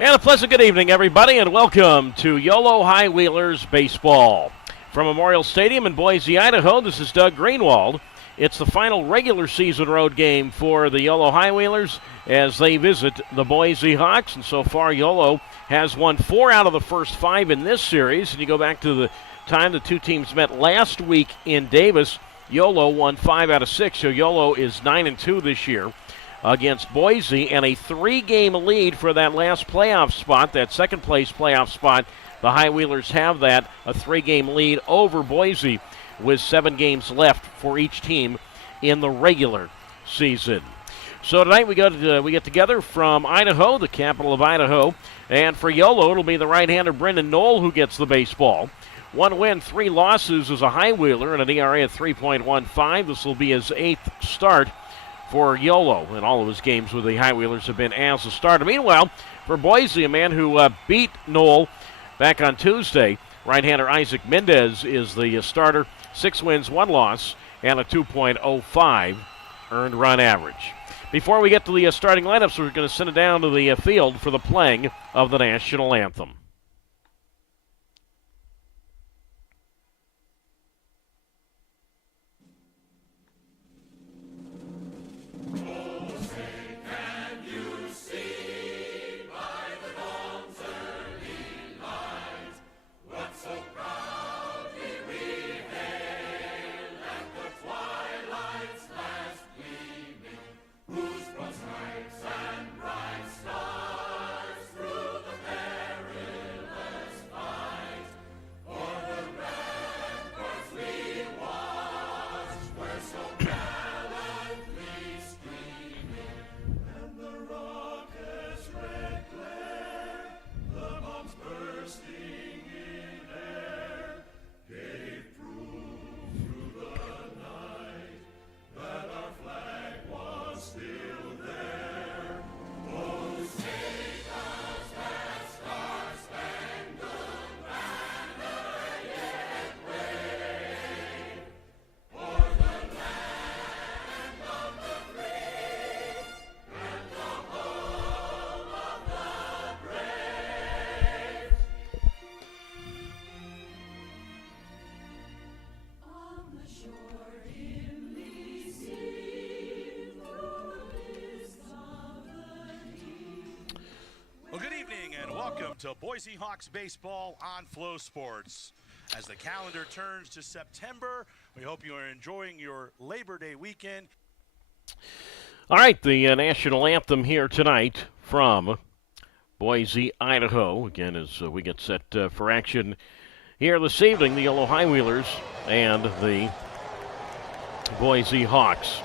And a pleasant good evening, everybody, and welcome to Yolo High Wheelers Baseball. From Memorial Stadium in Boise, Idaho, this is Doug Greenwald. It's the final regular season road game for the Yolo High Wheelers as they visit the Boise Hawks. And so far, Yolo has won 4 out of the first 5 in this series. And you go back to the time the two teams met last week in Davis, Yolo won 5 out of 6. So Yolo is 9-2 this year against Boise, and a 3-game lead for that last playoff spot, that second-place playoff spot. The High Wheelers have that, a 3-game lead over Boise with 7 games left for each team in the regular season. So tonight we get together from Idaho, the capital of Idaho, and for Yolo it'll be the right-hander Brendan Knoll who gets the baseball. 1 win, 3 losses as a High Wheeler and an ERA of 3.15. This will be his 8th start for Yolo, and all of his games with the High Wheelers have been as a starter. Meanwhile, for Boise, a man who beat Knoll back on Tuesday, right-hander Isaac Mendez is the starter. 6 wins, 1 loss, and a 2.05 earned run average. Before we get to the starting lineups, we're going to send it down to the field for the playing of the national anthem. To Boise Hawks baseball on Flow Sports. As the calendar turns to September, we hope you are enjoying your Labor Day weekend. All right, the national anthem here tonight from Boise, Idaho. Again, as we get set for action here this evening, the Yolo High Wheelers and the Boise Hawks.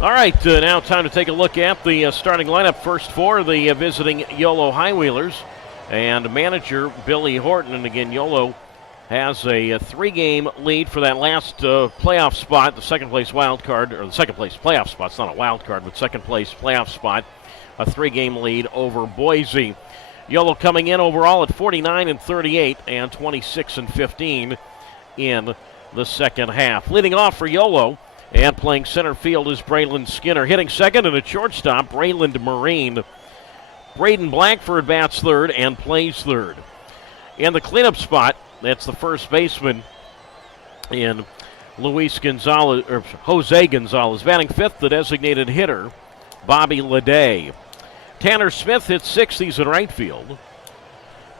All right, now time to take a look at the starting lineup. First for the visiting Yolo High Wheelers and manager Billy Horton. And again, Yolo has a 3-game lead for that last playoff spot, the second-place wild card, or the second-place playoff spot. It's not a wild card, but second-place playoff spot, a 3-game lead over Boise. Yolo coming in overall at 49-38 and 26-15 in the second half. Leading off for Yolo and playing center field is Braylon Skinner. Hitting second and at shortstop, Rayland Marine. Braden Blackford bats third and plays third. In the cleanup spot, that's the first baseman in Jose Gonzalez. Batting fifth, the designated hitter, Bobby Leday. Tanner Smith hits sixth, he's in right field.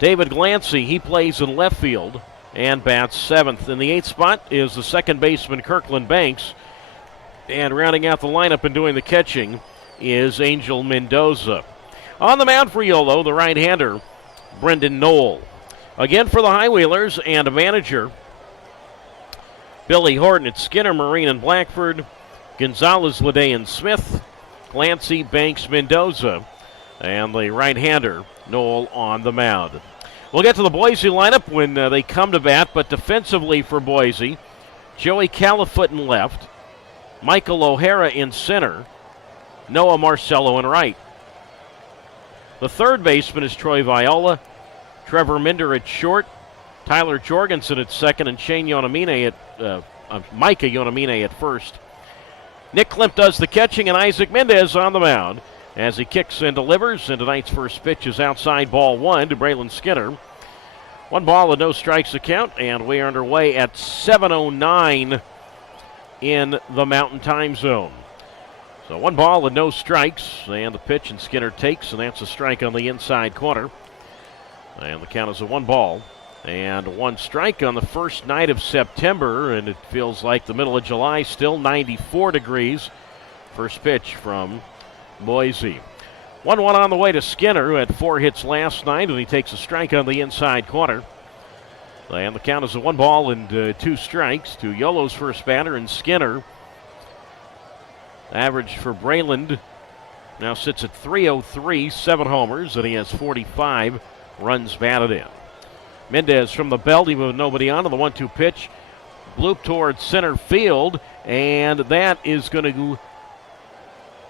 David Glancy, he plays in left field and bats seventh. In the eighth spot is the second baseman, Kirkland Banks. And rounding out the lineup and doing the catching is Angel Mendoza. On the mound for Yolo, the right-hander, Brendan Knoll. Again for the High Wheelers and a manager, Billy Horton. It's Skinner, Marine, and Blackford, Gonzalez, Leday, and Smith, Glancy, Banks, Mendoza, and the right-hander, Knoll, on the mound. We'll get to the Boise lineup when they come to bat, but defensively for Boise, Joey Califoot in left, Michael O'Hara in center, Noah Marcello in right. The third baseman is Troy Viola, Trevor Minder at short, Tyler Jorgensen at second, and Micah Yonamine at first. Nick Klimp does the catching, and Isaac Mendez on the mound as he kicks and delivers, and tonight's first pitch is outside ball one to Braylon Skinner. 1 ball and no strikes to count, and we are underway at 7:09 in the Mountain Time Zone. So 1 ball and no strikes, and the pitch, and Skinner takes, and that's a strike on the inside corner. And the count is a 1 ball and 1 strike on the first night of September, and it feels like the middle of July, still 94 degrees. First pitch from Boise. 1-1 on the way to Skinner, who had 4 hits last night, and he takes a strike on the inside corner. And the count is a 1 ball and 2 strikes to Yolo's first batter, and Skinner. Average for Braylon now sits at .303, 7 homers, and he has 45 runs batted in. Mendez from the belt, even with nobody on, the 1-2 pitch. Bloop towards center field, and that is going to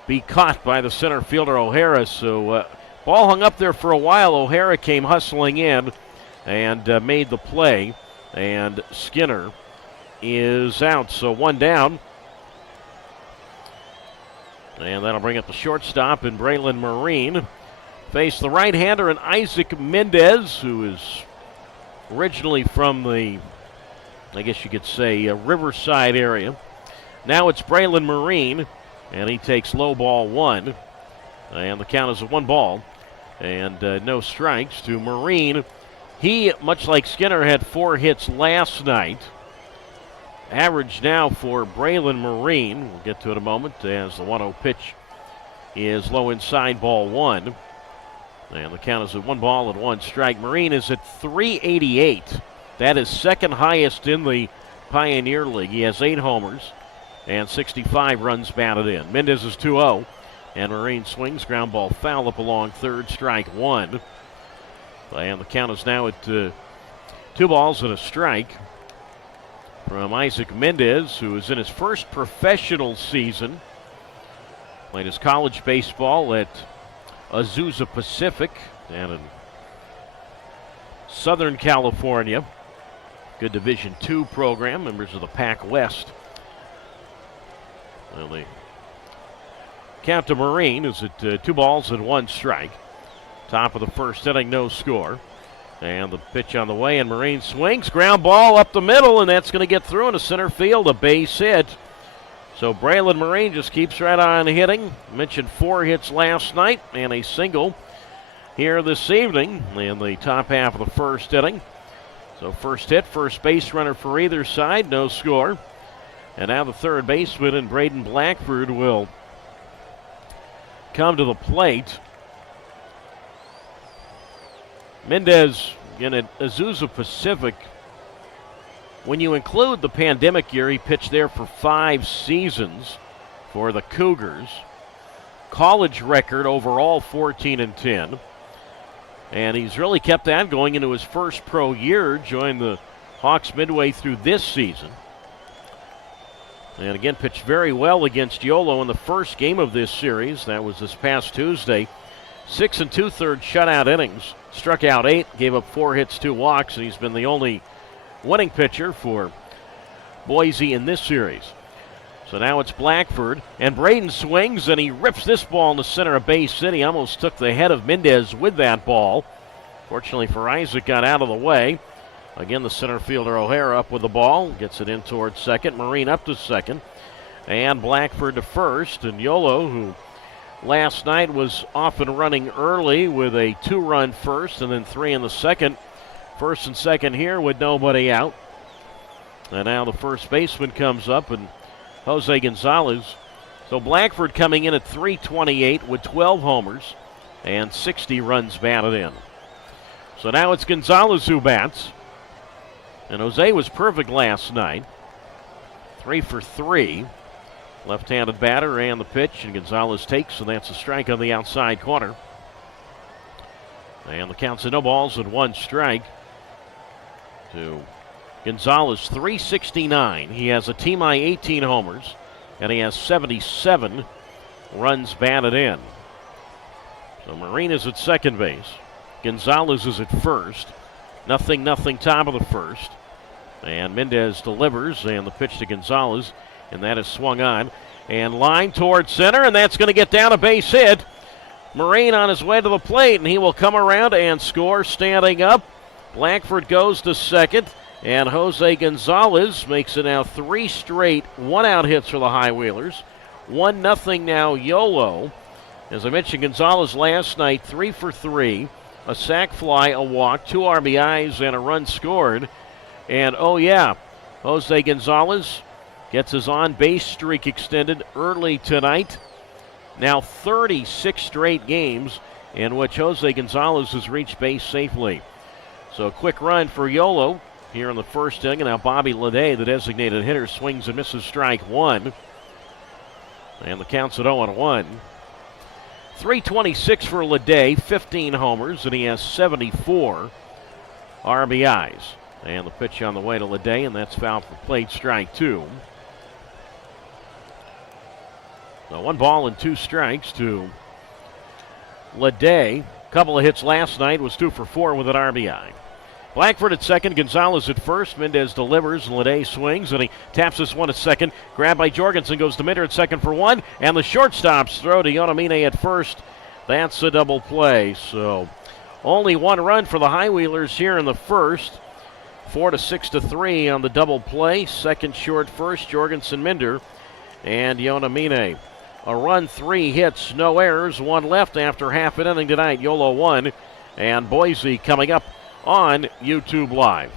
be caught by the center fielder O'Hara. So ball hung up there for a while. O'Hara came hustling in and made the play, and Skinner is out. So 1 down, and that'll bring up the shortstop, and Braylon Marine face the right-hander, and Isaac Mendez, who is originally from the, I guess you could say, Riverside area. Now it's Braylon Marine, and he takes low ball 1, and the count is a 1 ball and no strikes to Marine. He, much like Skinner, had 4 hits last night. Average now for Braylon Marine, we'll get to it in a moment, as the 1-0 pitch is low inside ball 1. And the count is at 1 ball and 1 strike. Marine is at .388. That is second highest in the Pioneer League. He has 8 homers and 65 runs batted in. Mendez is 2-0, and Marine swings, ground ball foul up along third, strike 1. And the count is now at 2 balls and a strike from Isaac Mendez, who is in his first professional season. Played his college baseball at Azusa Pacific and in Southern California. Good Division II program, members of the Pac West. Well, the count to Marine is at 2 balls and 1 strike. Top of the first inning, no score. And the pitch on the way, and Marine swings. Ground ball up the middle, and that's going to get through into center field, a base hit. So Braylon Marine just keeps right on hitting. Mentioned 4 hits last night and a single here this evening in the top half of the first inning. So first hit, first base runner for either side, no score. And now the third baseman, and Braden Blackford will come to the plate. Mendez in at Azusa Pacific. When you include the pandemic year, he pitched there for 5 seasons for the Cougars. College record overall 14-10. And he's really kept that going into his first pro year, joined the Hawks midway through this season. And again, pitched very well against Yolo in the first game of this series. That was this past Tuesday. 6 2/3 shutout innings. Struck out 8, gave up 4 hits, 2 walks, and he's been the only winning pitcher for Boise in this series. So now it's Blackford, and Braden swings, and he rips this ball in the center of base hit. He almost took the head of Mendez with that ball. Fortunately for Isaac, got out of the way. Again, the center fielder O'Hara up with the ball, gets it in towards second. Marine up to second, and Blackford to first. And Yolo, who last night was off and running early with a 2-run first and then 3 in the second. First and second here with nobody out. And now the first baseman comes up, and Jose Gonzalez. So Blackford coming in at .328 with 12 homers and 60 runs batted in. So now it's Gonzalez who bats. And Jose was perfect last night. 3 for 3. Left-handed batter, and the pitch, and Gonzalez takes, and that's a strike on the outside corner. And the count's at no balls and 1 strike to Gonzalez. .369. He has a team-high 18 homers, and he has 77 runs batted in. So Marine is at second base. Gonzalez is at first. 0-0 top of the first. And Mendez delivers, and the pitch to Gonzalez, and that is swung on. And line towards center, and that's going to get down a base hit. Marine on his way to the plate, and he will come around and score standing up. Blackford goes to second, and Jose Gonzalez makes it now 3 straight one-out hits for the High Wheelers. 1-0 now Yolo. As I mentioned, Gonzalez last night 3 for 3, a sac fly, a walk, 2 RBIs, and a run scored. And oh yeah, Jose Gonzalez gets his on-base streak extended early tonight. Now 36 straight games in which Jose Gonzalez has reached base safely. So a quick run for Yolo here in the first inning. And now Bobby Leday, the designated hitter, swings and misses strike 1. And the count's at 0-1. 326 for Leday, 15 homers, and he has 74 RBIs. And the pitch on the way to Leday, and that's foul for plate, strike 2. So 1 ball and 2 strikes to Leday. Couple of hits last night, was 2 for 4 with an RBI. Blackford at second, Gonzalez at first. Mendez delivers, and Leday swings, and he taps this one at second. Grabbed by Jorgensen, goes to Minder at second for 1, and the shortstop's throw to Yonamine at first. That's a double play. So only 1 run for the High Wheelers here in the first. 4-6-3 on the double play. Second short first, Jorgensen, Minder, and Yonamine. A run, 3 hits, no errors, 1 left after half an inning tonight. Yolo 1, and Boise coming up on YouTube Live.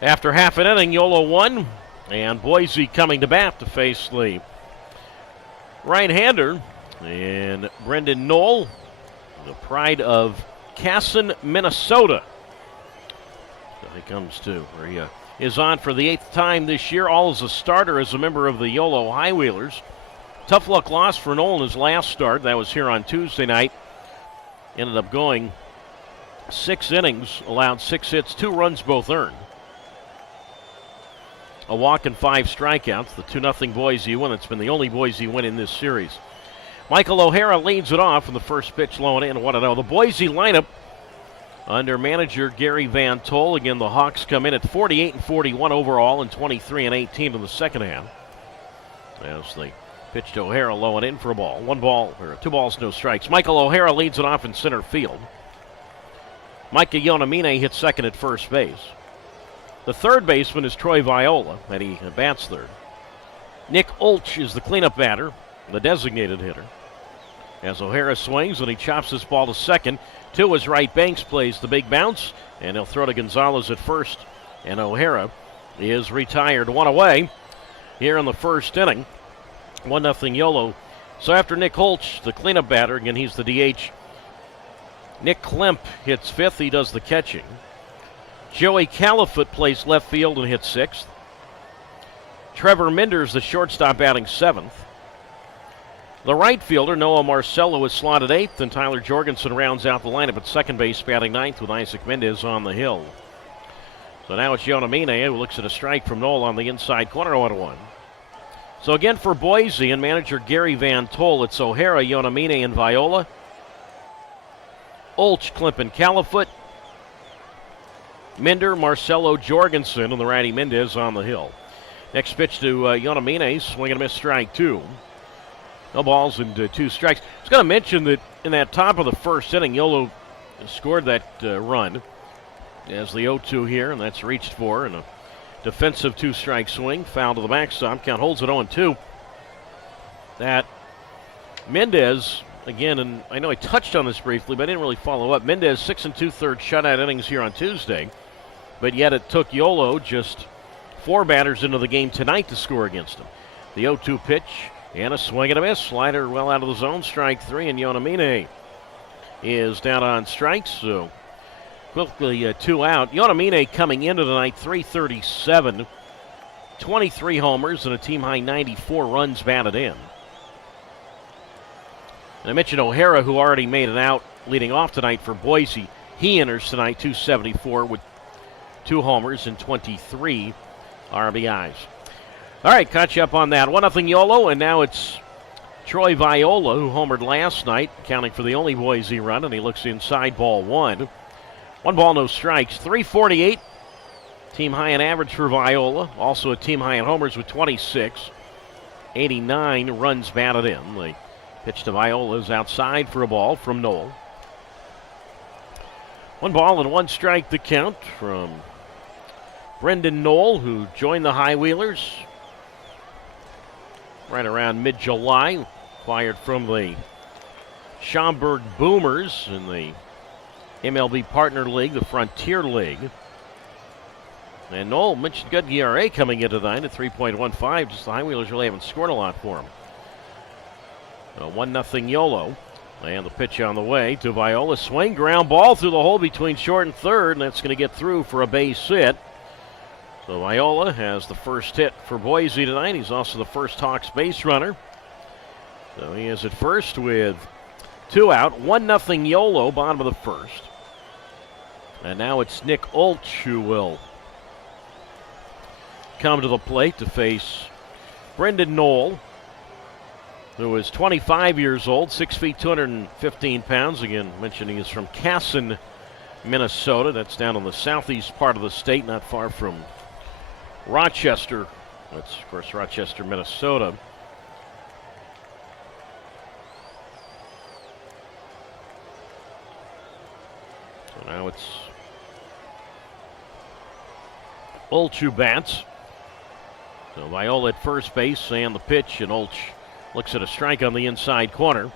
After half an inning, Yolo 1, and Boise coming to bat to face the right-hander and Brendan Knoll, the pride of Casson, Minnesota. So he comes to, where he is on for the 8th time this year, all as a starter as a member of the Yolo High Wheelers. Tough luck loss for Knoll in his last start. That was here on Tuesday night. Ended up going 6 innings, allowed 6 hits, 2 runs both earned. A walk and 5 strikeouts, the 2-0 Boise win. It's been the only Boise win in this series. Michael O'Hara leads it off with the first pitch low and in, 1-0. The Boise lineup under manager Gary Van Tol. Again, the Hawks come in at 48-41 overall and 23-18 in the second half. As they pitch to O'Hara low and in for a ball. 2 balls, no strikes. Michael O'Hara leads it off in center field. Micah Yonamine hits second at first base. The third baseman is Troy Viola, and he bats third. Nick Olch is the cleanup batter, the designated hitter. As O'Hara swings and he chops this ball to second, 2 is right. Banks plays the big bounce, and he'll throw to Gonzalez at first. And O'Hara is retired. 1 away here in the first inning. 1-0 Yolo. So after Nick Holtz, the cleanup batter, again, he's the DH. Nick Klemp hits 5th. He does the catching. Joey Califoot plays left field and hits 6th. Trevor Minders, the shortstop, batting 7th. The right fielder, Noah Marcello, is slotted 8th, and Tyler Jorgensen rounds out the lineup at second base, batting 9th with Isaac Mendez on the hill. So now it's Yonamine who looks at a strike from Knoll on the inside corner, 1-1. So again for Boise and manager Gary Van Tol, it's O'Hara, Yonamine, and Viola. Olch, Klemp, and Califoot. Minder, Marcello, Jorgensen, and the righty Mendez on the hill. Next pitch to Yonamine, swing and a miss, strike 2. No balls and 2 strikes. I was going to mention that in that top of the first inning, Yolo scored that run as the 0-2 here, and that's reached for, and a defensive 2-strike swing, foul to the backstop. Count holds it 0-2. That Mendez, again, and I know I touched on this briefly, but I didn't really follow up. Mendez, 6 2/3 shutout innings here on Tuesday, but yet it took Yolo just 4 batters into the game tonight to score against him. The 0-2 pitch, and a swing and a miss. Slider well out of the zone, strike 3, and Yonamine is down on strikes, so quickly 2 out. Yonamine coming into the night, 337, 23 homers, and a team-high 94 runs batted in. And I mentioned O'Hara, who already made it out leading off tonight for Boise. He enters tonight 274 with 2 homers and 23 RBIs. All right, caught you up on that. 1-0 Yolo, and now it's Troy Viola, who homered last night, counting for the only Boise run, and he looks inside, ball 1. 1 ball, no strikes. 348, team high in average for Viola. Also a team high in homers with 26. 89 runs batted in. The pitch to Viola is outside for a ball from Knoll. 1 ball and 1 strike the count from Brendan Knoll, who joined the High Wheelers right around mid-July, acquired from the Schaumburg Boomers in the MLB Partner League, the Frontier League. And Knoll mentioned good ERA coming into tonight at 3.15. Just the High Wheelers really haven't scored a lot for him. 1-0 Yolo. And the pitch on the way to Viola. Swing, ground ball through the hole between short and third, and that's going to get through for a base hit. So Viola has the first hit for Boise tonight. He's also the first Hawks base runner. So he is at first with 2 out. 1-0 Yolo, bottom of the first. And now it's Nick Olch who will come to the plate to face Brendan Knoll, who is 25 years old, 6 feet, 215 pounds. Again, mentioning he's from Casson, Minnesota. That's down on the southeast part of the state, not far from Rochester. That's, of course, Rochester, Minnesota. So now it's Olch who bats. So Viola at first base and the pitch, and Olch looks at a strike on the inside corner.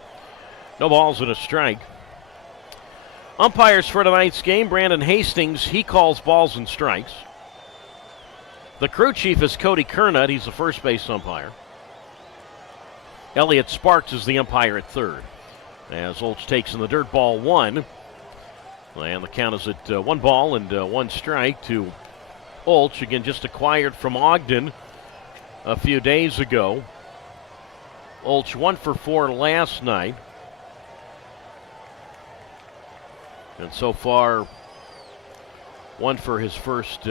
No balls and a strike. Umpires for tonight's game, Brandon Hastings, he calls balls and strikes. The crew chief is Cody Kernut. He's the first base umpire. Elliot Sparks is the umpire at third. As Olch takes in the dirt, ball 1. And the count is at 1 ball and 1 strike to Olch. Again, just acquired from Ogden a few days ago. Olch 1 for 4 last night. And so far, 1 for his first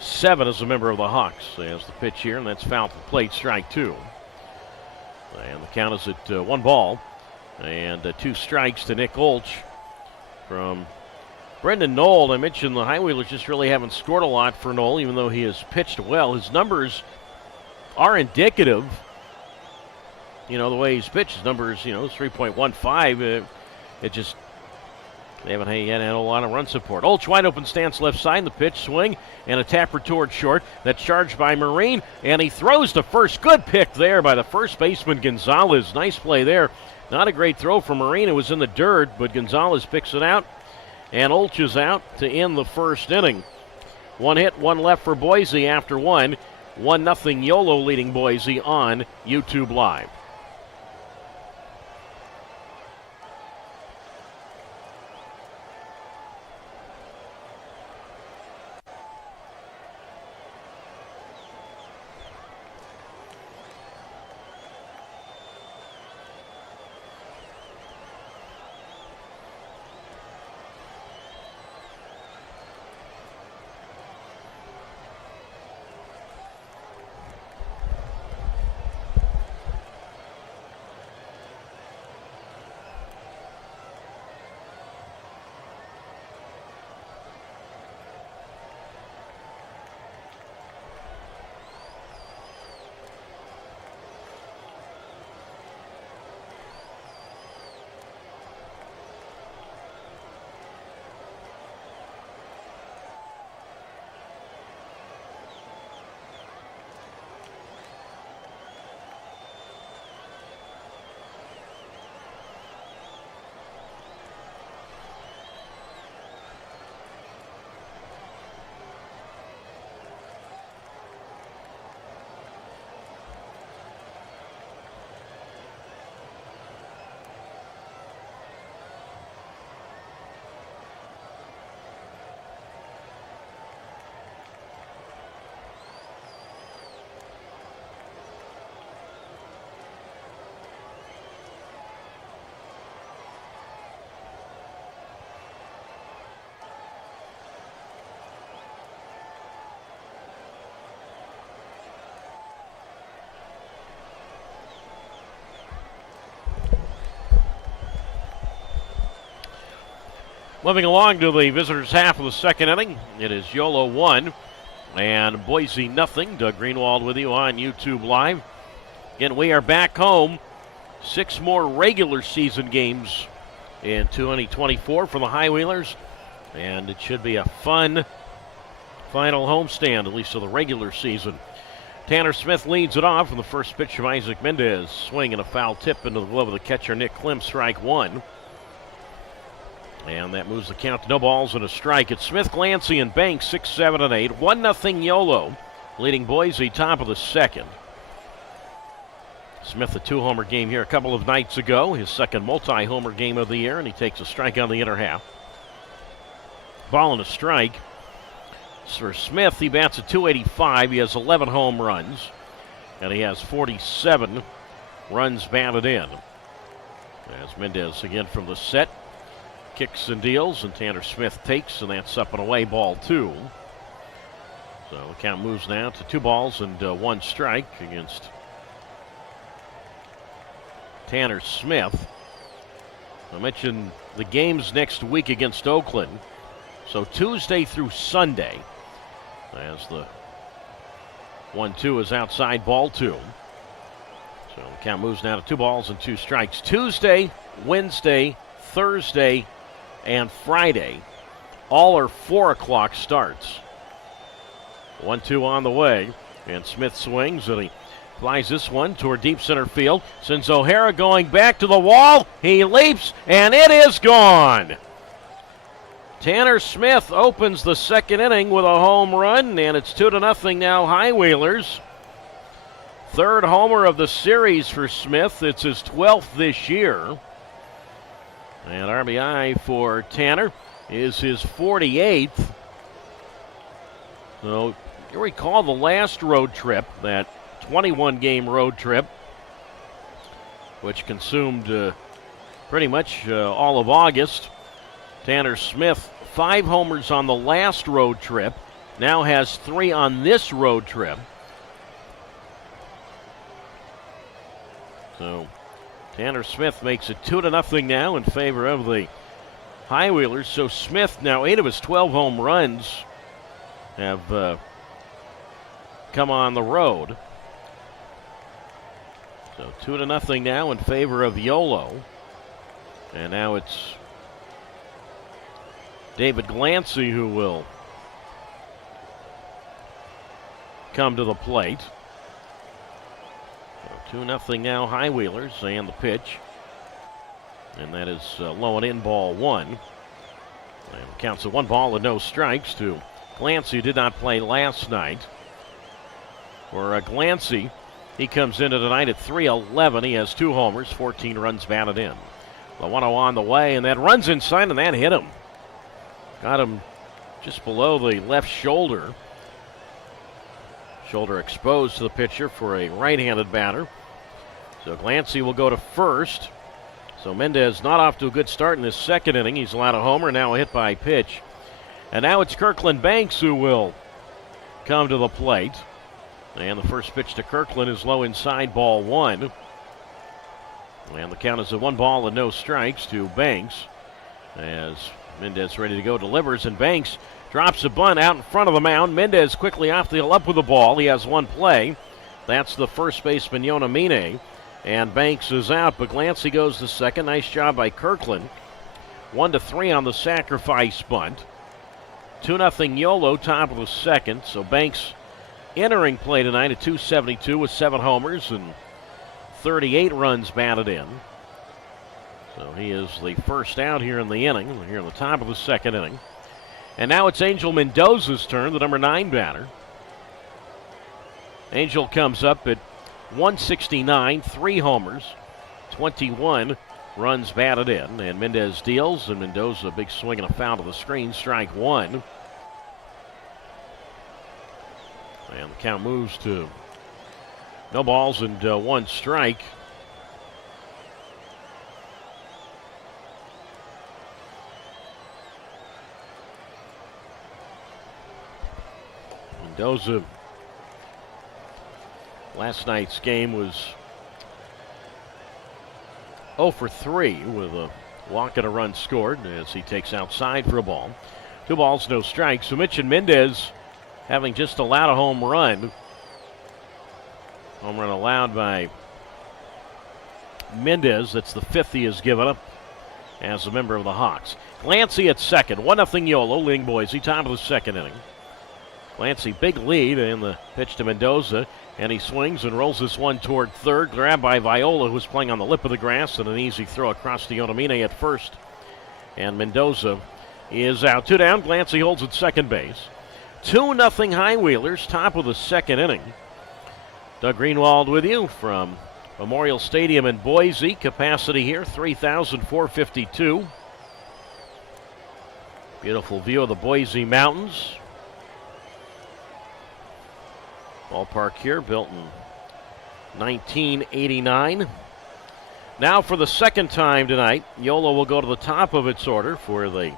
7 as a member of the Hawks. As the pitch here, and that's foul to the plate, strike 2. And the count is at 1 ball and 2 strikes to Nick Olch from Brendan Knoll. I mentioned the High Wheelers just really haven't scored a lot for Knoll, even though he has pitched well. His numbers are indicative. You know, the way he's pitched, his numbers, 3.15. It just, they haven't had a lot of run support. Olch wide open stance left side, the pitch, swing, and a tapper toward short. That's charged by Marine, and he throws to first. Good pick there by the first baseman, Gonzalez. Nice play there Not a great throw from Marine. It was in the dirt, but Gonzalez picks it out, and Olch is out to end the first inning. One hit, one left for Boise after one. 1-0 Yolo leading Boise on YouTube Live. Moving along to the visitors' half of the second inning, it is Yolo 1 and Boise 0. Doug Greenwald with you on YouTube Live. Again, we are back home. 6 more regular season games in 2024 for the Highwheelers, and it should be a fun final homestand, at least of the regular season. Tanner Smith leads it off, and the first pitch from Isaac Mendez. Swing and a foul tip into the glove of the catcher, Nick Klim, strike one. And that moves the count to no balls and a strike. It's Smith, Glancy, and Banks, 6, 7, and 8. 1-0 Yolo, leading Boise top of the second. Smith, a 2-homer game here a couple of nights ago, his second multi-homer game of the year, and he takes a strike on the inner half. Ball and a strike. For Smith, he bats at .285. He has 11 home runs, and he has 47 runs batted in. As Mendez again from the set. Kicks and deals, and Tanner Smith takes, and that's up and away, ball 2. So the count moves now to 2 balls and 1 strike against Tanner Smith. I mentioned the games next week against Oakland. So Tuesday through Sunday, as the 1-2 is outside, ball 2. So the count moves now to 2 balls and 2 strikes. Tuesday, Wednesday, Thursday, and Friday, all are 4 o'clock starts. 1-2 on the way, and Smith swings, and he flies this one toward deep center field. Sends O'Hara going back to the wall. He leaps, and it is gone. Tanner Smith opens the second inning with a home run, and it's 2-0 now, Highwheelers. Third homer of the series for Smith. It's his 12th this year. And RBI for Tanner is his 48th. So you recall the last road trip, that 21-game road trip, which consumed pretty much all of August. Tanner Smith, 5 homers on the last road trip, now has 3 on this road trip. So Tanner Smith makes it 2-0 now in favor of the Highwheelers. So Smith, now 8 of his 12 home runs have come on the road. So 2-0 now in favor of Yolo. And now it's David Glancy who will come to the plate. 2-0 now, Highwheelers, and the pitch. And that is low and in, ball one. And counts at 1 ball and no strikes to Glancy, who did not play last night. For Glancy, he comes into tonight at .311. He has 2 homers, 14 runs batted in. The 1-0 on the way, and that runs inside, and that hit him. Got him just below the left shoulder. Shoulder exposed to the pitcher for a right-handed batter. So Glancy will go to first. So Mendez not off to a good start in this second inning. He's allowed a homer, now a hit by pitch. And now it's Kirkland Banks who will come to the plate. And the first pitch to Kirkland is low inside, ball one. And the count is a 1 ball and no strikes to Banks. As Mendez ready to go, delivers, and Banks drops a bunt out in front of the mound. Mendez quickly off the up with the ball. He has 1 play. That's the first baseman, Yonamine. And Banks is out, but Glancy goes to second. Nice job by Kirkland. 1-3 on the sacrifice bunt. 2-0 Yolo, top of the second. So Banks entering play tonight at .272 with 7 homers and 38 runs batted in. So he is the first out here in the inning. We're here in the top of the second inning. And now it's Angel Mendoza's turn, the number 9 batter. Angel comes up at .169, 3 homers, 21 runs batted in. And Mendez deals, and Mendoza a big swing and a foul to the screen, strike 1. And the count moves to no balls and 1 strike. Mendoza, last night's game was 0 for 3 with a walk and a run scored as he takes outside for a ball. 2 balls, no strikes. So Mitch and Mendez having just allowed a home run. Home run allowed by Mendez. That's the 5th he has given up as a member of the Hawks. Glancy at second. 1-0 Yolo, leading Boise, top of the second inning. Glancy, big lead in the pitch to Mendoza, and he swings and rolls this one toward third. Grabbed by Viola, who's playing on the lip of the grass, and an easy throw across to Yonamine at first. And Mendoza is out. 2 down. Glancy holds at second base. 2-0 High Wheelers, top of the second inning. Doug Greenwald with you from Memorial Stadium in Boise. Capacity here, 3,452. Beautiful view of the Boise Mountains. Ballpark here, built in 1989. Now for the second time tonight, Yolo will go to the top of its order for the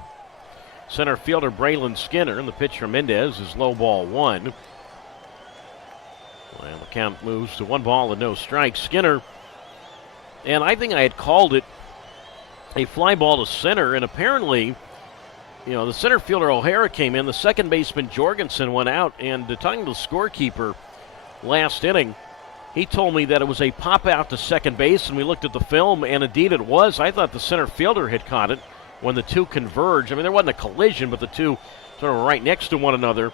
center fielder Braylon Skinner, and the pitch from Mendez is low, ball 1. And the count moves to 1 ball and no strikes. Skinner, and I think I had called it a fly ball to center, and apparently, the center fielder O'Hara came in, the second baseman Jorgensen went out, and talking to the scorekeeper last inning, he told me that it was a pop out to second base, and we looked at the film, and indeed it was. I thought the center fielder had caught it when the two converged. I mean, there wasn't a collision, but the two sort of right next to one another.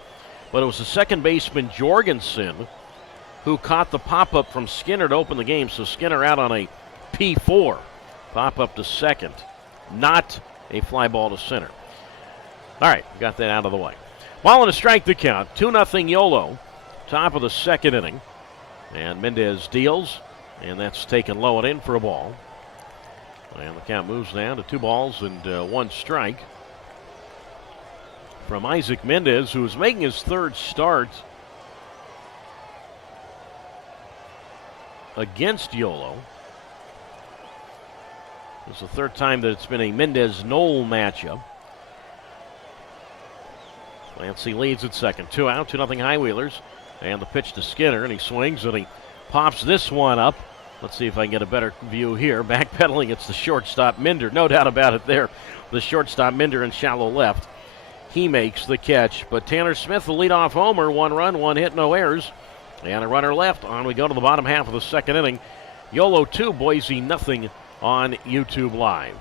But it was the second baseman Jorgensen who caught the pop-up from Skinner to open the game. So Skinner out on a P4, pop-up to second, not a fly ball to center. All right, got that out of the way. Ball and a strike to count. 2-0 Yolo, top of the second inning. And Mendez deals, and that's taken low and in for a ball. And the count moves down to 2 balls and 1 strike from Isaac Mendez, who is making his 3rd start against Yolo. It's the 3rd time that it's been a Mendez-Knoll matchup. Glancy leads at second. 2 out, 2-0 High Wheelers. And the pitch to Skinner, and he swings and he pops this one up. Let's see if I can get a better view here. Backpedaling, it's the shortstop Minder. No doubt about it there. The shortstop Minder in shallow left. He makes the catch. But Tanner Smith, the leadoff homer, 1 run, 1 hit, no errors. And a runner left. On we go to the bottom half of the second inning. Yolo 2, Boise nothing on YouTube Live.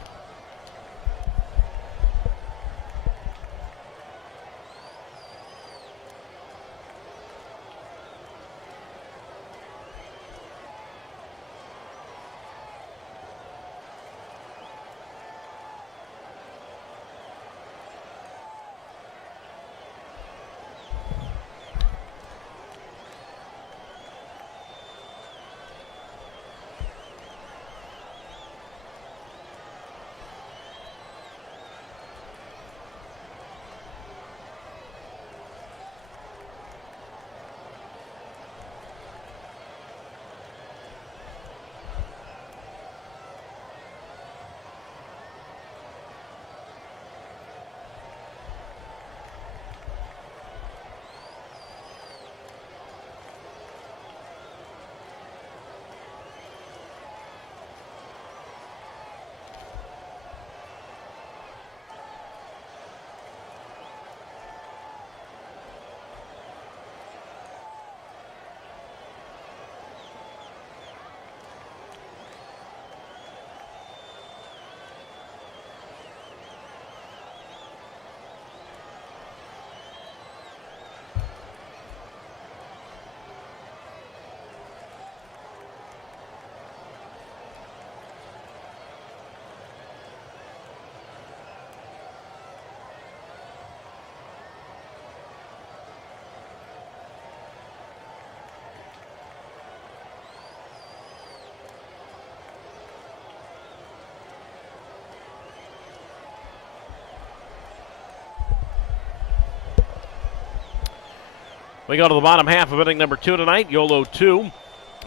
We go to the bottom half of inning number 2 tonight. Yolo 2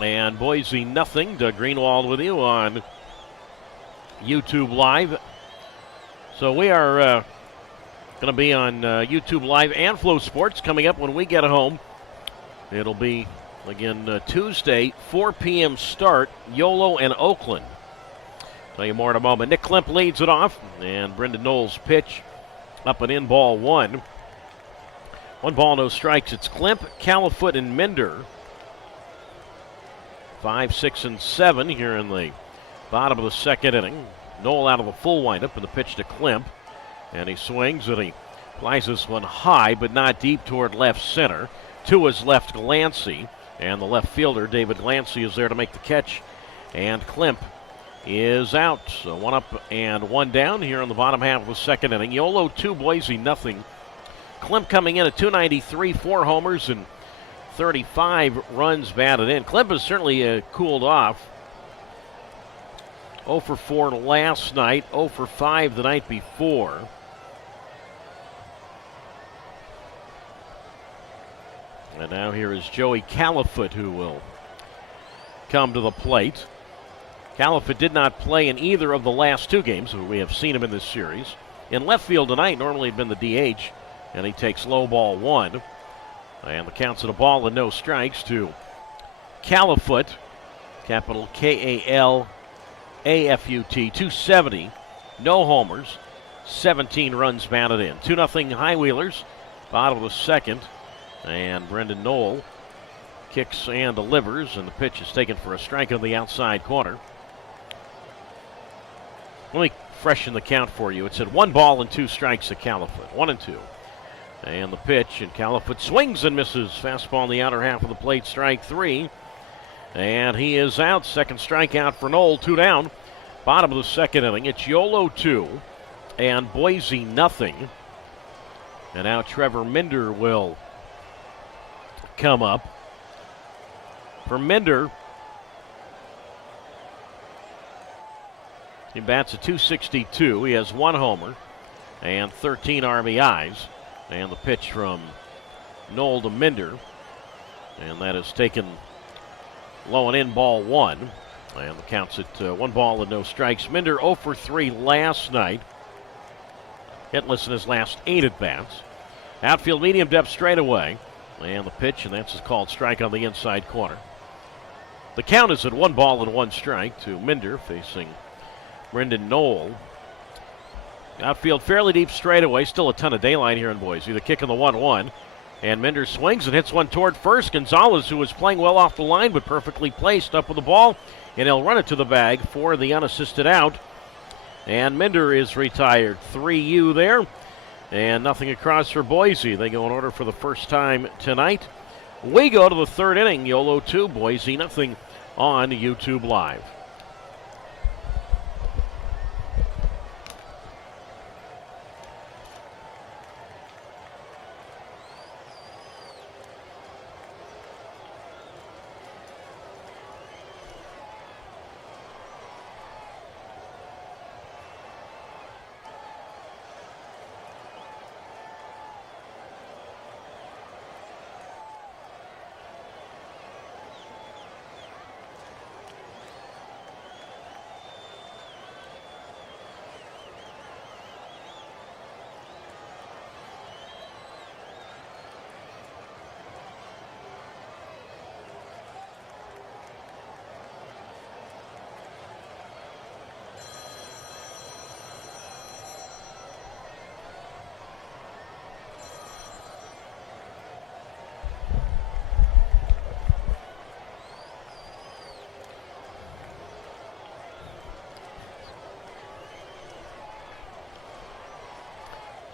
and Boise nothing. Doug Greenwald with you on YouTube Live. So we are going to be on YouTube Live and Flow Sports coming up when we get home. It'll be, again, Tuesday, 4 p.m. start, Yolo and Oakland. Tell you more in a moment. Nick Klemp leads it off, and Brendan Knowles' pitch up and in, ball 1. 1 ball, no strikes. It's Klemp, Califoot, and Minder. 5, 6, and 7 here in the bottom of the second inning. Knoll out of the full windup, and the pitch to Klemp. And he swings, and he flies this one high, but not deep toward left center. To his left, Glancy. And the left fielder, David Glancy, is there to make the catch. And Klemp is out. So 1 up and 1 down here in the bottom half of the second inning. Yolo 2, Boise nothing. Klemp coming in at .293, 4 homers and 35 runs batted in. Klemp has certainly cooled off. 0 for 4 last night, 0 for 5 the night before. And now here is Joey Califoot, who will come to the plate. Califoot did not play in either of the last 2 games. We have seen him in this series. In left field tonight, normally had been the DH, and he takes low ball 1. And the count's at a ball and no strikes to Califoot, capital K-A-L-A-F-U-T, 270, no homers, 17 runs batted in. 2-0 High Wheelers, bottom of the second. And Brendan Knoll kicks and delivers, and the pitch is taken for a strike on the outside corner. Let me freshen the count for you. It said 1 ball and 2 strikes to Califoot, 1 and 2. And the pitch, and Califoot swings and misses. Fastball in the outer half of the plate, strike 3. And he is out. Second strikeout for Knoll, 2 down. Bottom of the second inning. It's Yolo 2 and Boise nothing. And now Trevor Minder will come up. For Minder, he bats at .262. He has 1 homer and 13 RBIs. And the pitch from Knoll to Minder. And that is taken low and in, ball 1. And the count's at 1 ball and no strikes. Minder 0 for 3 last night. Hitless in his last 8 at-bats. Outfield medium depth straightaway. And the pitch, and that's a called strike on the inside corner. The count is at 1 ball and 1 strike to Minder facing Brendan Knoll. Outfield fairly deep straightaway. Still a ton of daylight here in Boise. The kick on the 1-1. And Minder swings and hits one toward first. Gonzalez, who was playing well off the line but perfectly placed, up with the ball. And he'll run it to the bag for the unassisted out. And Minder is retired. 3U there. And nothing across for Boise. They go in order for the first time tonight. We go to the third inning. Yolo 2, Boise nothing on YouTube Live.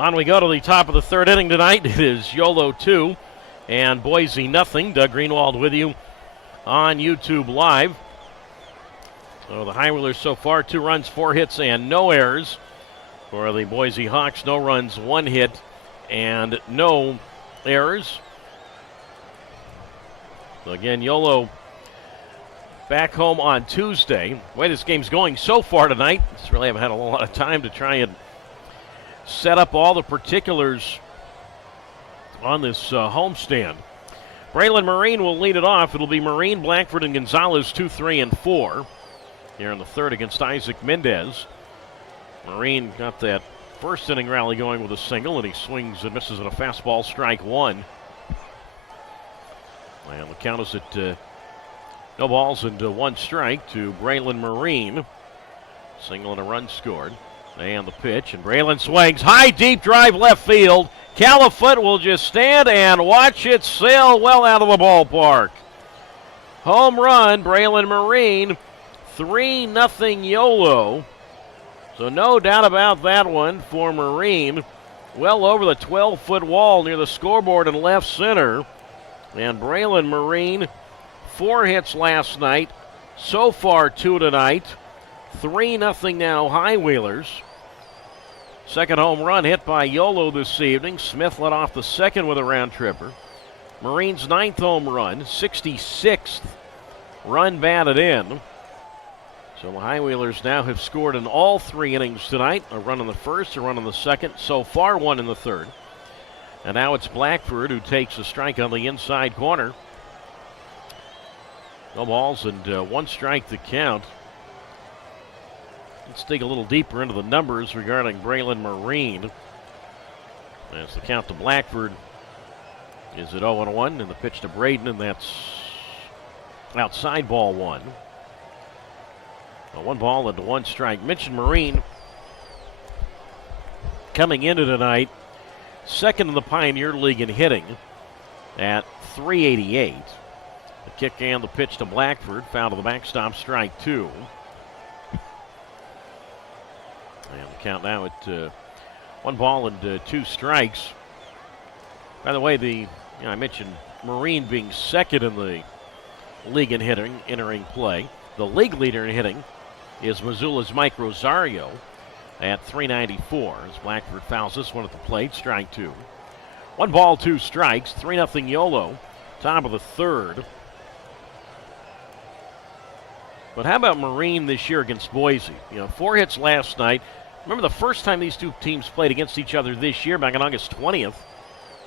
On we go to the top of the third inning tonight. It is Yolo 2 and Boise nothing. Doug Greenwald with you on YouTube Live. So the High Wheelers so far, 2 runs, 4 hits, and no errors. For the Boise Hawks, no runs, 1 hit, and no errors. So again, Yolo back home on Tuesday. The way this game's going so far tonight, just really haven't had a lot of time to try and set up all the particulars on this homestand. Braylon Marine will lead it off. It'll be Marine, Blackford, and Gonzalez 2, 3, and 4 here in the third against Isaac Mendez. Marine got that first inning rally going with a single, and he swings and misses at a fastball, strike one. And the count is at no balls and one strike to Braylon Marine. Single and a run scored. And the pitch, and Braylon swings. High, deep drive left field. Califoot will just stand and watch it sail well out of the ballpark. Home run, Braylon Marine. 3-0 Yolo. So no doubt about that one for Marine. Well over the 12-foot wall near the scoreboard in left center. And Braylon Marine, 4 hits last night. So far, 2 tonight. 3-0 now Highwheelers. Second home run hit by Yolo this evening. Smith led off the second with a round tripper. Marine's 9th home run, 66th run batted in. So the Highwheelers now have scored in all 3 innings tonight. A run in the first, a run in the second, so far 1 in the third. And now it's Blackford who takes a strike on the inside corner. No balls and 1 strike to count. Let's dig a little deeper into the numbers regarding Braylon Marine. As the count to Blackford is at 0-1, and the pitch to Braden, and that's outside ball 1. 1 ball and 1 strike. Mentioned Marine coming into tonight, second in the Pioneer League in hitting at .388. The kick and the pitch to Blackford, foul to the backstop, strike 2. And the count now at 1 ball and 2 strikes. By the way, I mentioned Marine being second in the league in hitting, entering play. The league leader in hitting is Missoula's Mike Rosario at .394. As Blackford fouls this one at the plate, strike 2. 1 ball, 2 strikes, 3-0 Yolo, top of the third. But how about Marine this year against Boise? 4 hits last night. Remember the first time these two teams played against each other this year, back on August 20th.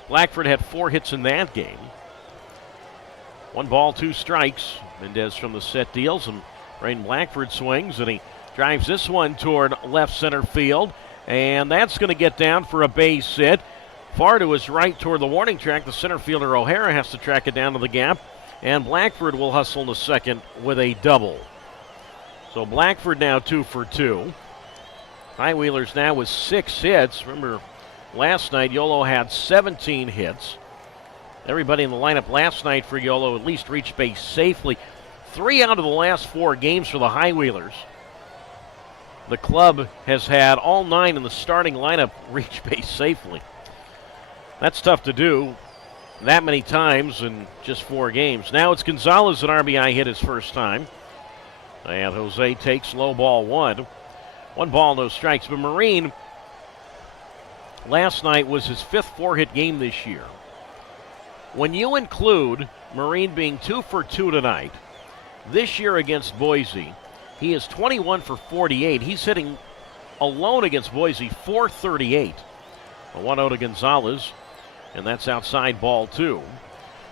Blackford had 4 hits in that game. 1 ball, 2 strikes. Mendez from the set deals, and Braden Blackford swings, and he drives this one toward left center field. And that's going to get down for a base hit. Far to his right toward the warning track. The center fielder O'Hara has to track it down to the gap. And Blackford will hustle to second with a double. So Blackford now 2 for 2. Highwheelers now with 6 hits. Remember, last night Yolo had 17 hits. Everybody in the lineup last night for Yolo at least reached base safely. 3 out of the last 4 games for the Highwheelers. The club has had all 9 in the starting lineup reach base safely. That's tough to do that many times in just 4 games. Now it's Gonzalez, an RBI hit his first time. And Jose takes low ball 1. 1 ball, no strikes. But Marine, last night was his 5th 4-hit game this year. When you include Marine being 2 for 2 tonight, this year against Boise, he is 21 for 48. He's hitting alone against Boise .438. A 1-0 to Gonzalez, and that's outside ball 2.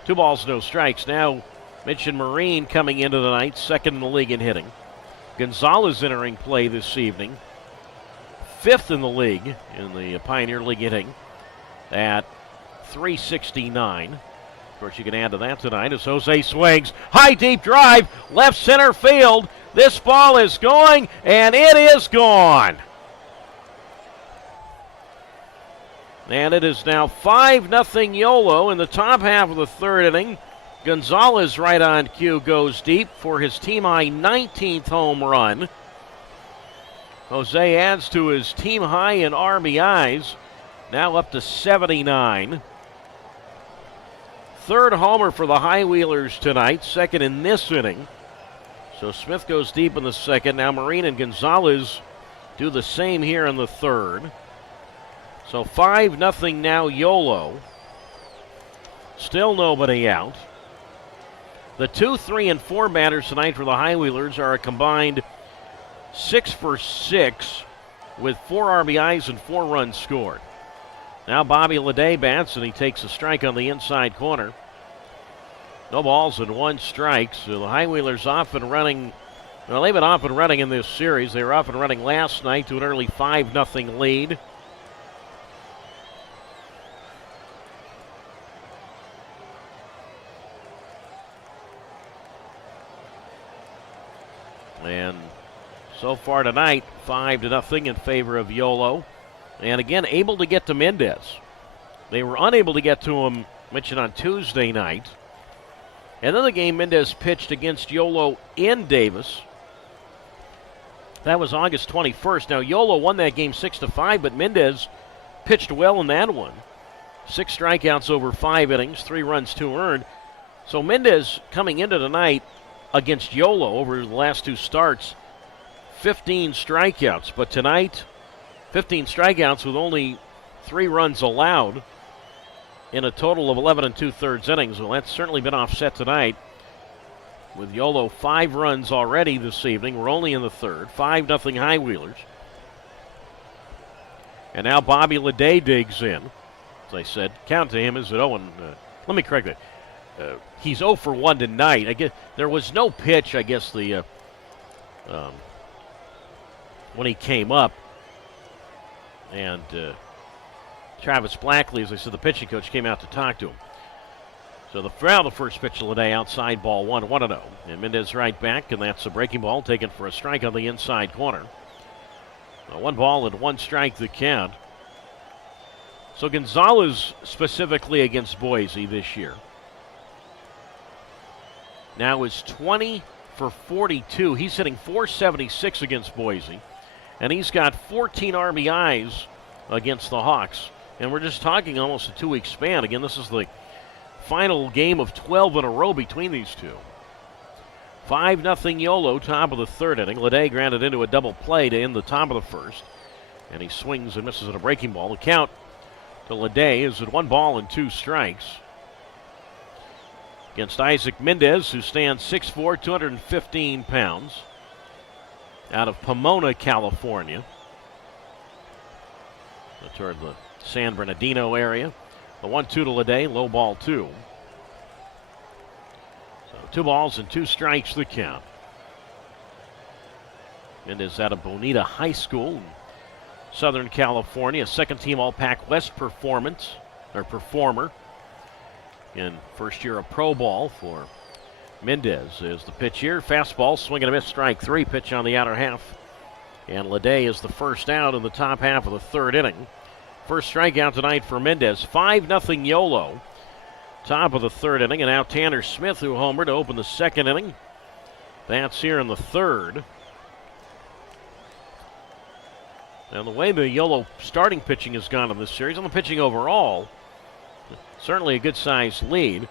2 balls, no strikes. Now, mentioned Marine coming into the night, second in the league in hitting. Gonzalez entering play this evening, 5th in the league in the Pioneer League hitting at .369. Of course, you can add to that tonight as Jose swings. High, deep drive, left center field. This ball is going, and it is gone. And it is now 5-0 Yolo in the top half of the third inning. Gonzalez right on cue goes deep for his team-high 19th home run. Jose adds to his team-high in RBIs, now up to 79. Third homer for the Highwheelers tonight, second in this inning. So Smith goes deep in the second. Now Marine and Gonzalez do the same here in the third. So 5-0 now Yolo. Still nobody out. The 2, 3, and 4 batters tonight for the Highwheelers are a combined 6 for 6 with 4 RBIs and 4 runs scored. Now Bobby Leday bats, and he takes a strike on the inside corner. No balls and 1 strike. So the High Wheelers off and running. Well, they've been off and running in this series. They were off and running last night to an early 5-0 lead. And so far tonight, 5-0 in favor of Yolo. And again, able to get to Mendez. They were unable to get to him, mentioned on Tuesday night. And then the game Mendez pitched against Yolo in Davis. That was August 21st. Now, Yolo won that game 6-5, but Mendez pitched well in that one. 6 strikeouts over 5 innings, 3 runs, 2 earned. So Mendez coming into tonight against Yolo over the last 2 starts, 15 strikeouts. But tonight, 15 strikeouts with only 3 runs allowed in a total of 11 2/3 innings. Well, that's certainly been offset tonight with Yolo 5 runs already this evening. We're only in the 3rd. 5-0 High Wheelers. And now Bobby Leday digs in. As I said, count to him as an 0. Let me correct that. He's 0 for 1 tonight. I guess there was no pitch, I guess, when he came up. And Travis Blackley, as I said, the pitching coach, came out to talk to him. So the first pitch of the day, outside ball 1-0. And Mendez right back, and that's a breaking ball taken for a strike on the inside corner. 1 ball and 1 strike the count. So Gonzalez specifically against Boise this year now is 20 for 42. He's hitting .476 against Boise, and he's got 14 RBIs against the Hawks. And we're just talking almost a 2-week span. Again, this is the final game of 12 in a row between these two. 5-0 Yolo, top of the 3rd inning. Leday grounded into a double play to end the top of the 1st. And he swings and misses at a breaking ball. The count to Leday is at 1 ball and 2 strikes. Against Isaac Mendez, who stands 6'4", 215 pounds. Out of Pomona, California. Toward the San Bernardino area. The 1-2 to Leday, low ball 2. So 2 balls and 2 strikes the count. Mendez out of Bonita High School in Southern California, 2nd-team All-Pac West performer in first year of pro ball for Mendez. Is the pitch here, fastball, swing and a miss, strike 3, pitch on the outer half. And Leday is the first out in the top half of the 3rd inning. First strikeout tonight for Mendez. 5-0 Yolo. Top of the 3rd inning. And now Tanner Smith, who homered to open the 2nd inning. That's here in the 3rd. And the way the Yolo starting pitching has gone in this series, on the pitching overall, certainly a good-sized lead.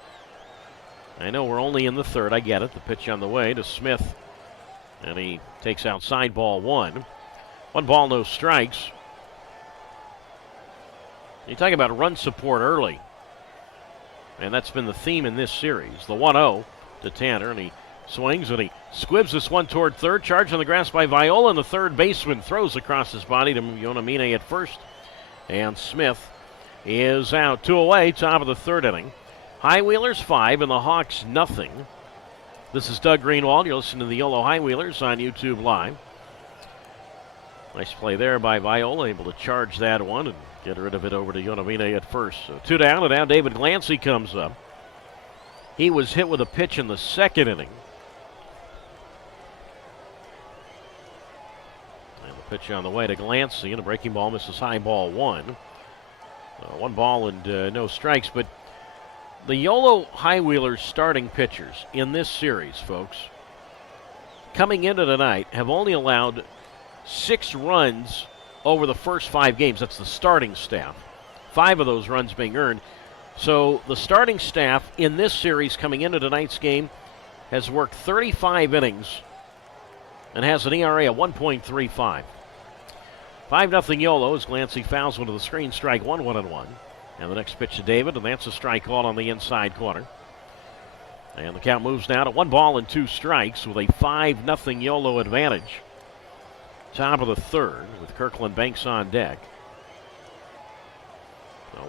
I know we're only in the 3rd. I get it. The pitch on the way to Smith. And he takes outside ball 1. 1 ball, no strikes. You talk about run support early. And that's been the theme in this series. The 1-0 to Tanner, and he swings and he squibs this one toward 3rd. Charged on the grass by Viola, and the 3rd baseman throws across his body to Yonamine at 1st. And Smith is out. 2 away, top of the 3rd inning. High Wheelers 5 and the Hawks nothing. This is Doug Greenwald. You're listening to the Yolo High Wheelers on YouTube Live. Nice play there by Viola, able to charge that one and get rid of it over to Yonamine at 1st. So 2 down, and now David Glancy comes up. He was hit with a pitch in the 2nd inning. And the pitch on the way to Glancy, and a breaking ball misses high ball 1. 1 ball and no strikes, but the Yolo High Wheelers starting pitchers in this series, folks, coming into tonight, have only allowed 6 runs over the first 5 games. That's the starting staff. 5 of those runs being earned. So the starting staff in this series coming into tonight's game has worked 35 innings and has an ERA of 1.35. 5-0 Yolo as Glancy fouls one to the screen, strike 1, 1-1. And the next pitch to David, and that's a strike call on the inside corner. And the count moves now to 1 ball and 2 strikes with a 5-0 Yolo advantage. Top of the 3rd with Kirkland Banks on deck.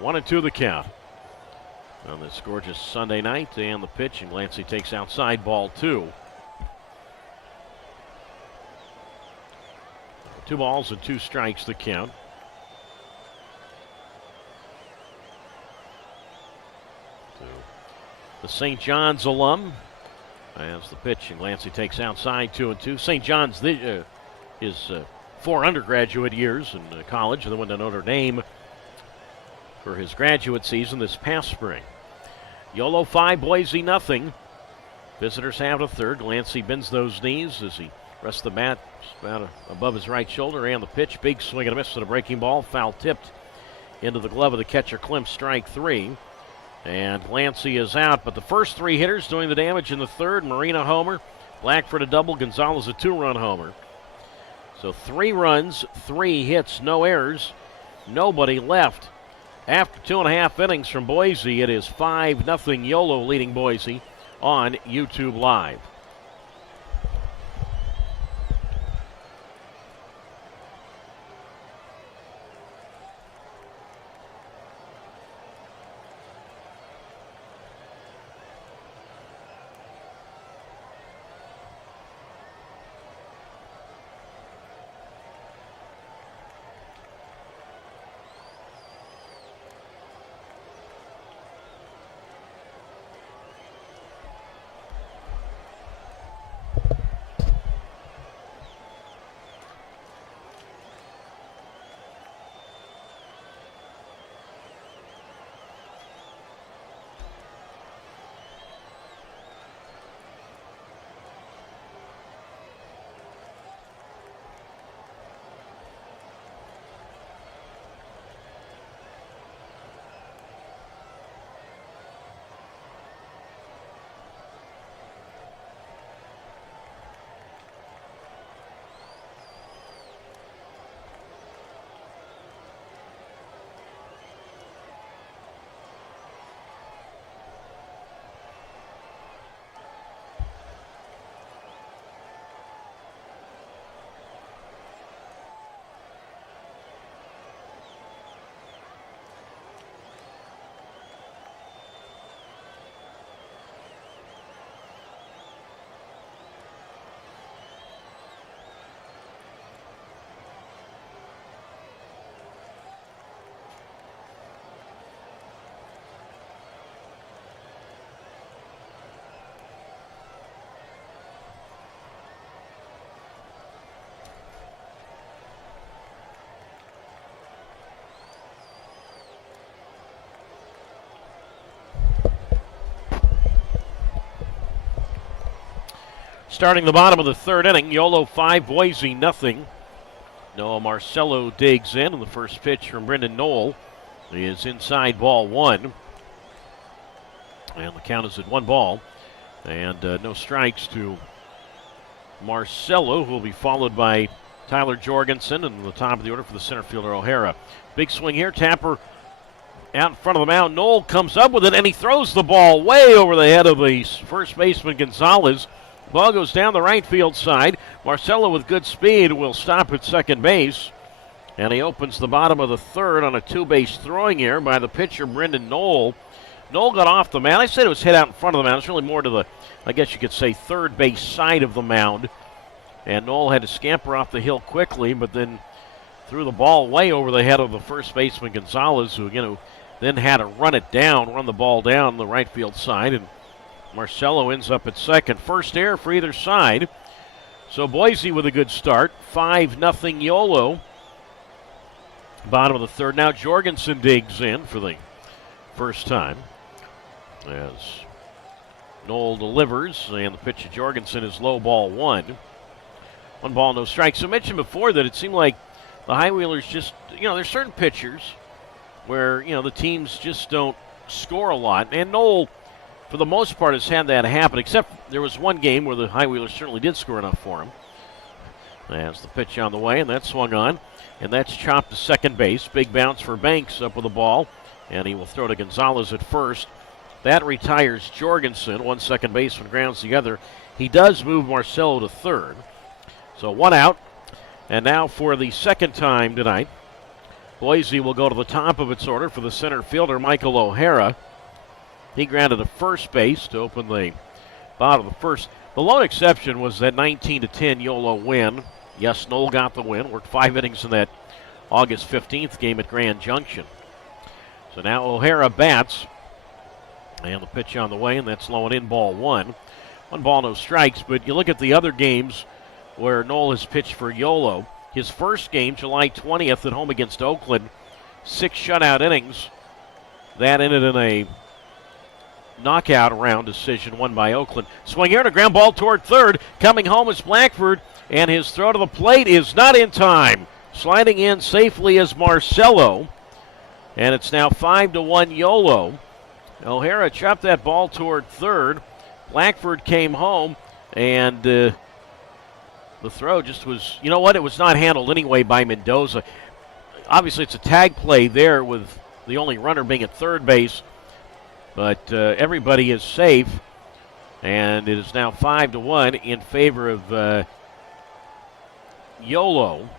1-2 the count. on this gorgeous Sunday night. And the pitch, and Glancy takes outside, ball 2. 2 balls and 2 strikes the count. So the St. John's alum as the pitch, and Glancy takes outside, 2-2. St. John's, his 4 undergraduate years in college, and then went to Notre Dame for his graduate season this past spring. Yolo 5, Boise nothing. Visitors have the third. Glancy bends those knees as he rests the bat about above his right shoulder, and the pitch, big swing and a miss to the breaking ball, foul tipped into the glove of the catcher, Klim, strike 3. And Glancy is out, but the first 3 hitters doing the damage in the third. Marina homer, Blackford a double, Gonzalez a 2-run homer. So 3 runs, 3 hits, no errors, nobody left. After 2.5 innings from Boise, it is 5-0 Yolo leading Boise on YouTube Live. Starting the bottom of the third inning, Yolo 5, Boise nothing. Noah Marcello digs in, and the first pitch from Brendan Knoll is inside, ball 1. And the count is at 1 ball. And no strikes to Marcello, who will be followed by Tyler Jorgensen, and the top of the order for the center fielder O'Hara. Big swing here, Tapper out in front of the mound. Knoll comes up with it, and he throws the ball way over the head of the first baseman Gonzalez. Ball goes down the right field side. Marcello with good speed will stop at second base. And he opens the bottom of the third on a 2-base throwing error by the pitcher, Brendan Knoll. Knoll got off the mound. I said it was hit out in front of the mound. It's really more to the, I guess you could say, third base side of the mound. And Knoll had to scamper off the hill quickly, but then threw the ball way over the head of the first baseman, Gonzalez, who then had to run the ball down the right field side. And Marcello ends up at second. First error for either side. So Boise with a good start. 5-0 Yolo. Bottom of the third. Now Jorgensen digs in for the first time as Knoll delivers. And the pitch to Jorgensen is low, ball 1. 1 ball, no strikes. So I mentioned before that it seemed like the High Wheelers just, there's certain pitchers where, the teams just don't score a lot. And Knoll, for the most part, has had that happen, except there was one game where the High Wheelers certainly did score enough for him. That's the pitch on the way, and that swung on. And that's chopped to second base. Big bounce for Banks up with the ball, and he will throw to Gonzalez at first. That retires Jorgensen. 1 second baseman grounds the other. He does move Marcello to third. So 1 out. And now for the second time tonight, Boise will go to the top of its order for the center fielder, Michael O'Hara. He grounded to first base to open the bottom of the first. The lone exception was that 19-10 Yolo win. Yes, Knoll got the win. Worked 5 innings in that August 15th game at Grand Junction. So now O'Hara bats. And the pitch on the way, and that's low and in, ball 1. 1 ball, no strikes. But you look at the other games where Knoll has pitched for Yolo. His first game, July 20th at home against Oakland, 6 shutout innings. That ended in a knockout round decision won by Oakland. Swing here and a ground ball toward third. Coming home is Blackford, and his throw to the plate is not in time. Sliding in safely is Marcello, and it's now 5-1 Yolo. O'Hara chopped that ball toward third. Blackford came home, and the throw just was, you know what, it was not handled anyway by Mendoza. Obviously, it's a tag play there with the only runner being at third base. But everybody is safe, and it is now 5-1 in favor of Yolo.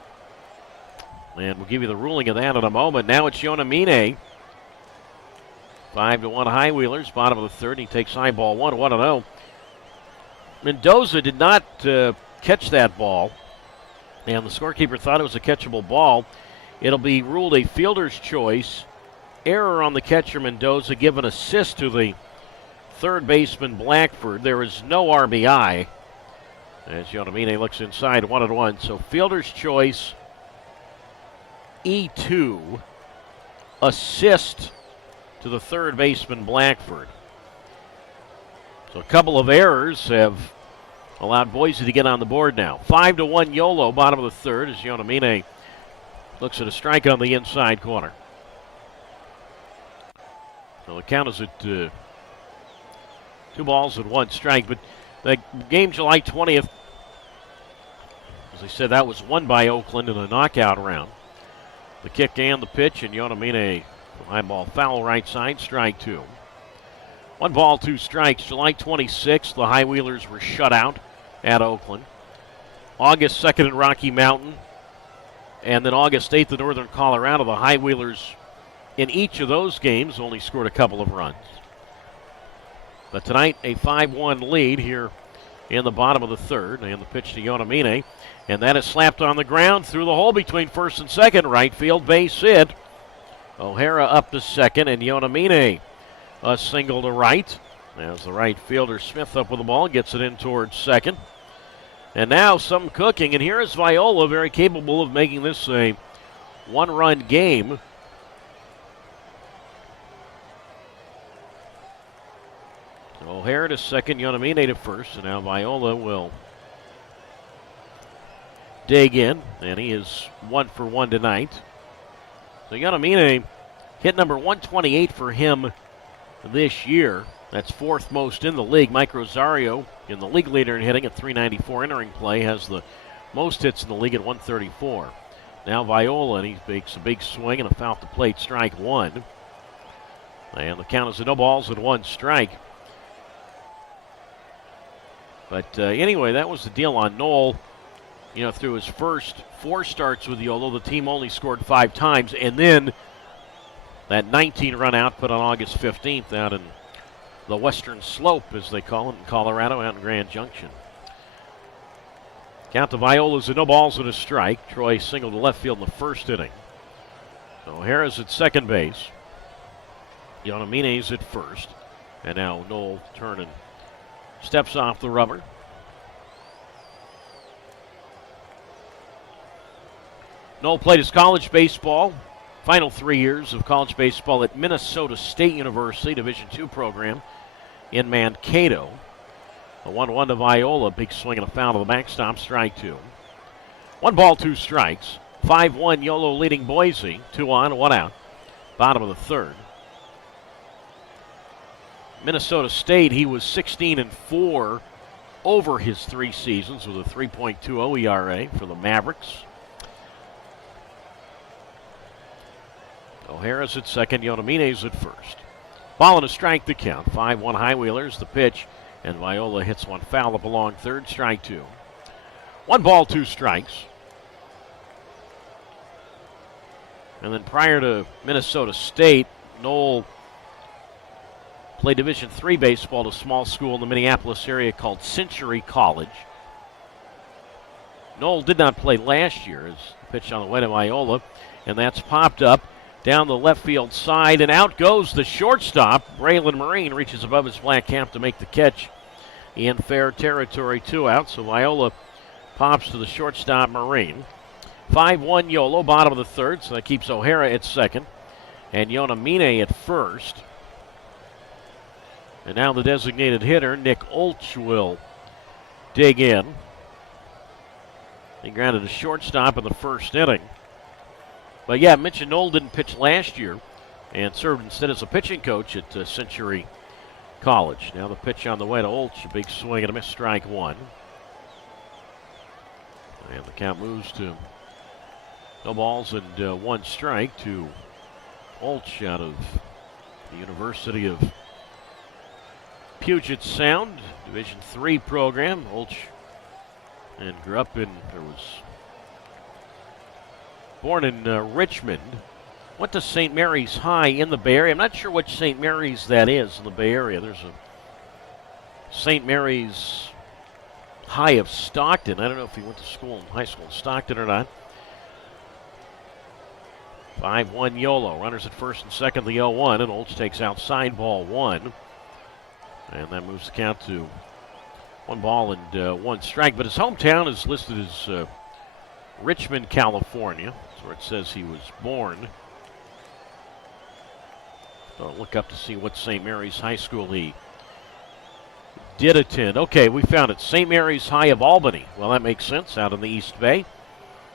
And we'll give you the ruling of that in a moment. Now it's Yonamine. 5-1 High Wheelers, bottom of the third. He takes high ball 1, 1-0. Mendoza did not catch that ball, and the scorekeeper thought it was a catchable ball. It'll be ruled a fielder's choice. Error on the catcher Mendoza, give an assist to the third baseman Blackford. There is no RBI as Yonamine looks inside, 1-1. So fielder's choice, E2, assist to the third baseman Blackford. So a couple of errors have allowed Boise to get on the board now. 5-1 Yolo, bottom of the third, as Yonamine looks at a strike on the inside corner. So the count is at 2 balls and 1 strike. But the game July 20th, as I said, that was won by Oakland in a knockout round. The kick and the pitch, and Yonamine, high ball foul right side, strike 2. 1 ball, 2 strikes. July 26th, the High Wheelers were shut out at Oakland. August 2nd in Rocky Mountain. And then August 8th in Northern Colorado, the High Wheelers in each of those games only scored a couple of runs. But tonight, a 5-1 lead here in the bottom of the third. And the pitch to Yonamine. And that is slapped on the ground through the hole between first and second. Right field, base hit. O'Hara up to second, and Yonamine a single to right. As the right fielder Smith up with the ball, gets it in towards second. And now some cooking, and here is Viola, very capable of making this a 1-run game. O'Hara to second, Yonamine to first, and now Viola will dig in, and he is 1 for 1 tonight. So Yonamine hit number 128 for him this year. That's 4th most in the league. Mike Rosario, in the league leader in hitting at 394 entering play, has the most hits in the league at 134. Now Viola, and he makes a big swing and a foul to plate, strike 1. And the count is a no balls and 1 strike. But anyway, that was the deal on Knoll. You know, through his first 4 starts with Yolo, the team only scored 5 times. And then that 19-run output on August 15th out in the Western Slope, as they call it, in Colorado, out in Grand Junction. Count to Viola's a no balls and a strike. Troy singled to left field in the first inning. O'Hara's at second base. Yonamine's at first. And now Knoll turning, steps off the rubber. Knoll played his college baseball, final 3 years of college baseball at Minnesota State University, Division II program in Mankato. A 1-1 to Viola, big swing and a foul to the backstop, strike 2. 1 ball, 2 strikes. 5-1 Yolo leading Boise, 2 on, 1 out. Bottom of the third. Minnesota State, he was 16-4 over his 3 seasons with a 3.20 ERA for the Mavericks. O'Hara's at second, Yonamine's at first. Ball and a strike to count. 5-1 High Wheelers, the pitch, and Viola hits one foul up along third, strike 2. 1 ball, 2 strikes. And then prior to Minnesota State, Knoll play Division III baseball at a small school in the Minneapolis area called Century College. Knoll did not play last year as pitch on the way to Yolo, and that's popped up down the left field side, and out goes the shortstop. Braylon Marine reaches above his black cap to make the catch in fair territory, 2 out. So Viola pops to the shortstop, Marine. 5-1 Yolo, bottom of the third, so that keeps O'Hara at second and Yonamine at first. And now the designated hitter, Nick Olch, will dig in. He grounded a shortstop in the first inning. But yeah, I mentioned Knoll didn't pitch last year and served instead as a pitching coach at Century College. Now the pitch on the way to Olch, a big swing and a miss, strike 1. And the count moves to no balls and 1 strike to Olch out of the University of Puget Sound, Division III program. Olch and grew up in, born in Richmond. Went to St. Mary's High in the Bay Area. I'm not sure which St. Mary's that is in the Bay Area. There's a St. Mary's High of Stockton. I don't know if he went to high school in Stockton or not. 5-1 Yolo. Runners at first and second, the 0-1, and Olch takes outside ball 1. And that moves the count to 1 ball and 1 strike. But his hometown is listed as Richmond, California. That's where it says he was born. So I'll look up to see what St. Mary's High School he did attend. Okay, we found it. St. Mary's High of Albany. Well, that makes sense, out in the East Bay.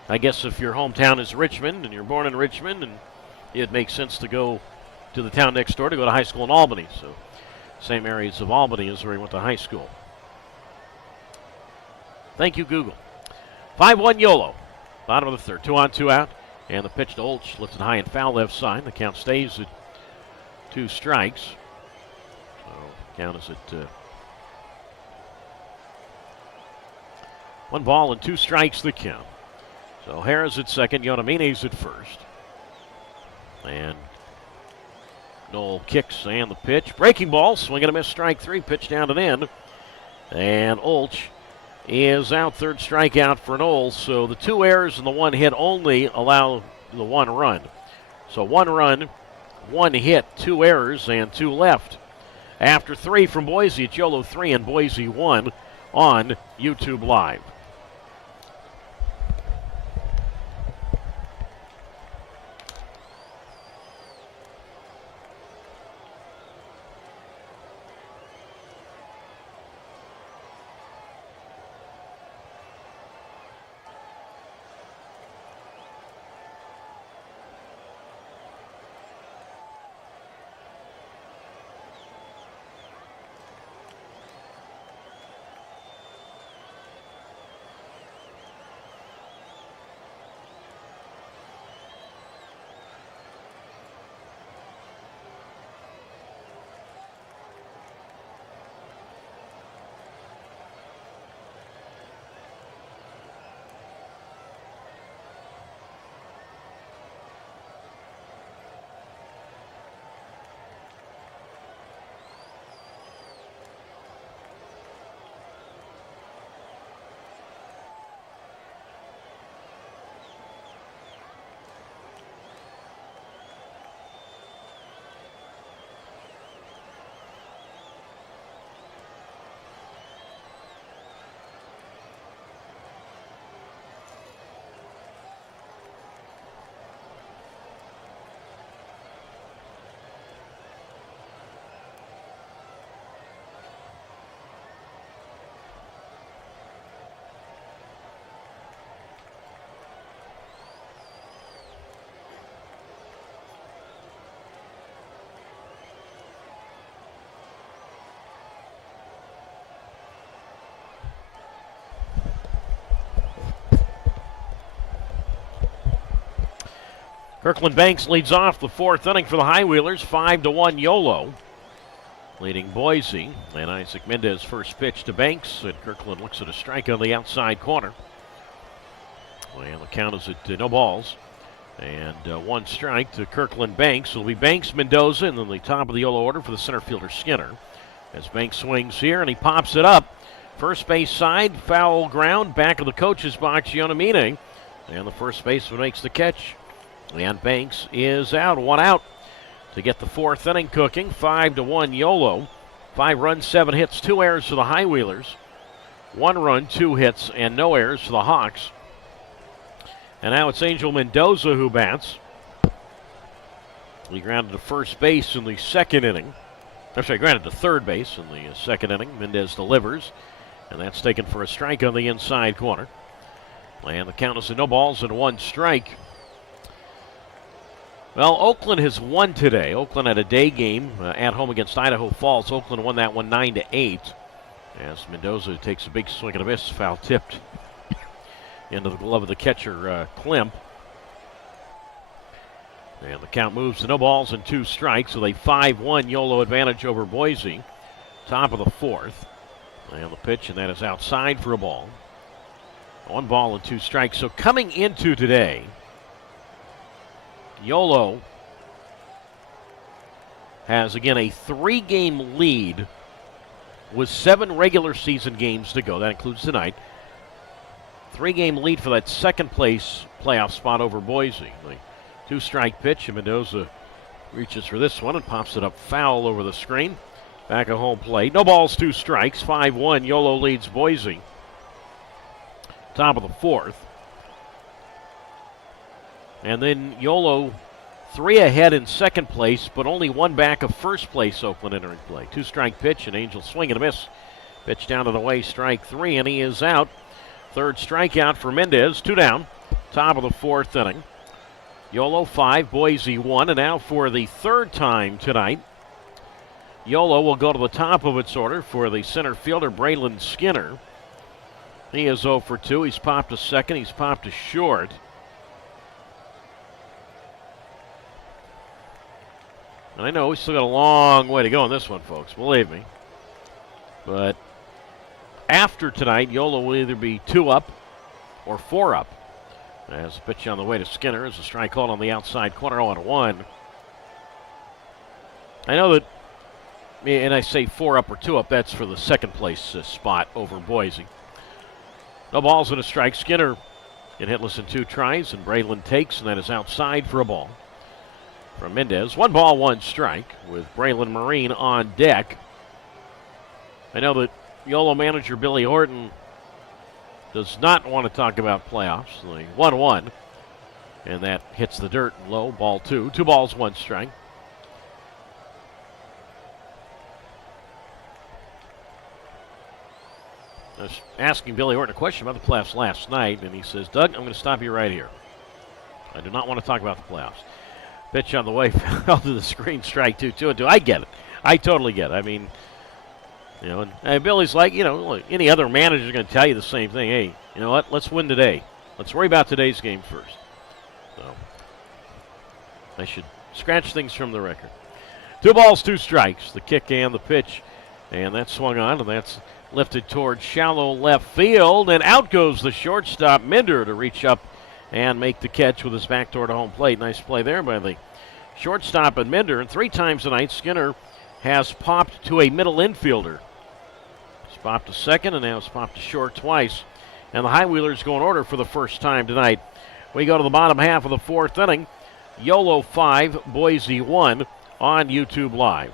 I guess if your hometown is Richmond and you're born in Richmond, and it makes sense to go to the town next door to go to high school in Albany. So St. Mary's of Albany is where he went to high school. Thank you, Google. 5-1 Yolo. Bottom of the third. 2 on, 2 out. And the pitch to Olch lifted high and foul left side. The count stays at 2 strikes. So count is at 1 ball and 2 strikes the count. So O'Hara's at second. Yonamine's at first. And Knoll kicks and the pitch. Breaking ball. Swing and a miss. Strike 3. Pitch down and in. And Olch is out. Third strikeout for Knoll. So the 2 errors and the 1 hit only allow the 1 run. So 1 run, 1 hit, 2 errors, and 2 left. After 3 from Boise, it's Yolo 3 and Boise 1 on YouTube Live. Kirkland Banks leads off the 4th inning for the High Wheelers, 5-1 Yolo, leading Boise. And Isaac Mendez first pitch to Banks, and Kirkland looks at a strike on the outside corner. And the count is at no balls And one strike to Kirkland Banks. It'll be Banks, Mendoza, and then the top of the Yolo order for the center fielder Skinner. As Banks swings here, and he pops it up. First base side, foul ground, back of the coach's box, Yonamine. And the first baseman makes the catch. And Banks is out, one out to get the fourth inning cooking. 5-1 Yolo. 5 runs, 7 hits, 2 errors for the Highwheelers. 1 run, 2 hits, and no errors for the Hawks. And now it's Angel Mendoza who bats. He grounded to first base in the second inning. Grounded to third base in the second inning. Mendez delivers, and that's taken for a strike on the inside corner. And the count is a no balls and 1 strike. Well, Oakland has won today. Oakland had a day game at home against Idaho Falls. Oakland won that one 9-8. As Mendoza takes a big swing and a miss, foul tipped into the glove of the catcher, Klimp. And the count moves to no balls and 2 strikes with a 5-1 Yolo advantage over Boise. Top of the fourth. And the pitch, and that is outside for a ball. 1 ball and 2 strikes. So coming into today, Yolo has, again, a 3-game lead with 7 regular season games to go. That includes tonight. 3-game lead for that second place playoff spot over Boise. The 2-strike pitch, and Mendoza reaches for this one and pops it up foul over the screen. Back at home plate. No balls, 2 strikes. 5-1. Yolo leads Boise. Top of the fourth. And then Yolo 3 ahead in second place, but only 1 back of first place Oakland entering play. 2-strike pitch, and Angel swing and a miss. Pitch down to the way, strike 3, and he is out. Third strikeout for Mendez. 2 down. Top of the fourth inning. Yolo 5, Boise 1, and now for the third time tonight, Yolo will go to the top of its order for the center fielder, Braylon Skinner. He is 0 for 2. He's popped a second. He's popped a short. And I know we still got a long way to go on this one, folks. Believe me. But after tonight, Yolo will either be 2 up or 4 up. As a pitch on the way to Skinner as a strike called on the outside corner, 0-1. I know that, and I say 4 up or 2 up, that's for the second place spot over Boise. No balls and a strike. Skinner in hitless in 2 tries, and Braylon takes, and that is outside for a ball. From Mendez, 1 ball, 1 strike with Braylon Marine on deck. I know that Yolo manager Billy Horton does not want to talk about playoffs. The 1-1, and that hits the dirt low, ball 2. 2 balls, 1 strike. I was asking Billy Horton a question about the playoffs last night, and he says, Doug, I'm going to stop you right here. I do not want to talk about the playoffs. Pitch on the way, fell to the screen, strike 2, 2-2. I get it. I totally get it. I mean, you know, and Billy's like, you know, look, any other manager is going to tell you the same thing. Hey, you know what? Let's win today. Let's worry about today's game first. So I should scratch things from the record. 2 balls, 2 strikes. The kick and the pitch, and that swung on, and that's lifted toward shallow left field, and out goes the shortstop Minder to reach up and make the catch with his back toward home plate. Nice play there by the shortstop and Minder. And 3 times tonight, Skinner has popped to a middle infielder. He's popped to second, and now he's popped to short twice. And the Highwheelers go in order for the first time tonight. We go to the bottom half of the fourth inning. Yolo 5, Boise 1 on YouTube Live.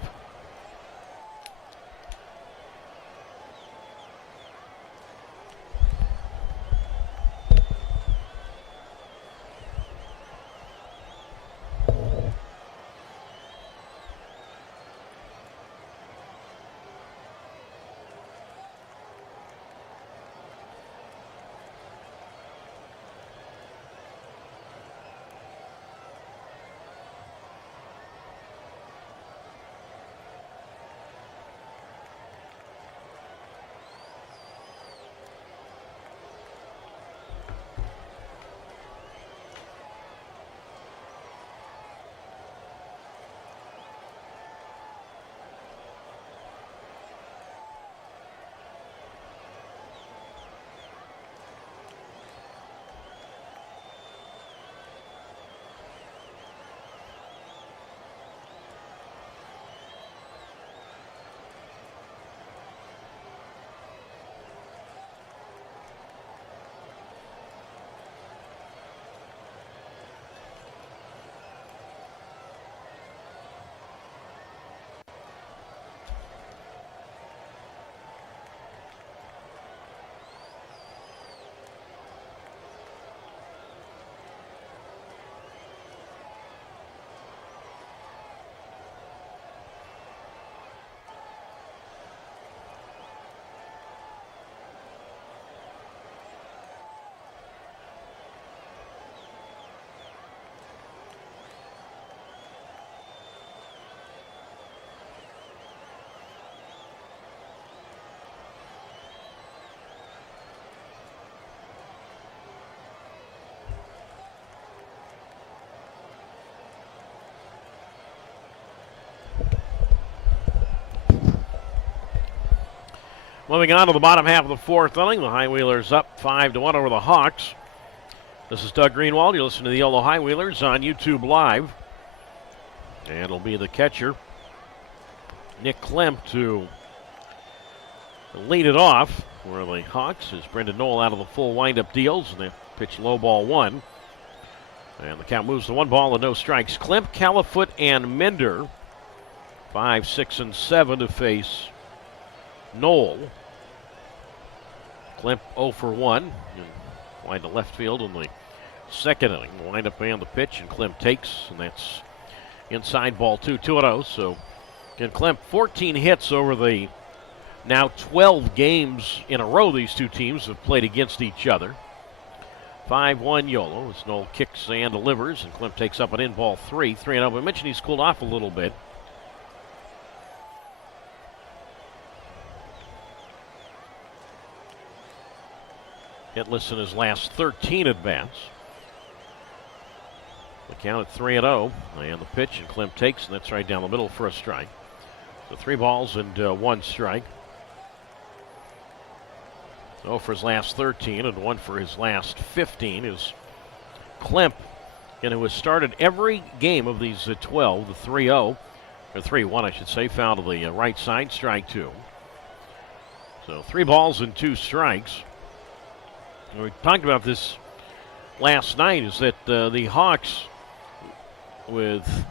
Moving on to the bottom half of the fourth inning, the High Wheelers up 5-1 over the Hawks. This is Doug Greenwald. You're listening to the Yolo High Wheelers on YouTube Live. And it'll be the catcher, Nick Klemp, to lead it off. For the Hawks is Brendan Knoll out of the full windup deals, and they pitch low ball one. And the count moves to 1 ball and no strikes. Klemp, Califoot, and Minder, 5, 6, and 7 to face Knoll. Klemp 0 for 1. Wide to left field in the second inning. The windup and the pitch, and Klemp takes, and that's inside ball 2, 2-0. So, again, Klemp 14 hits over the now 12 games in a row these two teams have played against each other. 5-1 Yolo as Knoll kicks and delivers, and Klemp takes up an in ball 3, 3-0. We mentioned he's cooled off a little bit. Hitless in his last 13 at-bats. The count at 3-0, and the pitch, and Klemp takes, and that's right down the middle for a strike. So 3 balls and 1 strike. 0 for his last 13 and 1 for his last 15 is Klemp, and who has started every game of these 12, the 3-0, or 3-1 I should say, foul to the right side, strike 2. So 3 balls and 2 strikes. And we talked about this last night, is that the Hawks with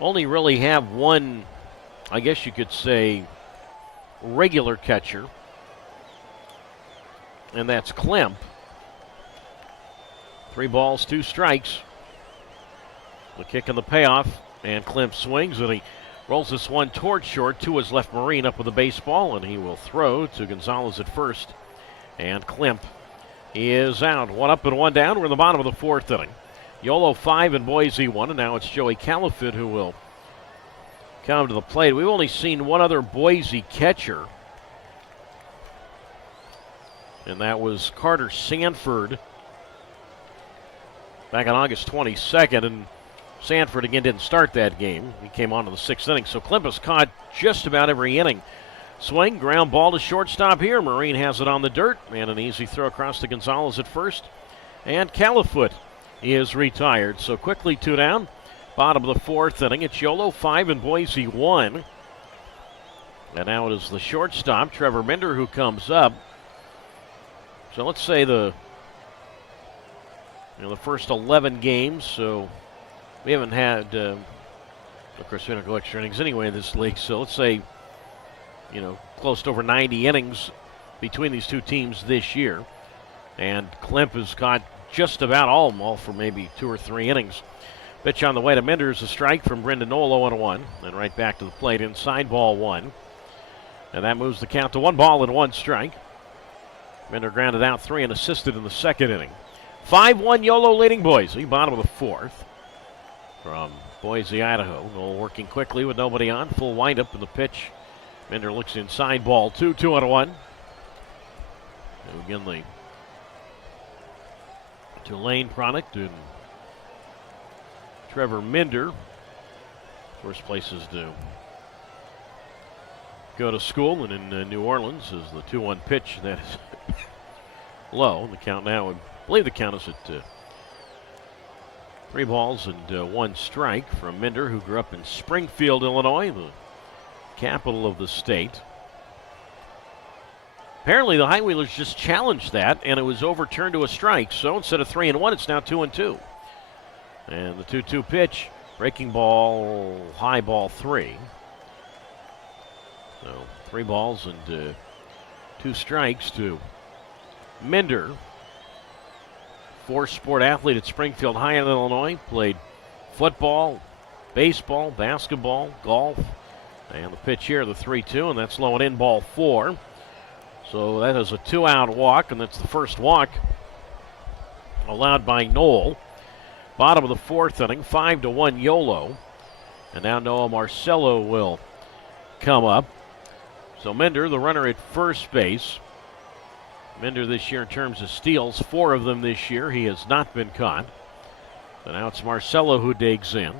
only really have one, I guess you could say, regular catcher, and that's Klemp. 3 balls, 2 strikes. The kick and the payoff, and Klemp swings, and he rolls this one toward short to his left Marine up with the baseball, and he will throw to Gonzalez at first, and Klemp is out. 1 up and 1 down. We're in the bottom of the fourth inning. Yolo 5 and Boise 1, and now it's Joey Califoot who will come to the plate. We've only seen one other Boise catcher, and that was Carter Sanford back on August 22nd, and Sanford again didn't start that game. He came on to the 6th inning, so Klemp has caught just about every inning. Swing, ground ball to shortstop here. Marine has it on the dirt, and an easy throw across to Gonzalez at first, and Califoot is retired. So quickly 2 down, bottom of the fourth inning. It's Yolo 5 and Boise 1. And now it is the shortstop, Trevor Minder, who comes up. So let's say the first 11 games. So we haven't had, of course, we don't go extra innings anyway in this league. So let's say, close to over 90 innings between these two teams this year. And Klemp has caught just about all of them, all for maybe 2 or 3 innings. Pitch on the way to Minder is a strike from Brendan Knoll, 0-1. Then right back to the plate, inside ball 1. And that moves the count to 1 ball and 1 strike. Minder grounded out 3 and assisted in the second inning. 5-1 Yolo leading Boise, bottom of the fourth. From Boise, Idaho. Knoll working quickly with nobody on. Full windup in the pitch. Minder looks inside ball 2, 2-1. And again, the Tulane product and Trevor Minder, first places to go to school, and in New Orleans is the 2-1 pitch that is low. The count now, I believe the count is at 3 balls and 1 strike from Minder, who grew up in Springfield, Illinois, the capital of the state. Apparently the High Wheelers just challenged that, and it was overturned to a strike. So instead of 3-1, it's now 2-2. And the 2-2 pitch, breaking ball, high ball 3. So 3 balls and 2 strikes to Minder. 4-sport athlete at Springfield High in Illinois. Played football, baseball, basketball, golf. And the pitch here, the 3-2, and that's low and in, ball 4. So that is a 2-out walk, and that's the first walk allowed by Knoll. Bottom of the fourth inning, 5-1 Yolo. And now Noah Marcello will come up. So Minder, the runner at first base. Minder this year in terms of steals, 4 of them this year. He has not been caught. So now it's Marcello who digs in.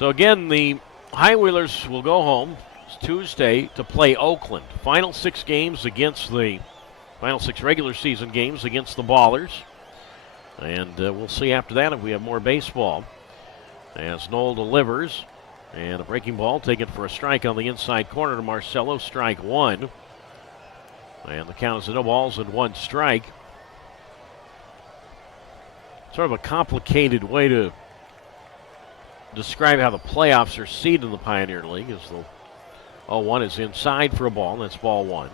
So again, the High Wheelers will go home It's Tuesday to play Oakland. Final 6 games against the final 6 regular season games against the Ballers. And we'll see after that if we have more baseball. As Knoll delivers. And a breaking ball taken for a strike on the inside corner to Marcelo. Strike 1. And the count is 0 balls and 1 strike. Sort of a complicated way to describe how the playoffs are seeded in the Pioneer League. As the 0-1 is inside for a ball. That's ball 1.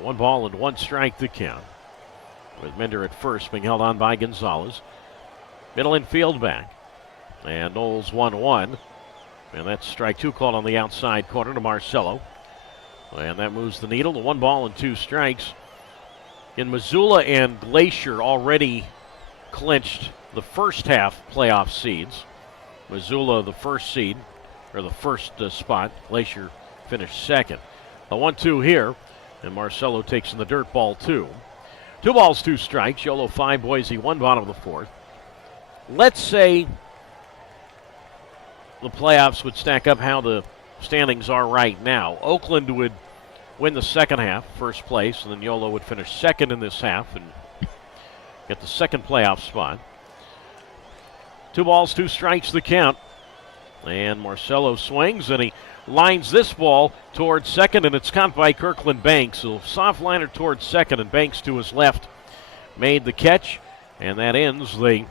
1 ball and 1 strike to count. With Mender at first, being held on by Gonzalez. Middle infield back. And Knowles 1-1. And that's strike 2 called on the outside corner to Marcelo. And that moves the needle to 1 ball and 2 strikes. In Missoula and Glacier already clinched the first half playoff seeds. Missoula the first seed, or the first spot. Glacier finished second. A 1-2 here, and Marcelo takes in the dirt, ball 2. 2 balls, 2 strikes. Yolo 5, Boise 1, bottom of the 4th. Let's say the playoffs would stack up how the standings are right now. Oakland would win the second half, first place, and then Yolo would finish second in this half and get the second playoff spot. 2 balls, 2 strikes the count. And Marcelo swings, and he lines this ball towards second, and it's caught by Kirkland Banks. So soft liner towards second, and Banks to his left made the catch, and that ends the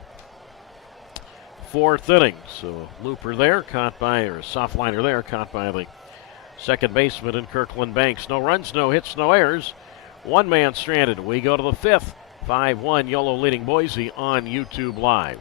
4th inning. So a looper there, caught by, or a soft liner there, caught by the second baseman in Kirkland Banks. No runs, no hits, no errors. 1 man stranded. We go to the 5th. 5-1, Yolo leading Boise on YouTube Live.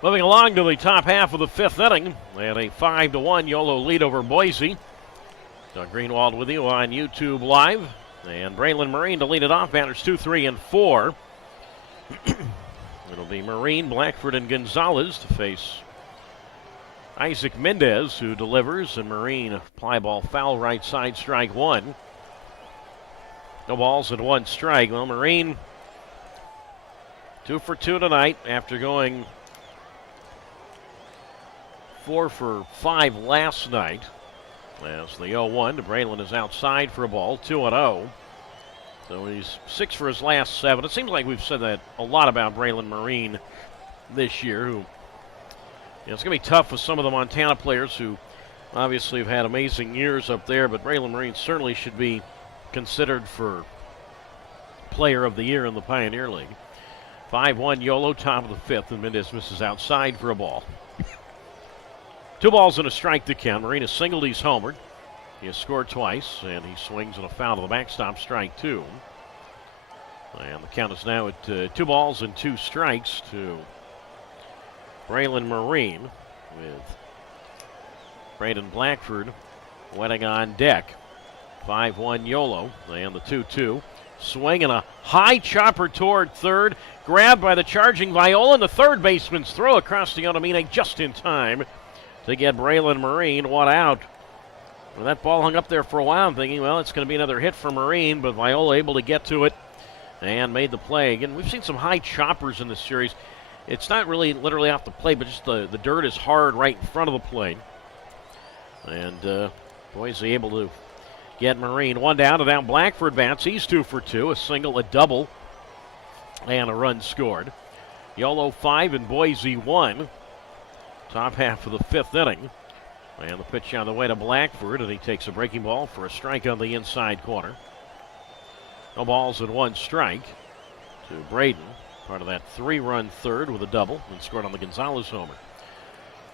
Moving along to the top half of the fifth inning. They had a 5-1 Yolo lead over Boise. Doug Greenwald with you on YouTube Live. And Braylon Marine to lead it off. Batters 2, 3, and 4. It'll be Marine, Blackford, and Gonzalez to face Isaac Mendez, who delivers, and Marine a fly ball foul right side, strike one. No balls and one strike. Well, Marine 2 for 2 tonight after going 4 for 5 last night. As the 0-1 to Braylon is outside for a ball, 2-0. So he's 6 for his last 7. It seems like we've said that a lot about Braylon Marine this year, who it's going to be tough with some of the Montana players who obviously have had amazing years up there, but Braylon Marine certainly should be considered for Player of the Year in the Pioneer League. 5-1 Yolo, top of the fifth, and Mendez misses outside for a ball. 2 balls and a strike to count. Marine has singled, he's homered. He has scored twice, and he swings on a foul to the backstop, strike 2. And the count is now at 2 balls and 2 strikes to Braylon Marine, with Braden Blackford wetting on deck. 5-1 Yolo, and the 2-2. Swing and a high chopper toward third. Grabbed by the charging Viola, and the third baseman's throw across the Onomine just in time to get Braylon Marine one out. Well, that ball hung up there for a while. I'm thinking, well, it's going to be another hit for Marine, but Viola able to get to it and made the play. Again, we've seen some high choppers in this series. It's not really literally off the plate, but just the dirt is hard right in front of the plate. And Boise able to get Marine one down, and now Blackford bats. He's 2 for 2, a single, a double, and a run scored. Yolo 5 and Boise 1. Top half of the fifth inning. And the pitch on the way to Blackford, and he takes a breaking ball for a strike on the inside corner. No balls and 1 strike to Braden. Part of that 3-run third with a double, and scored on the Gonzalez homer.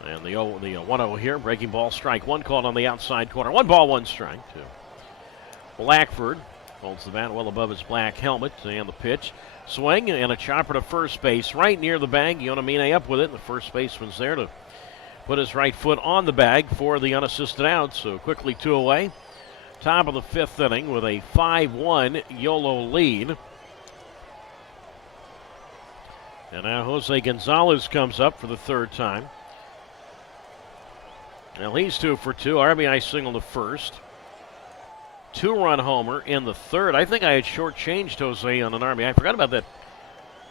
And the 1-0 here, breaking ball, strike 1 called on the outside corner. 1 ball, 1 strike to Blackford. Holds the bat well above his black helmet, and the pitch. Swing and a chopper to first base, right near the bag. Yonomine up with it, and the first baseman's there to put his right foot on the bag for the unassisted out. So quickly 2 away. Top of the fifth inning with a 5-1 Yolo lead. And now Jose Gonzalez comes up for the third time. Well, he's 2 for 2. RBI single to first. 2-run homer in the third. I think I had shortchanged Jose on an RBI. I forgot about that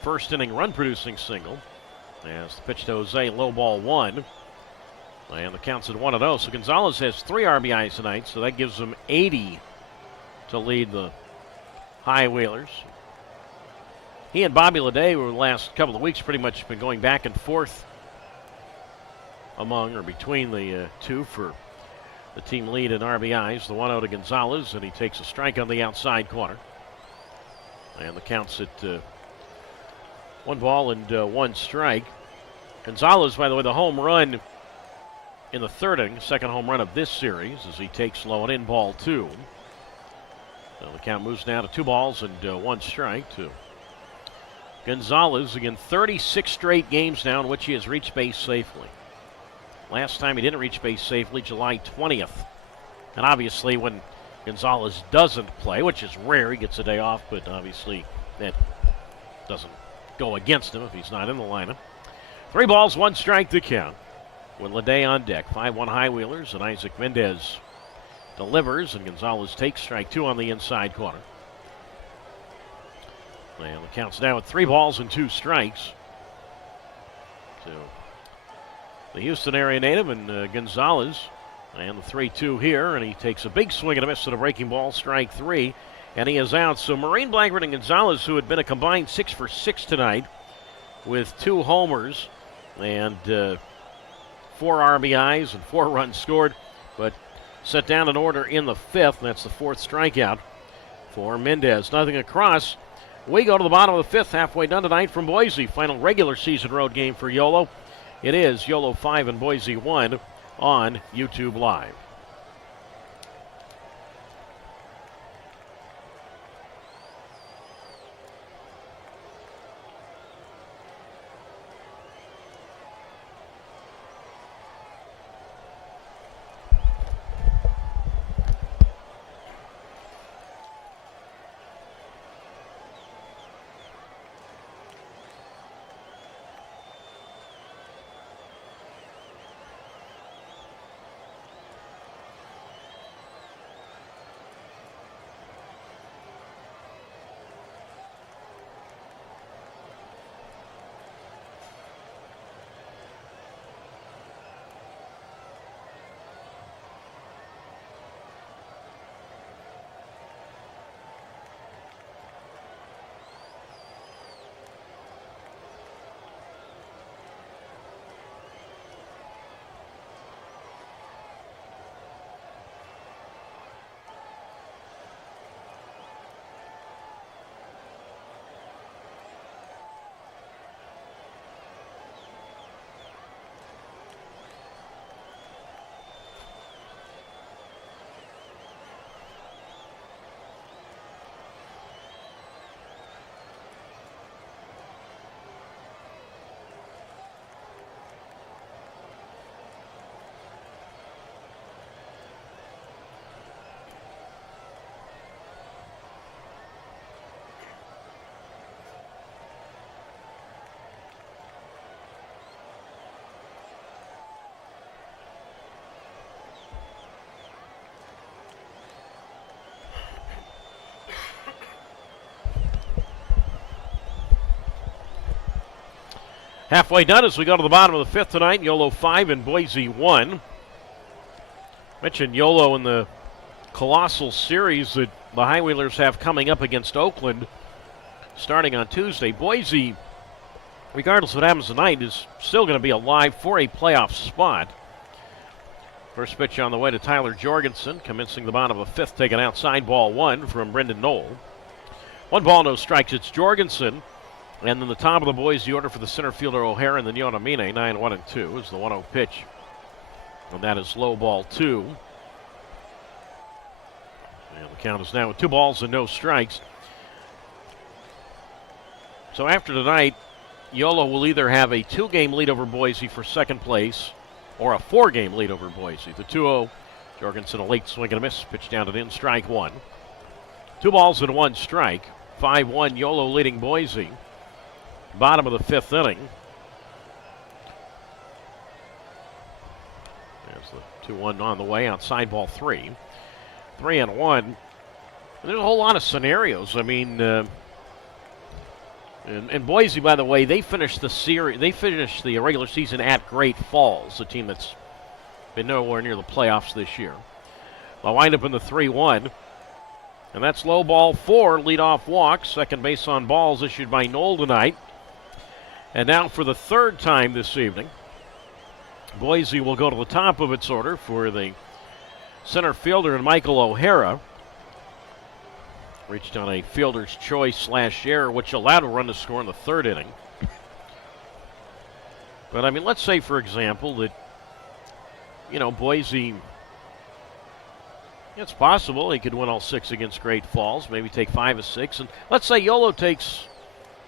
first inning run-producing single. As the pitch to Jose, low ball 1. And the count's at 1-0. So Gonzalez has 3 RBIs tonight, so that gives him 80 to lead the High Whalers. He and Bobby Leday over the last couple of weeks pretty much been going back and forth among or between the two for the team lead in RBIs. The 1-0 to Gonzalez, and he takes a strike on the outside corner. And the count's at 1 ball and 1 strike. Gonzalez, by the way, the home run in the third inning, second home run of this series, as he takes low and in, ball 2. So the count moves now to 2 balls and 1 strike to Gonzalez. Again, 36 straight games now in which he has reached base safely. Last time he didn't reach base safely, July 20th. And obviously when Gonzalez doesn't play, which is rare, he gets a day off, but obviously that doesn't go against him if he's not in the lineup. 3 balls, 1 strike to count with Leday on deck. 5-1 High Wheelers, and Isaac Mendez delivers, and Gonzalez takes strike 2 on the inside corner. And the count's now at 3 balls and 2 strikes. So the Houston area native and Gonzalez, and the 3-2 here, and he takes a big swing and a miss at a breaking ball, strike 3, and he is out. So Marine, Blackford, and Gonzalez, who had been a combined 6 for 6 tonight with 2 homers and 4 RBIs and 4 runs scored, but set down an order in the 5th, and that's the 4th strikeout for Mendez. Nothing across. We go to the bottom of the 5th, halfway done tonight from Boise. Final regular season road game for Yolo. It is Yolo 5 and Boise 1 on YouTube Live. Halfway done as we go to the bottom of the fifth tonight. Yolo 5 and Boise 1. Mentioned Yolo in the colossal series that the Highwheelers have coming up against Oakland starting on Tuesday. Boise, regardless of what happens tonight, is still going to be alive for a playoff spot. First pitch on the way to Tyler Jorgensen, commencing the bottom of the fifth, taking outside ball one from Brendan Knoll. 1 ball, no strikes. It's Jorgensen. And then the top of the Boise order for the center fielder O'Hara and then Yonamine, 9-1-2 is the 1-0 pitch. And that is low ball 2. And the count is now with 2 balls and no strikes. So after tonight, Yolo will either have a 2-game lead over Boise for second place or a 4-game lead over Boise. The 2-0, Jorgensen a late swing and a miss. Pitch down and in, strike 1. 2 balls and 1 strike. 5-1, Yolo leading Boise. Bottom of the fifth inning. There's the 2-1 on the way, outside ball 3. 3-1. And there's a whole lot of scenarios. I mean, and Boise, by the way, they finished the series. They finished the regular season at Great Falls, a team that's been nowhere near the playoffs this year. They'll wind up in the 3-1, and that's low ball 4, leadoff walk. Second base on balls issued by Knoll tonight. And now for the third time this evening, Boise will go to the top of its order for the center fielder and Michael O'Hara. Reached on a fielder's choice / error, which allowed a run to score in the third inning. But, I mean, let's say, for example, that, Boise, it's possible he could win all 6 against Great Falls, maybe take 5 of 6. And let's say Yolo takes,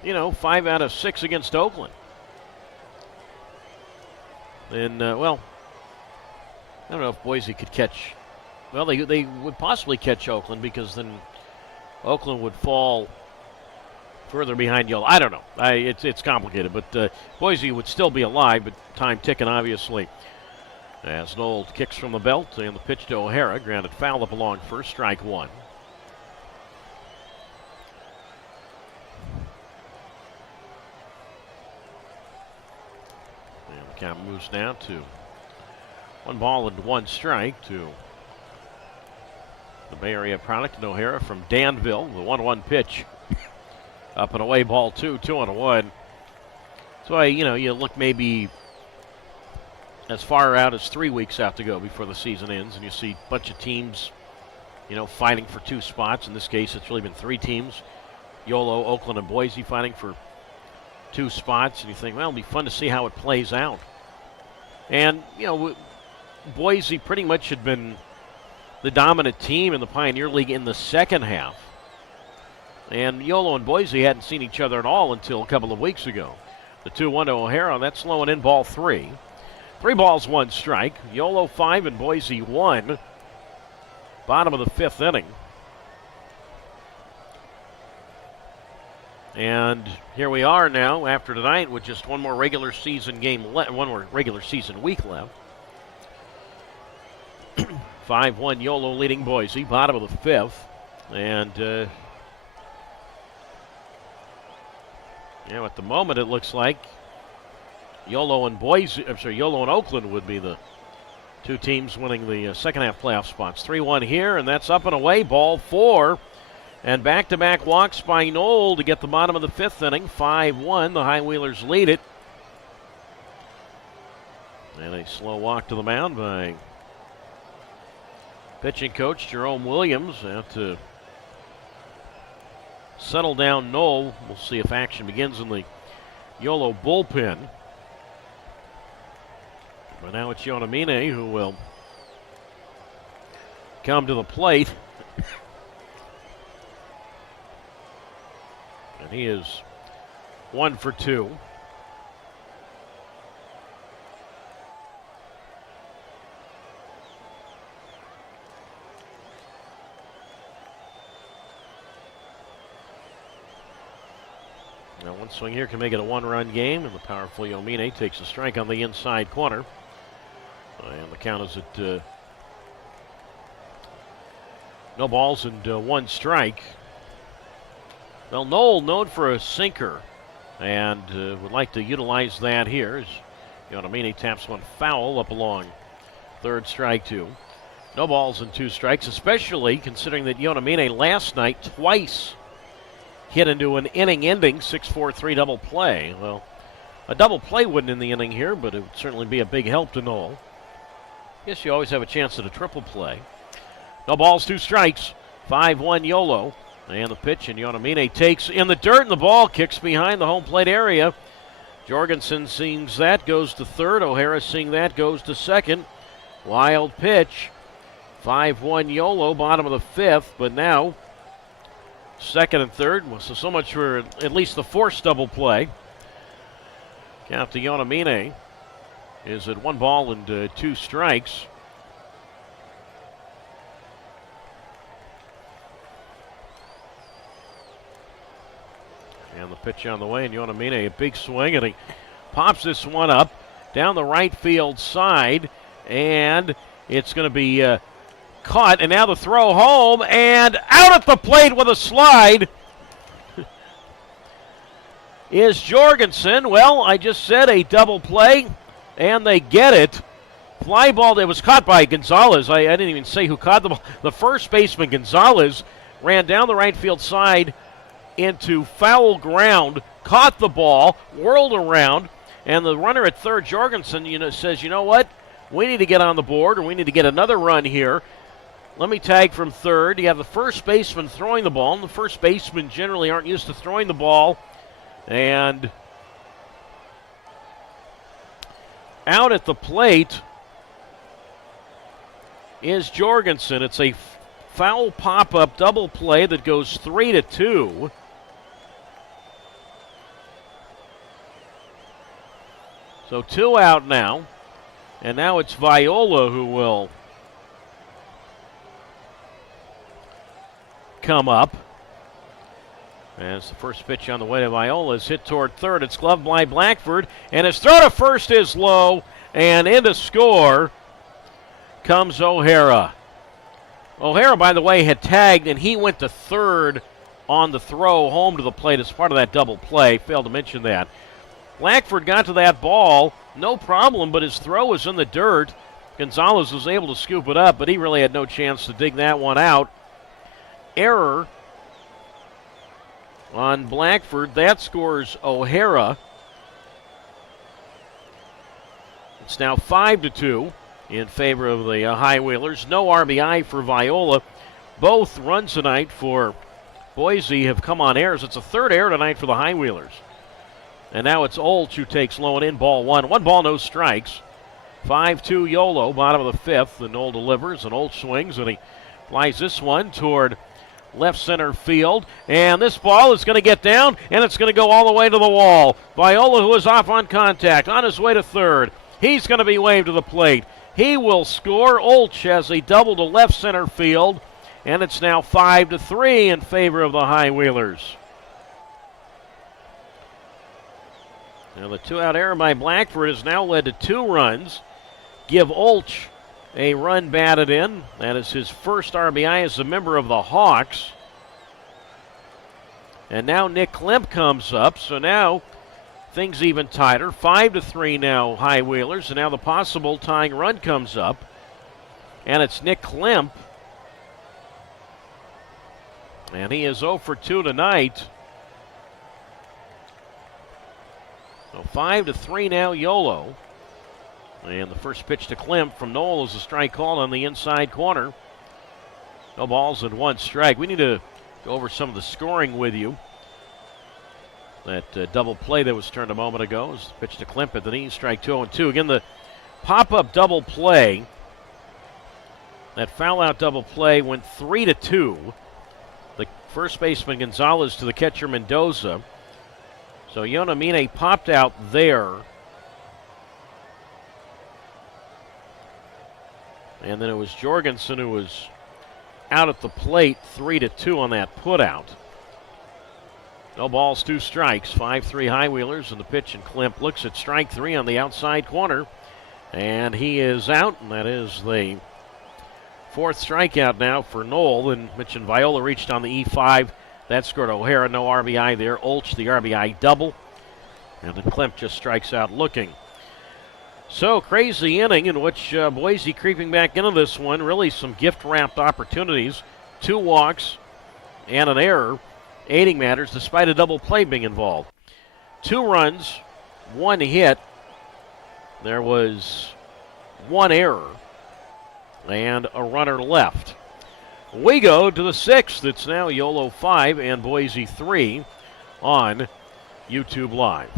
5 out of 6 against Oakland. Then, I don't know if Boise could catch. Well, they would possibly catch Oakland because then Oakland would fall further behind Yolo. I don't know. It's complicated, but Boise would still be alive, but time ticking, obviously. As Knoll kicks from the belt, and the pitch to O'Hara, grounded foul up along first, strike 1. And the count moves now to 1 ball and 1 strike to the Bay Area product, and O'Hara from Danville. The 1-1 pitch. Up and away, ball 2, 2-1. So, you look maybe as far out as 3 weeks out to go before the season ends, and you see a bunch of teams, fighting for 2 spots. In this case, it's really been 3 teams, Yolo, Oakland, and Boise fighting for 2 spots. And you think, well, it'll be fun to see how it plays out. And, Boise pretty much had been the dominant team in the Pioneer League in the second half. And Yolo and Boise hadn't seen each other at all until a couple of weeks ago. The 2-1 to O'Hara, that's low and in, ball 3. 3 balls, 1 strike. Yolo 5 and Boise 1. Bottom of the fifth inning. And here we are now after tonight with just one more regular season one more regular season week left. 5-1 Yolo leading Boise, bottom of the fifth. And, at the moment it looks like Yolo and Oakland would be the 2 teams winning the second half playoff spots. 3-1 here, and that's up and away, ball 4. And back-to-back walks by Knoll to get the bottom of the fifth inning. 5-1, the Highwheelers lead it. And a slow walk to the mound by pitching coach Jerome Williams out to settle down Knoll. We'll see if action begins in the Yolo bullpen. But now it's Yonamine who will come to the plate. And he is 1 for 2. Now, one swing here can make it a 1-run game, and the powerful Yomine takes a strike on the inside corner. And the count is at no balls and 1 strike. Well, Knoll, known for a sinker, and would like to utilize that here as Yonamine taps one foul up along third, strike two. No balls and 2 strikes, especially considering that Yonamine last night twice hit into an inning-ending 6-4-3 double play. Well, a double play wouldn't end the inning here, but it would certainly be a big help to Knoll. Guess you always have a chance at a triple play. No balls, 2 strikes. 5-1 Yolo. And the pitch, and Yonamine takes in the dirt, and the ball kicks behind the home plate area. Jorgensen sees that, goes to third. O'Hara seeing that, goes to second. Wild pitch. 5-1 Yolo, bottom of the 5th, but now second and third. So much for at least the forced double play. Count to Yonamine is at 1 ball and 2 strikes. And the pitch on the way, and Yonamine a big swing, and he pops this one up down the right field side, and it's going to be caught, and now the throw home, and out at the plate with a slide is Jorgensen. Well, I just said a double play, and they get it. Fly ball that was caught by Gonzalez. I didn't even say who caught the ball. The first baseman, Gonzalez, ran down the right field side into foul ground, caught the ball, whirled around, and the runner at third, Jorgensen, says, you know what? We need to get on the board, or we need to get another run here. Let me tag from third. You have the first baseman throwing the ball, and the first baseman generally aren't used to throwing the ball. And out at the plate is Jorgensen. It's a foul pop-up double play that goes 3-2. So 2 out now. And now it's Viola who will come up. As the first pitch on the way to Viola is hit toward third. It's gloved by Blackford. And his throw to first is low. And in to score comes O'Hara. O'Hara, by the way, had tagged, and he went to third on the throw home to the plate as part of that double play. Failed to mention that. Blackford got to that ball, no problem, but his throw was in the dirt. Gonzalez was able to scoop it up, but he really had no chance to dig that one out. Error on Blackford. That scores O'Hara. It's now 5-2 in favor of the High Wheelers. No RBI for Viola. Both runs tonight for Boise have come on errors. It's a third error tonight for the High Wheelers. And now it's Olch who takes low and in, ball 1. 1 ball, no strikes. 5-2 Yolo, bottom of the 5th. And Knoll delivers, and Olch swings, and he flies this one toward left center field. And this ball is going to get down, and it's going to go all the way to the wall. Viola, who is off on contact, on his way to third. He's going to be waved to the plate. He will score. Olch has a double to left center field, and it's now 5-3 in favor of the High Wheelers. Now the 2-out error by Blackford has now led to 2 runs. Give Olch a run batted in. That is his first RBI as a member of the Hawks. And now Nick Klemp comes up, so now things even tighter. 5-3 now, High Wheelers, and now the possible tying run comes up. And it's Nick Klemp. And he is 0 for 2 tonight. So 5-3 now, Yolo. And the first pitch to Klemp from Knoll is a strike called on the inside corner. No balls and 1 strike. We need to go over some of the scoring with you. That double play that was turned a moment ago is the pitch to Klemp at the knee, strike 2-2. Again, the pop-up double play, that foul-out double play went 3-2. The first baseman Gonzalez to the catcher Mendoza. So Yonamine popped out there. And then it was Jorgensen who was out at the plate, 3-2 on that putout. No balls, 2 strikes, 5-3 High Wheelers, and the pitch, and Klemp looks at strike 3 on the outside corner. And he is out, and that is the 4th strikeout now for Knoll. And Mitch and Viola reached on the E5. That scored O'Hara, no RBI there. Olch, the RBI double. And then Klemp just strikes out looking. So, crazy inning in which Boise creeping back into this one. Really some gift-wrapped opportunities. 2 walks and an error aiding matters despite a double play being involved. 2 runs, 1 hit. There was 1 error and a runner left. We go to the 6th. It's now Yolo 5 and Boise 3 on YouTube Live.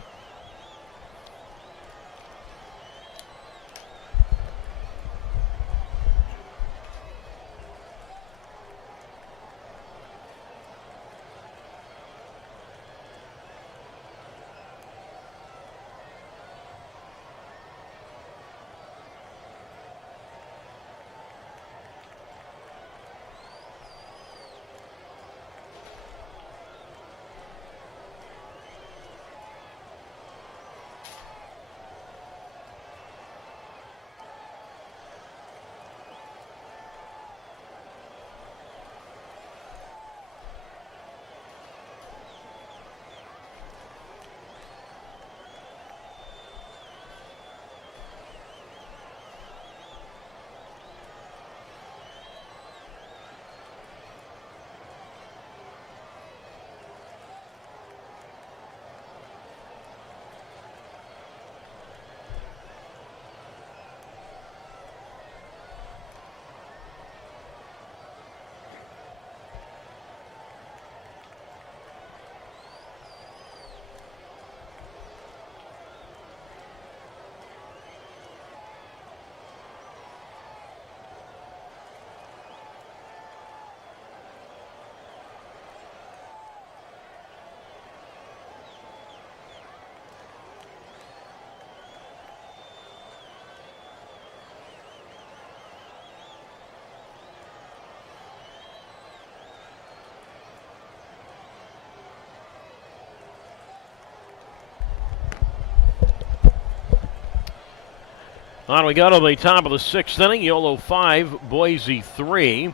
On we go to the top of the 6th inning. Yolo 5, Boise 3.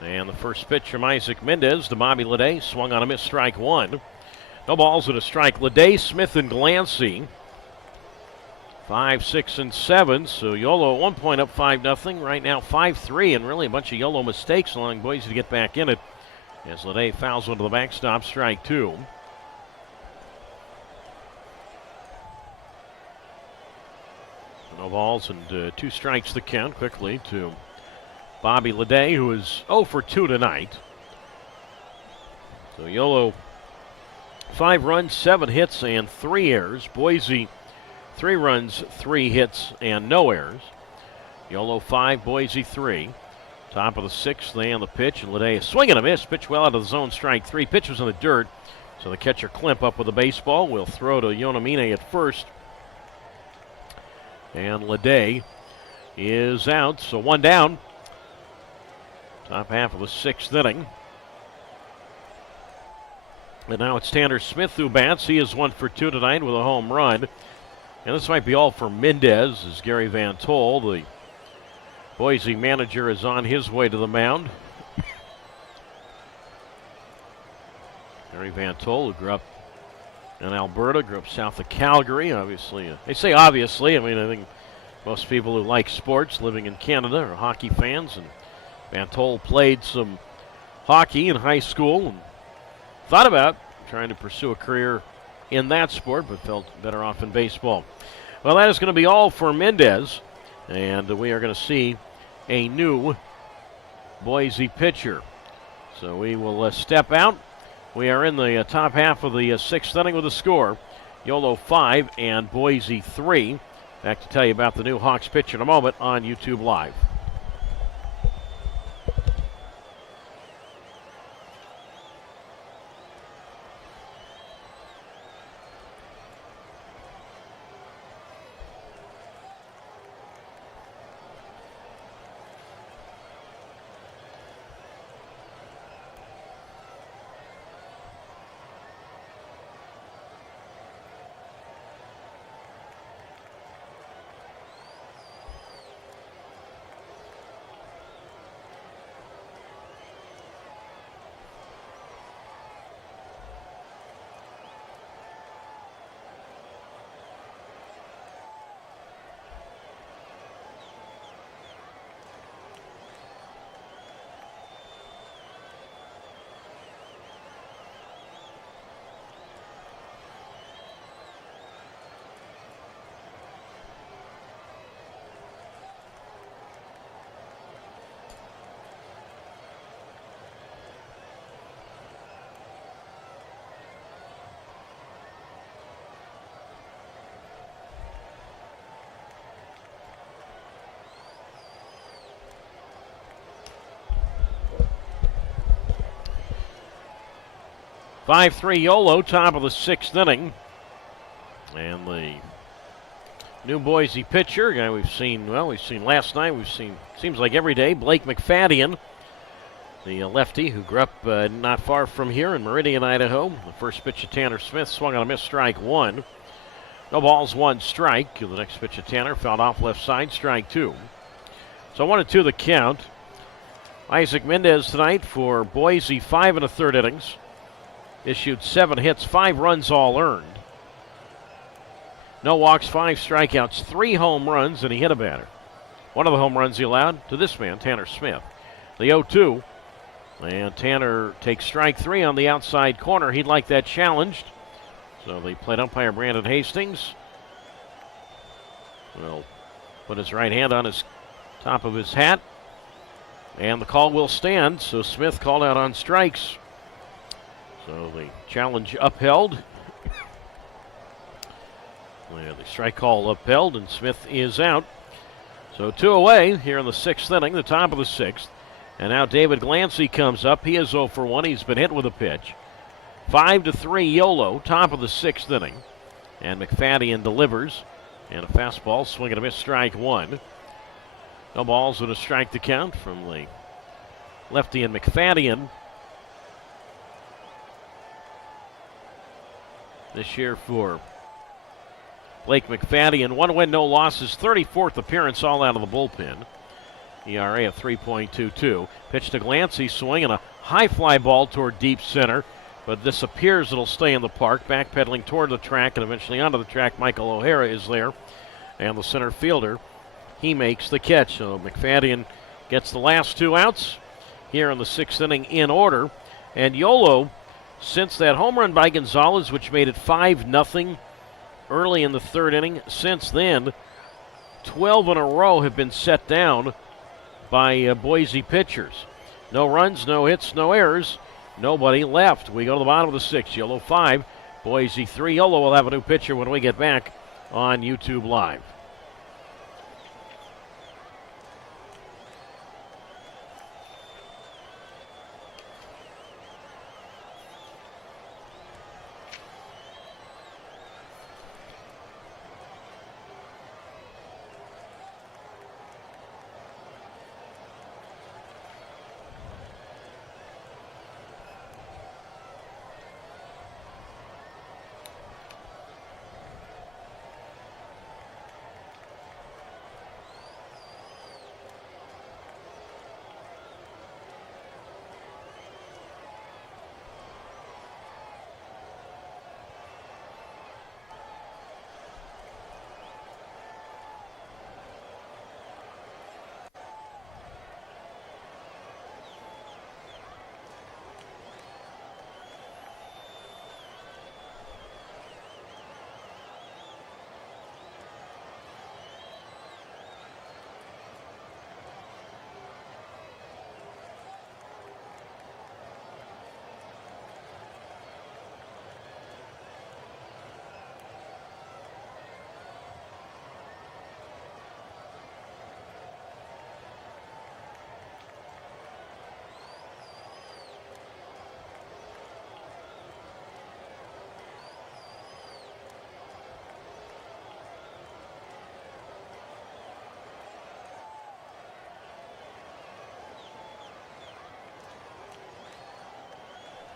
And the first pitch from Isaac Mendez to Bobby Leday. Swung on a miss, strike 1. No balls and a strike. Leday, Smith, and Glancy. 5, 6, and 7. So Yolo at one point up 5-0. Right now 5-3. And really a bunch of Yolo mistakes allowing Boise to get back in it. As Leday fouls one to the backstop, strike 2. No balls and 2 strikes the count quickly to Bobby Leday, who is 0 for 2 tonight. So Yolo 5 runs, 7 hits, and 3 errors. Boise 3 runs, 3 hits, and no errors. Yolo 5, Boise 3. Top of the 6th, and the pitch, and Leday swing and a miss. Pitch well out of the zone, strike 3. Pitch was in the dirt, so the catcher Klemp up with the baseball. Will throw to Yonamine at first. And Leday is out, so 1 down. Top half of the 6th inning. And now it's Tanner Smith who bats. He is 1 for 2 tonight with a home run. And this might be all for Mendez as Gary Van Tol, the Boise manager, is on his way to the mound. Gary Van Tol, who grew up in Alberta, grew up south of Calgary, obviously. They say obviously. I mean, I think most people who like sports living in Canada are hockey fans. And Van Tol played some hockey in high school and thought about trying to pursue a career in that sport, but felt better off in baseball. Well, that is going to be all for Mendez. And we are going to see a new Boise pitcher. So we will step out. We are in the top half of the 6th inning with a score. Yolo 5 and Boise 3. Back to tell you about the new Hawks pitch in a moment on YouTube Live. 5-3 Yolo, top of the 6th inning. And the new Boise pitcher, guy we've seen last night, seems like every day, Blake McFadden, the lefty who grew up not far from here in Meridian, Idaho. The first pitch of Tanner Smith swung on a missed, strike one. No balls, one strike. The next pitch of Tanner fouled off left side, strike two. So 1-2 the count. Isaac Mendez tonight for Boise, 5 1/3 innings. Issued 7 hits, 5 runs all earned. No walks, 5 strikeouts, 3 home runs, and he hit a batter. One of the home runs he allowed to this man, Tanner Smith. The 0-2, and Tanner takes strike 3 on the outside corner. He'd like that challenged. So the plate umpire, Brandon Hastings, will put his right hand on his top of his hat, and the call will stand. So Smith called out on strikes. So the challenge upheld. And the strike call upheld, and Smith is out. So 2 away here in the 6th inning, the top of the 6th. And now David Glancy comes up. He is 0 for 1. He's been hit with a pitch. 5-3 Yolo, top of the 6th inning. And McFadden delivers. And a fastball, swing and a miss, strike one. No balls and a strike to count from the lefty and McFadden. This year for Blake McFadden, 1 win, no losses, 34th appearance, all out of the bullpen. ERA of 3.22. Pitch to Glancy, swing and a high fly ball toward deep center, but this appears it'll stay in the park. Backpedaling toward the track and eventually onto the track. Michael O'Hara is there, and the center fielder, he makes the catch. So McFadden gets the last 2 outs here in the 6th inning in order. And Yolo, since that home run by Gonzalez, which made it 5-0 early in the 3rd inning, since then, 12 in a row have been set down by Boise pitchers. No runs, no hits, no errors, nobody left. We go to the bottom of the 6th. Yolo 5, Boise 3. Yolo will have a new pitcher when we get back on YouTube Live.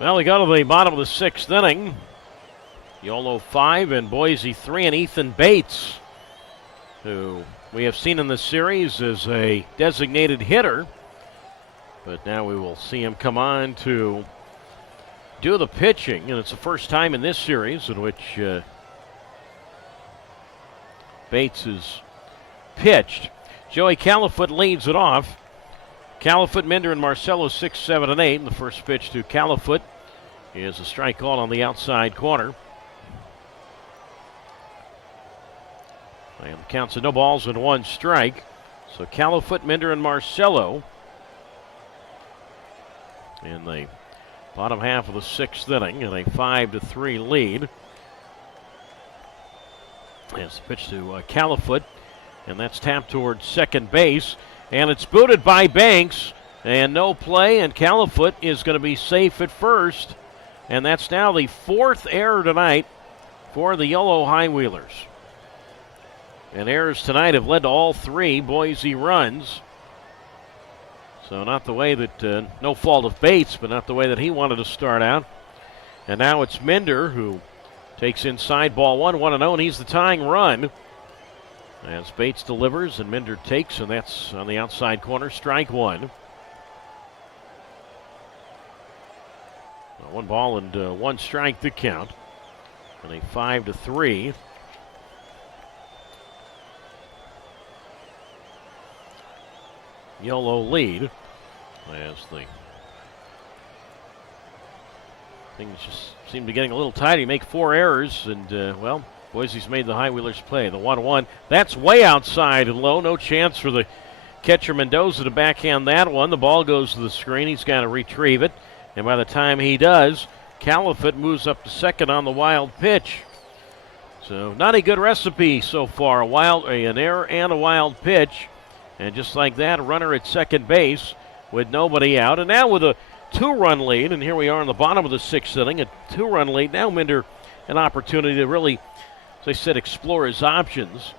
Well, we go to the bottom of the 6th inning. Yolo 5 and Boise 3, and Ethan Bates, who we have seen in this series as a designated hitter, but now we will see him come on to do the pitching, and it's the first time in this series in which Bates has pitched. Joey Califoot leads it off. Califoot, Minder, and Marcello 6, 7, and 8. And the first pitch to Califoot is a strike call on the outside corner. And the count's of no balls and 1 strike. So Califoot, Minder, and Marcello in the bottom half of the 6th inning in a 5-3 lead. Yes, pitch to Califoot, and that's tapped towards second base. And it's booted by Banks, and no play, and Califoot is going to be safe at first. And that's now the 4th error tonight for the Yolo High Wheelers. And errors tonight have led to all 3 Boise runs. So not the way that, no fault of Bates, but not the way that he wanted to start out. And now it's Minder who takes inside ball 1-0, and he's the tying run. As Bates delivers and Minder takes, and that's on the outside corner, strike 1. 1 ball and 1 strike to count. And a 5-3. Yolo lead as the things just seem to be getting a little tight. You make 4 errors, and, well, Boise's made the High Wheelers play. The 1-1, that's way outside and low. No chance for the catcher Mendoza to backhand that one. The ball goes to the screen. He's got to retrieve it, and by the time he does, Caliphate moves up to second on the wild pitch. So not a good recipe so far. An error and a wild pitch. And just like that, a runner at second base with nobody out. And now with a 2-run lead, and here we are in the bottom of the 6th inning, a 2-run lead. Now Minder an opportunity to really, as I said, explore his options.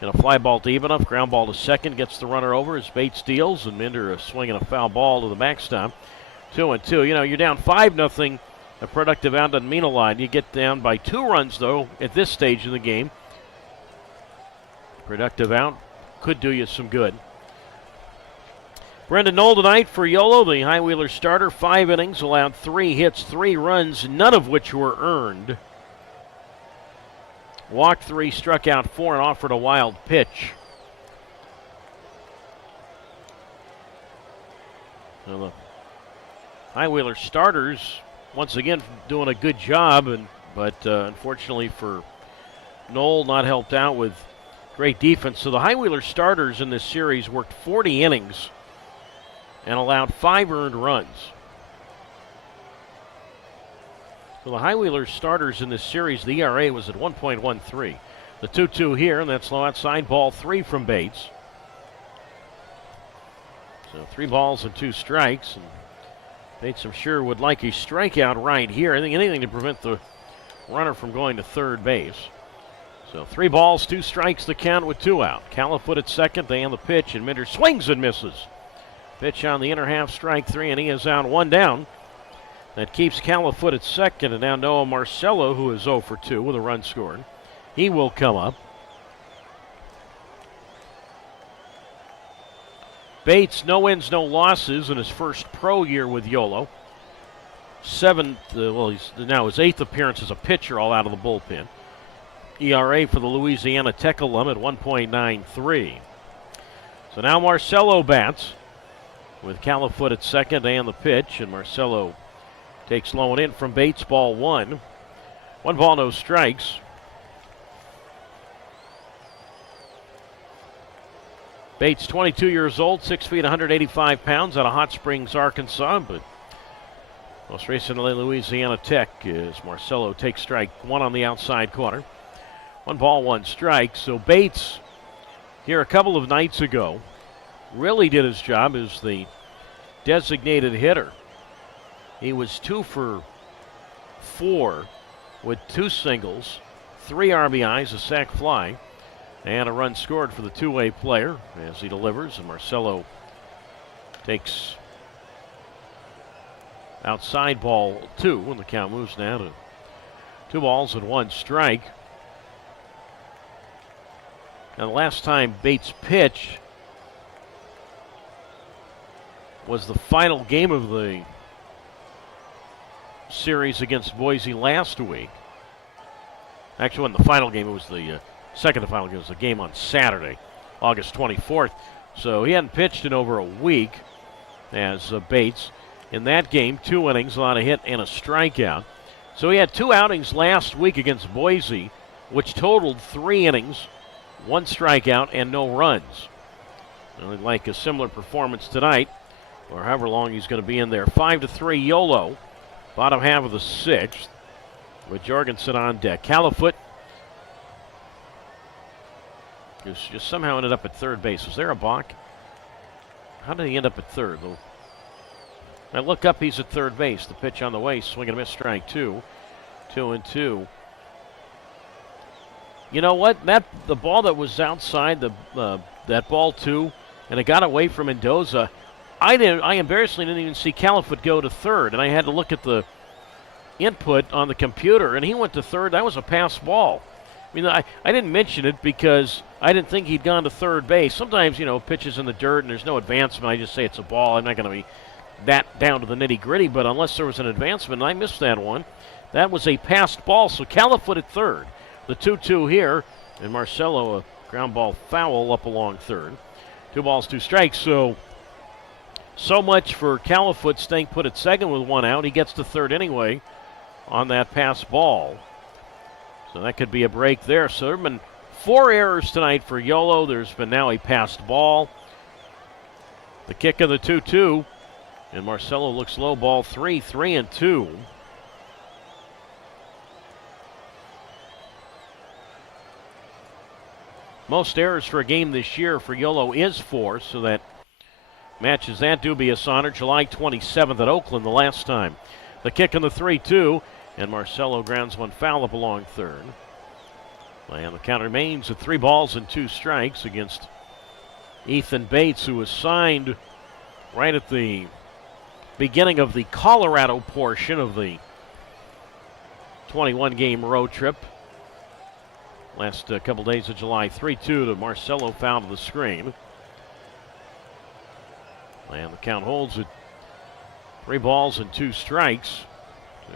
Get a fly ball to Ivanov, ground ball to second, gets the runner over as Bates deals, and Minder swinging a foul ball to the backstop. 2-2. You know, you're down 5-0. A productive out doesn't mean a lot. You get down by 2 runs, though, at this stage in the game. Productive out could do you some good. Brendan Knoll tonight for Yolo, the High Wheeler starter. 5 innings, allowed 3 hits, 3 runs, none of which were earned. Walked 3, struck out 4, and offered a wild pitch. So the High Wheeler starters, once again, doing a good job, but unfortunately for Knoll, not helped out with great defense. So the High Wheeler starters in this series worked 40 innings and allowed 5 earned runs. So the High Wheeler starters in this series, the ERA was at 1.13. The 2-2 here, and that's low outside, ball 3 from Bates. So 3 balls and 2 strikes. And Bates, I'm sure, would like a strikeout right here. I think anything to prevent the runner from going to third base. So 3 balls, 2 strikes, the count with 2 out. Caliphate at second, they on the pitch, and Minder swings and misses. Pitch on the inner half, strike 3, and he is out 1 down. That keeps Caliphate at second, and now Noah Marcello, who is 0 for 2 with a run scored. He will come up. Bates, no wins, no losses in his first pro year with Yolo. He's now his 8th appearance as a pitcher, all out of the bullpen. ERA for the Louisiana Tech alum at 1.93. So now Marcello bats with Caliphate at second and the pitch, and Marcello takes low and in from Bates, ball 1. 1 ball, no strikes. Bates, 22 years old, 6 feet, 185 pounds, out of Hot Springs, Arkansas, but most recently Louisiana Tech, as Marcello takes strike 1 on the outside corner. 1 ball, 1 strike. So Bates, here a couple of nights ago, really did his job as the designated hitter. He was 2 for 4 with 2 singles, 3 RBIs, a sac fly, and a run scored for the two-way player as he delivers, and Marcello takes outside ball 2, and the count moves now to 2 balls and 1 strike. Now, the last time Bates pitched was the final game of the series against Boise last week. Actually, it wasn't the final game. It was the second to final game. It was the game on Saturday, August 24th. So he hadn't pitched in over a week as Bates. In that game, 2 innings, a lot of hit, and a strikeout. So he had 2 outings last week against Boise, which totaled 3 innings, 1 strikeout, and no runs. And I'd like a similar performance tonight, or however long he's going to be in there. 5-3 Yolo, bottom half of the 6th, with Jorgensen on deck. Caliphate just somehow ended up at third base. Was there a balk? How did he end up at third? I look up, he's at third base. The pitch on the way, swing and a miss, strike two. 2-2. You know what? The ball that was outside, that ball two, and it got away from Mendoza. I embarrassingly didn't even see Califoot go to third, and I had to look at the input on the computer, and he went to third. That was a pass ball. I mean, I didn't mention it because I didn't think he'd gone to third base. Sometimes, pitches in the dirt and there's no advancement. I just say it's a ball. I'm not going to be that down to the nitty-gritty, but unless there was an advancement, and I missed that one, that was a passed ball. So Califoot at third. The 2-2 here, and Marcelo, a ground ball foul up along third. 2 balls, 2 strikes. So much for Califoot staying put at second with 1 out. He gets to third anyway on that pass ball. So that could be a break there. So there have been 4 errors tonight for Yolo. There's been now a passed ball. The kick of the 2-2. And Marcelo looks low, ball 3, 3-2. Most errors for a game this year for Yolo is 4, so that matches that dubious honor. July 27th at Oakland the last time. The kick in the 3-2, and Marcelo grounds one foul up along third. And the count remains at 3 balls and 2 strikes against Ethan Bates, who was signed right at the beginning of the Colorado portion of the 21-game road trip. Last couple days of July, 3-2 to Marcelo, foul to the screen. And the count holds at 3 balls and 2 strikes to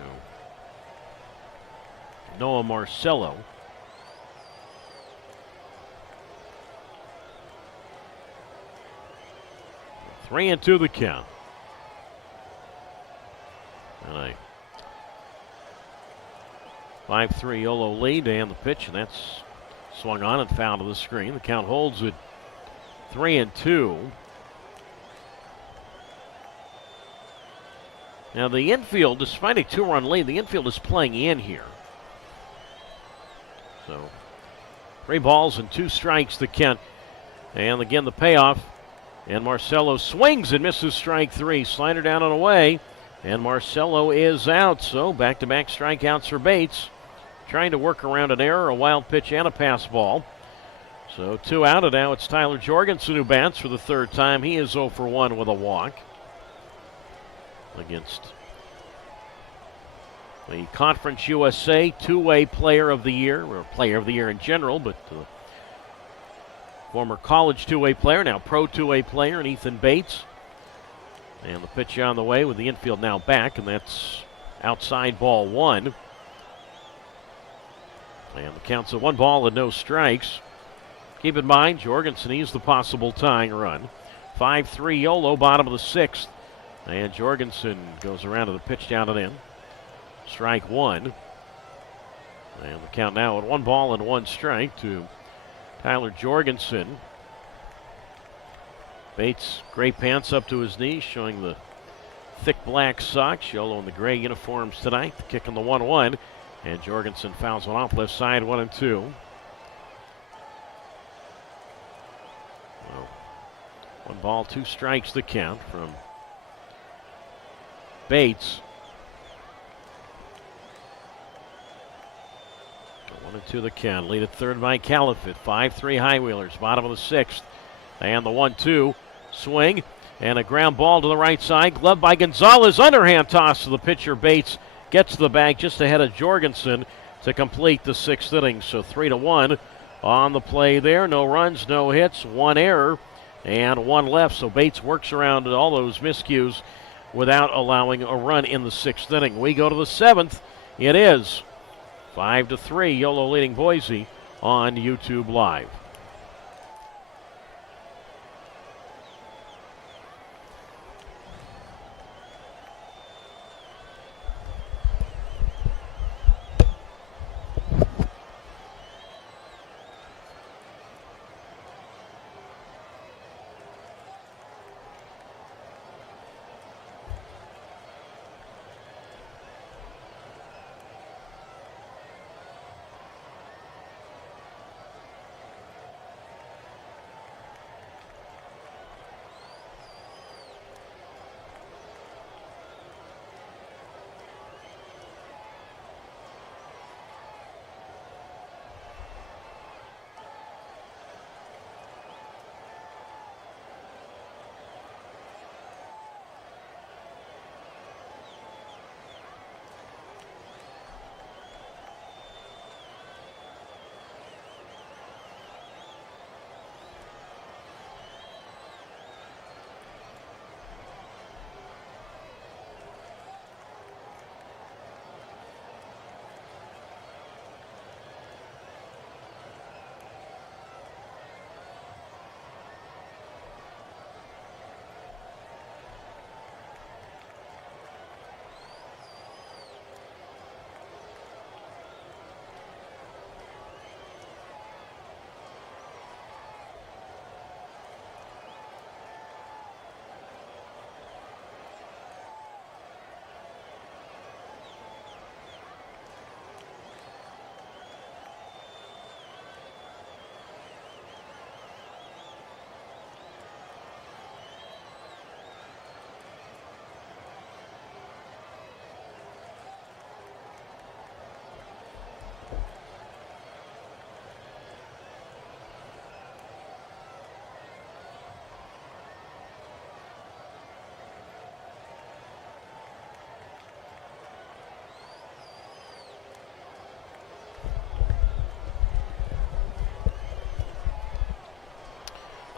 Noah Marcelo. Three and 2 the count. And a 5-3 Yolo lead, and the pitch, and that's swung on and foul to the screen. The count holds at 3-2. Now the infield, despite a 2-run lead, the infield is playing in here. So 3 balls and 2 strikes to Kent. And again, the payoff. And Marcelo swings and misses strike 3. Slider down and away. And Marcelo is out. So back-to-back strikeouts for Bates. Trying to work around an error, a wild pitch, and a pass ball. So 2 out, and now it's Tyler Jorgensen who bats for the 3rd time. He is 0 for 1 with a walk against the Conference USA two-way player of the year, or player of the year in general, but former college two-way player, now pro two-way player, and Ethan Bates. And the pitch on the way with the infield now back, and that's outside ball 1. And the count's at 1 ball and no strikes. Keep in mind, Jorgensen, he's the possible tying run. 5-3 Yolo, bottom of the 6th. And Jorgensen goes around to the pitch down and in. Strike 1. And the count now at 1 ball and 1 strike to Tyler Jorgensen. Bates, gray pants up to his knees, showing the thick black socks. Yolo in the gray uniforms tonight. The kick on the 1-1. And Jorgensen fouls one off left side, 1-2. Well, 1 ball, 2 strikes the count from Bates. 1-2 the count. Lead at third by Califoot. 5-3 Highwheelers, bottom of the 6th. And the 1-2 swing. And a ground ball to the right side. Gloved by Gonzalez. Underhand toss to the pitcher. Bates gets the bag just ahead of Jorgensen to complete the 6th inning. So 3-1 on the play there. No runs, no hits, 1 error, and 1 left. So Bates works around all those miscues without allowing a run in the 6th inning. We go to the 7th. It is 5-3. Yolo leading Boise on YouTube Live.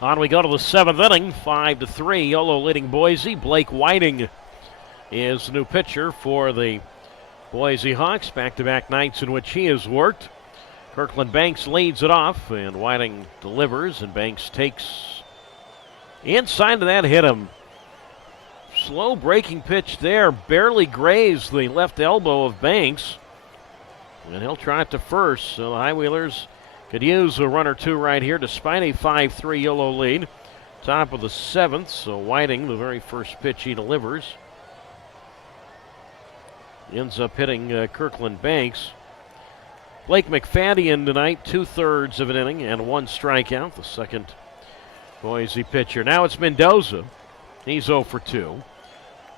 On we go to the 7th inning, 5-3. Yolo leading Boise. Blake Whiting is the new pitcher for the Boise Hawks. Back-to-back nights in which he has worked. Kirkland Banks leads it off, and Whiting delivers, and Banks takes inside of that, hit him. Slow breaking pitch there, barely grazed the left elbow of Banks, and he'll try it to first. So the High Wheelers could use a run or two right here despite a 5-3 Yolo lead. Top of the 7th, so Whiting, the very first pitch he delivers, ends up hitting Kirkland Banks. Blake McFadden tonight, 2/3 of an inning and 1 strikeout, the second Boise pitcher. Now it's Mendoza. He's 0 for 2.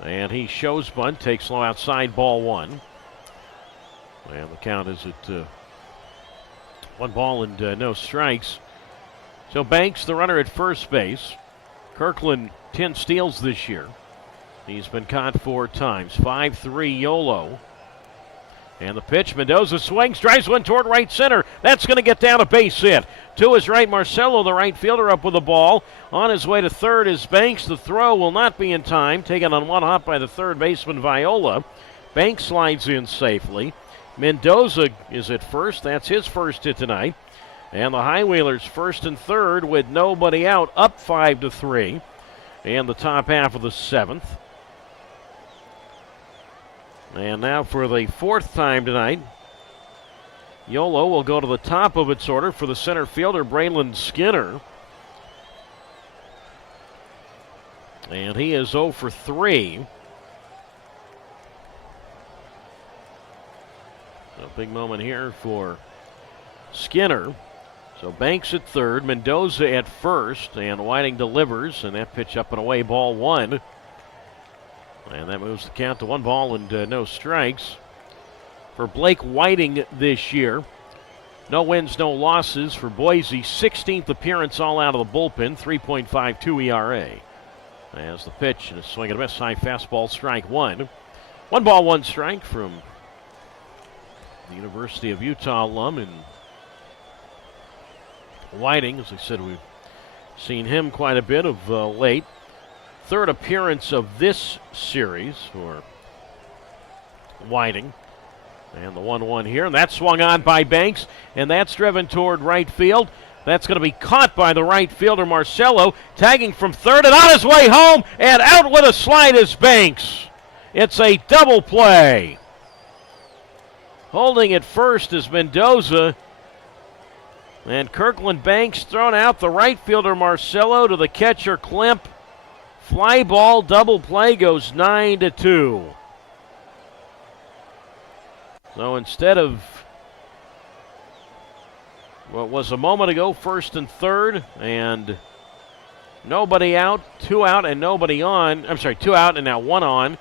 And he shows bunt, takes low outside, ball 1. And the count is at 1 ball and no strikes. So Banks, the runner at first base. Kirkland, 10 steals this year. He's been caught 4 times. 5-3 Yolo. And the pitch, Mendoza swings, drives one toward right center. That's going to get down a base hit. To his right, Marcelo, the right fielder, up with the ball. On his way to third is Banks. The throw will not be in time. Taken on one hop by the third baseman, Viola. Banks slides in safely. Mendoza is at first. That's his first hit tonight. And the High Wheelers first and third with nobody out, up 5-3. And the top half of the 7th. And now for the 4th time tonight, Yolo will go to the top of its order for the center fielder, Braylon Skinner. And he is 0 for 3. A big moment here for Skinner. So Banks at third, Mendoza at first, and Whiting delivers, and that pitch up and away, ball 1. And that moves the count to 1 ball and no strikes. For Blake Whiting this year, no wins, no losses for Boise. 16th appearance all out of the bullpen, 3.52 ERA. As the pitch and a swing and a miss, high fastball, strike 1. 1 ball, 1 strike from the University of Utah alum. And Whiting, as I said, we've seen him quite a bit of late. 3rd appearance of this series for Whiting. And the 1-1 here, and that's swung on by Banks, and that's driven toward right field. That's going to be caught by the right fielder, Marcelo, tagging from third and on his way home, and out with a slide is Banks. It's a double play. Holding at first is Mendoza, and Kirkland Banks thrown out. The right fielder, Marcelo, to the catcher, Klemp. Fly ball, double play, goes 9-2. So instead of what was a moment ago, 1st and 3rd, and nobody out, 2 out and nobody on. I'm sorry, 2 out and now 1 on.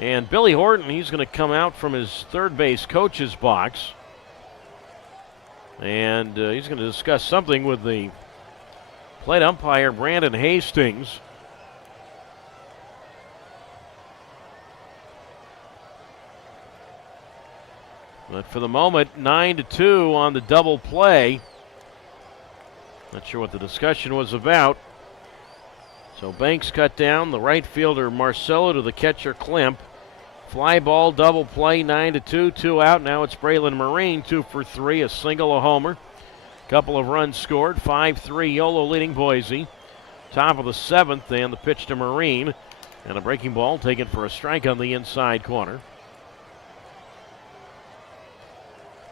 And Billy Horton, he's going to come out from his third base coach's box. And he's going to discuss something with the plate umpire, Brandon Hastings. But for the moment, 9-2 on the double play. Not sure what the discussion was about. So Banks cut down, the right fielder Marcelo to the catcher Klemp. Fly ball, double play, 9-2, 2 out. Now it's Braylon Marine, 2 for 3, a single, a homer. Couple of runs scored, 5-3 Yolo leading Boise. Top of the 7th, and the pitch to Marine. And a breaking ball taken for a strike on the inside corner.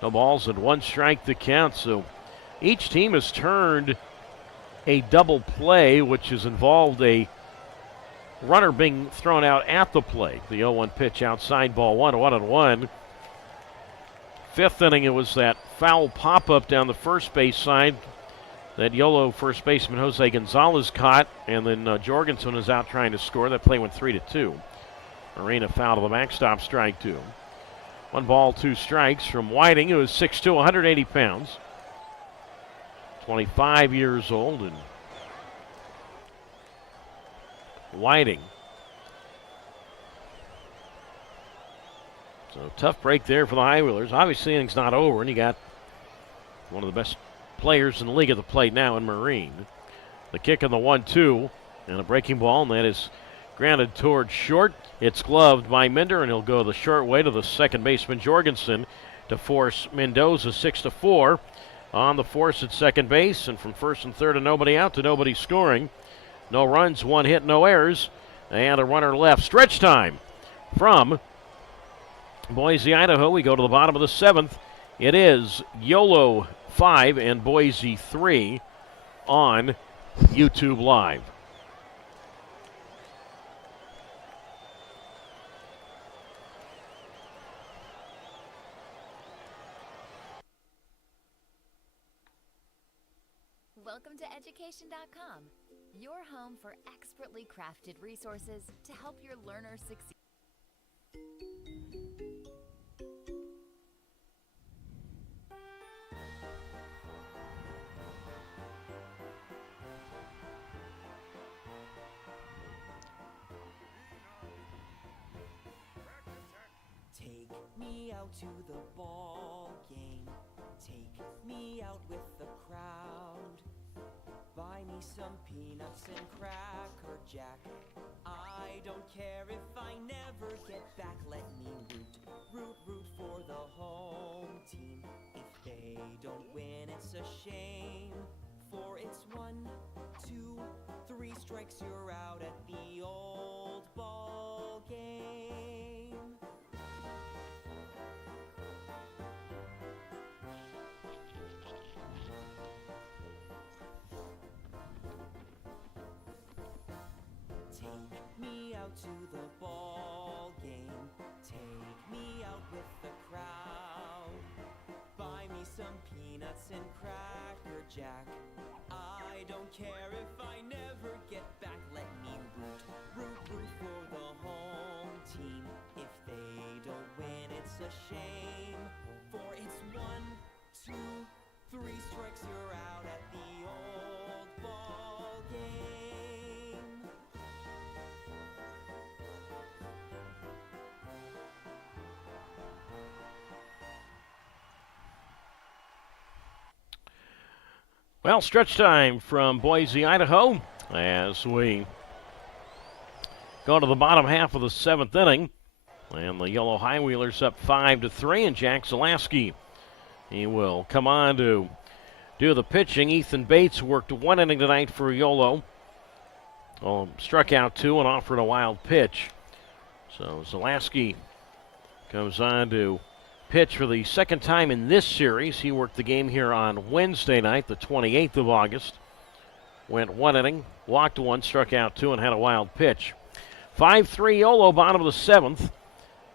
No balls and 1 strike to count. So each team has turned a double play, which has involved a runner being thrown out at the plate. The 0-1 pitch outside, ball 1, 1-1. 5th inning, it was that foul pop-up down the first base side that Yolo first baseman Jose Gonzalez caught, and then Jorgensen was out trying to score. That play went 3-2. Marina foul to the backstop, strike 2. 1 ball, 2 strikes from Whiting, who is 6'2", 180 pounds. 25 years old, and Whiting. So tough break there for the High Wheelers. Obviously, inning's not over, and you got one of the best players in the league at the plate now in Marine. The kick and the 1-2. And a breaking ball, and that is grounded towards short. It's gloved by Minder, and he'll go the short way to the second baseman, Jorgensen, to force Mendoza 6-4. On the force at second base, and from first and third and nobody out to nobody scoring. No runs, 1 hit, no errors, and a runner left. Stretch time from Boise, Idaho. We go to the bottom of the 7th. It is Yolo 5 and Boise 3 on YouTube Live. Welcome to education.com, your home for expertly crafted resources to help your learners succeed. Take me out to the ball game. Take me out with the crowd. Buy me some peanuts and Cracker Jack. I don't care if I never get back. Let me root for the home team. If they don't win, it's a shame. For it's 1, 2, 3 strikes, you're out at the old ball game. Take me out to the ball game. Take me out with the crowd. Buy me some peanuts and Cracker Jack. I don't care if I never get back. Let me root for the home team. If they don't win, it's a shame. For it's 1, 2, 3 strikes, you're out at the old ball game. Well, stretch time from Boise, Idaho, as we go to the bottom half of the 7th inning. And the Yellow High Wheelers up 5-3, and Jack Zalaski, he will come on to do the pitching. Ethan Bates worked 1 inning tonight for Yolo. Struck out 2 and offered a wild pitch. So Zalaski comes on to pitch for the second time in this series. He worked the game here on Wednesday night, the 28th of August. Went 1 inning, walked 1, struck out 2, and had a wild pitch. 5-3 Yolo, bottom of the 7th.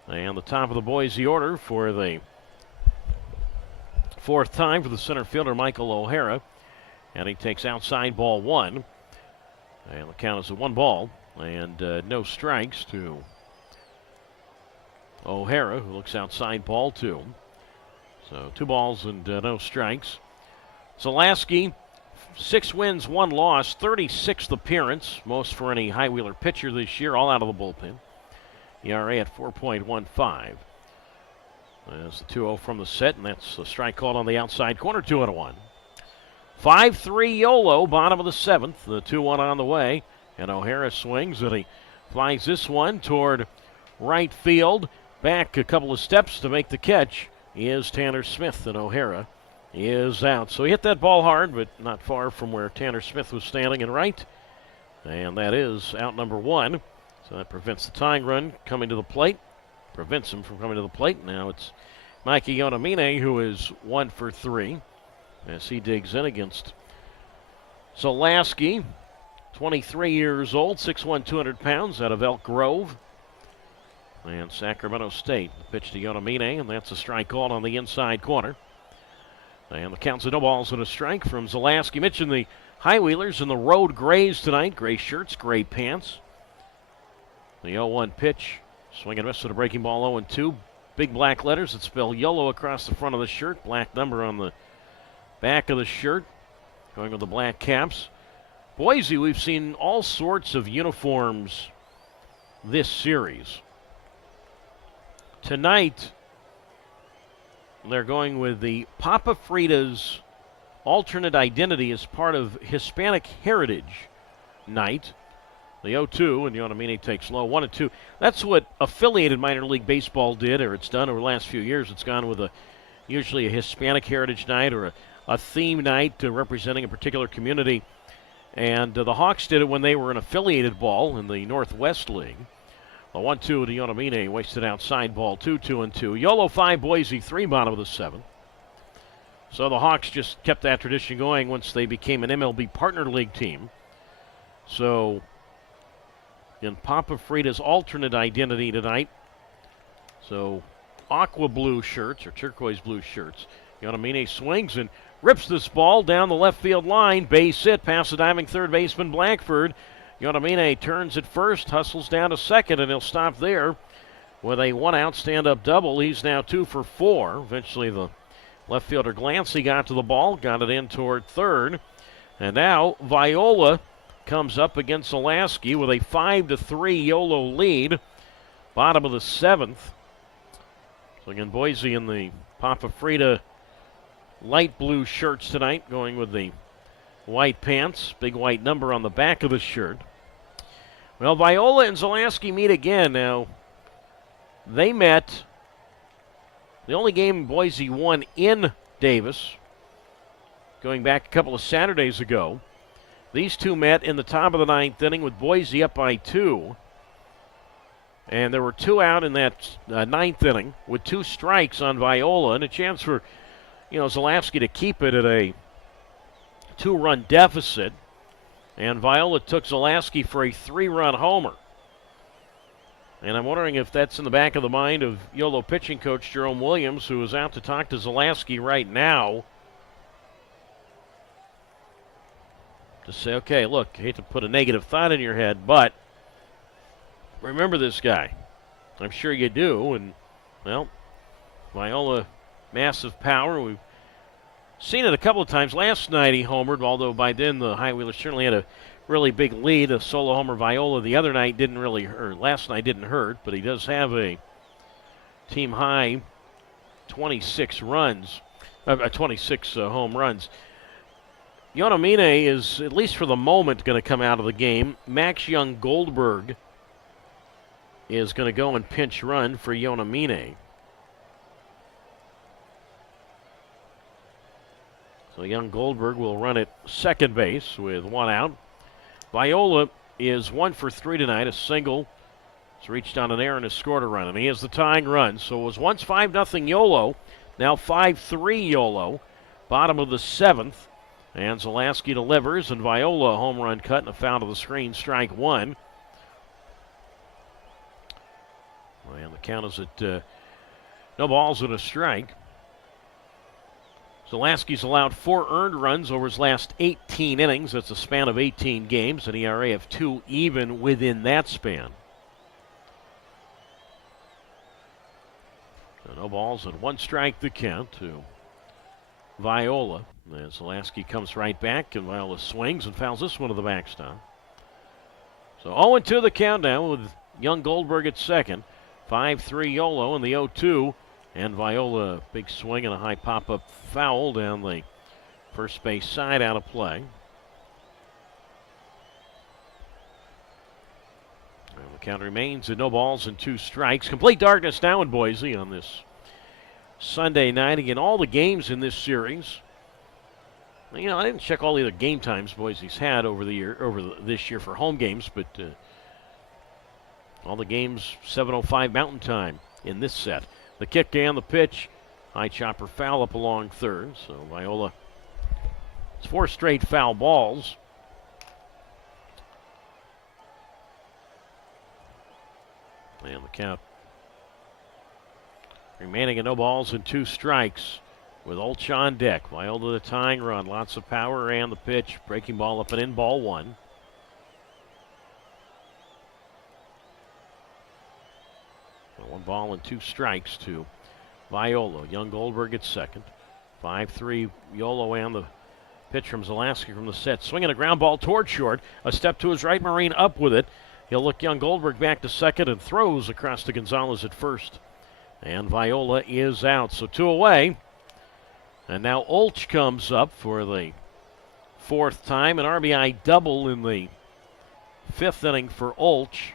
And the top of the Boise order for the 4th time for the center fielder, Michael O'Hara. And he takes outside ball 1. And the count is a 1 ball and no strikes to O'Hara, who looks outside ball 2. So 2 balls and no strikes. Zalaski, 6 wins, 1 loss, 36th appearance, most for any High Wheeler pitcher this year, all out of the bullpen. ERA at 4.15. There's the 2-0 from the set, and that's a strike called on the outside corner, 2-1. 5-3 Yolo, bottom of the 7th, the 2-1 on the way, and O'Hara swings, and he flies this one toward right field. Back a couple of steps to make the catch is Tanner Smith, and O'Hara is out. So he hit that ball hard, but not far from where Tanner Smith was standing in right. And that is out number 1. So that prevents the tying run coming to the plate. Prevents him from coming to the plate. Now it's Mikey Yonamine, who is 1 for 3 as he digs in against Zalaski, 23 years old, 6'1", 200 pounds, out of Elk Grove and Sacramento State. The pitch to Yonamine, and that's a strike called on the inside corner. And the count's a no balls and a strike from Zalaski. Mentioned the High Wheelers in the road grays tonight. Gray shirts, gray pants. The 0-1 pitch. Swing and miss with a breaking ball 0-2. Big black letters that spell Yolo across the front of the shirt. Black number on the back of the shirt. Going with the black caps. Boise, we've seen all sorts of uniforms this series. Tonight, they're going with the Papa Frida's alternate identity as part of Hispanic Heritage Night. The 0-2, and Yonomine takes low, 1-2. That's what affiliated minor league baseball did, or it's done over the last few years. It's gone with usually a Hispanic Heritage Night or a theme night representing a particular community. And the Hawks did it when they were an affiliated ball in the Northwest League. A 1-2 to Yonomine, wasted outside ball, 2-2-2. Yolo 5, Boise 3, bottom of the 7th. So the Hawks just kept that tradition going once they became an MLB partner league team. So in Papa Frida's alternate identity tonight, so aqua blue shirts or turquoise blue shirts. Yonomine swings and rips this ball down the left field line. Base hit past the diving third baseman Blackford. Yonomine turns at first, hustles down to second, and he'll stop there with a one-out stand-up double. He's now 2 for 4. Eventually the left fielder Glancy got to the ball, got it in toward third. And now Viola comes up against Zalaski with a 5-3 Yolo lead. Bottom of the 7th. So again, Boise in the Papa Frida light blue shirts tonight, going with the white pants, big white number on the back of the shirt. Well, Viola and Zalaski meet again. Now, they met, the only game Boise won in Davis, going back a couple of Saturdays ago. These two met in the top of the 9th inning with Boise up by 2. And there were 2 out in that 9th inning with 2 strikes on Viola and a chance for, Zalewski to keep it at a 2-run deficit. And Viola took Zalewski for a 3-run homer. And I'm wondering if that's in the back of the mind of Yolo pitching coach Jerome Williams, who is out to talk to Zalewski right now to say, okay, look, I hate to put a negative thought in your head, but remember this guy. I'm sure you do. And, well, Viola, massive power. We've seen it a couple of times. Last night he homered, although by then the High Wheelers certainly had a really big lead. A solo homer Viola the other night last night didn't hurt, but he does have a team high 26 runs, 26 home runs. Yonomine is, at least for the moment, going to come out of the game. Max Young Goldberg is going to go and pinch run for Yonomine. So Young Goldberg will run at second base with 1 out. Viola is 1 for 3 tonight, a single. He's reached on an error and has scored a run, and he has the tying run. So it was once 5-0 Yolo, now 5-3 Yolo. Bottom of the 7th. And Zalaski delivers, and Viola a home run cut and a foul to the screen, strike 1. And the count is at no balls and a strike. Zalaski's allowed 4 earned runs over his last 18 innings. That's a span of 18 games, an ERA of 2 even within that span. So no balls and 1 strike the count to Viola. And Zalaski comes right back, and Viola swings and fouls this one to the backstop. So 0-2 the countdown with Young Goldberg at second. 5-3 Yolo in the 0-2. And Viola, big swing and a high pop-up foul down the first base side, out of play. And the count remains at no balls and 2 strikes. Complete darkness now in Boise on this Sunday night. Again, all the games in this series. I didn't check all the other game times Boise's had this year for home games, but all the games 7:05 Mountain Time in this set. The kick and the pitch, high chopper foul up along third. So Viola, it's 4 straight foul balls. And the count remaining at no balls and 2 strikes. With Olch on deck. Viola the tying run. Lots of power and the pitch. Breaking ball up and in, ball 1. So 1 ball and 2 strikes to Viola. Young Goldberg at second. 5-3 Yolo and the pitch from Zalaski from the set. Swinging a ground ball toward short. A step to his right. Marine up with it. He'll look Young Goldberg back to second and throws across to Gonzalez at first. And Viola is out. So 2 away. And now Olch comes up for the fourth time, an RBI double in the fifth inning for Olch.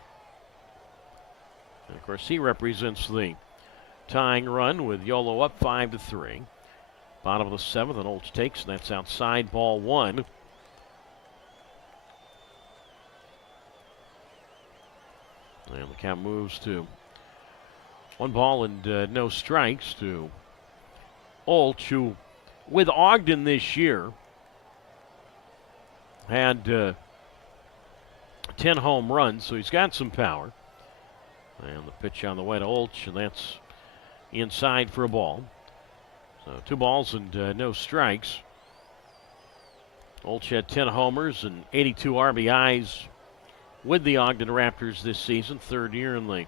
And of course, he represents the tying run with Yolo up 5-3. Bottom of the seventh, and Olch takes, and that's outside, ball one. And the count moves to 1 and no strikes to Olch, who with Ogden this year had 10 home runs, so he's got some power. And the pitch on the way to Olch, and that's inside for a ball. So 2 balls and no strikes. Olch had 10 homers and 82 RBIs with the Ogden Raptors this season. Third year in the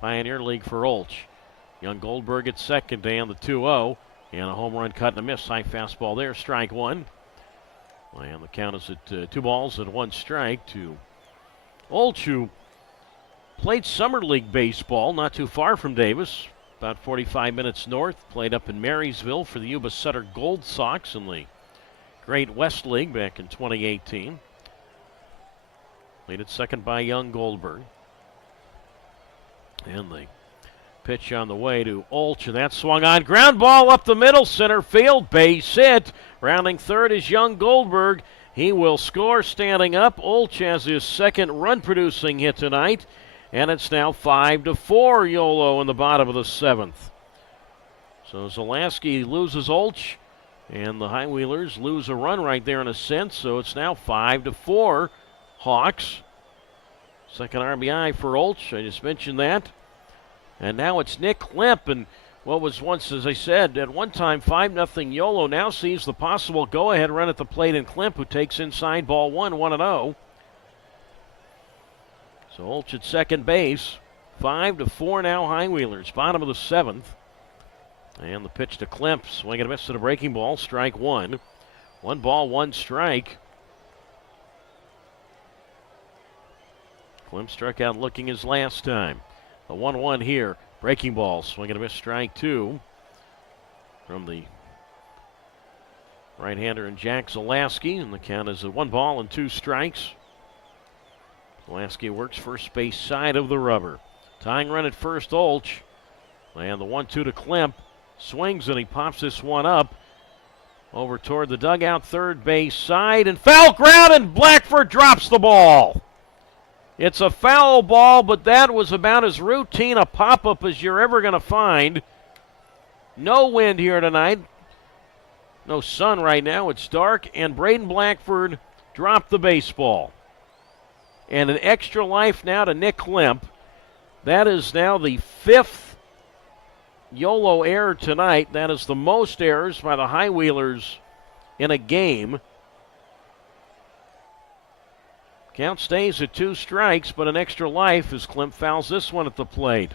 Pioneer League for Olch. Young Goldberg at second, and the 2-0. And a home run cut and a miss. High fastball there, strike one. And the count is at 2 balls and 1 strike to Olch, who played summer league baseball not too far from Davis, about 45 minutes north. Played up in Marysville for the Yuba-Sutter Gold Sox in the Great West League back in 2018. Played at second by young Goldberg. And the pitch on the way to Olch, and that swung on. Ground ball up the middle, center field, base hit. Rounding third is young Goldberg. He will score standing up. Olch has his second run-producing hit tonight, and it's now 5-4 Yolo in the bottom of the seventh. So Zalaski loses Olch, and the High Wheelers lose a run right there in a sense, so it's now 5-4 Hawks. Second RBI for Olch, I just mentioned that. And now it's Nick Klemp, and what was once, as I said, at one time 5-0 Yolo now sees the possible go-ahead run at the plate in Klemp, who takes inside ball one, 1-0. So Olch at second base, 5-4 now High Wheelers, bottom of the seventh. And the pitch to Klemp, swing and a miss to the breaking ball, strike one. 1 ball, 1 strike. Klemp struck out looking his last time. The 1-1 here. Breaking ball. Swing and a miss. Strike two. From the right-hander and Jack Zalaski. And the count is at 1 ball and 2 strikes. Zalaski works first base side of the rubber. Tying run at first, Olch. And the 1-2 to Klemp. Swings and he pops this one up. Over toward the dugout, third base side. And foul ground, and Blackford drops the ball. It's a foul ball, but that was about as routine a pop-up as you're ever going to find. No wind here tonight. No sun right now. It's dark, and Braden Blackford dropped the baseball. And an extra life now to Nick Klemp. That is now the 5th Yolo error tonight. That is the most errors by the High Wheelers in a game. Count stays at 2 strikes, but an extra life as Klemp fouls this one at the plate.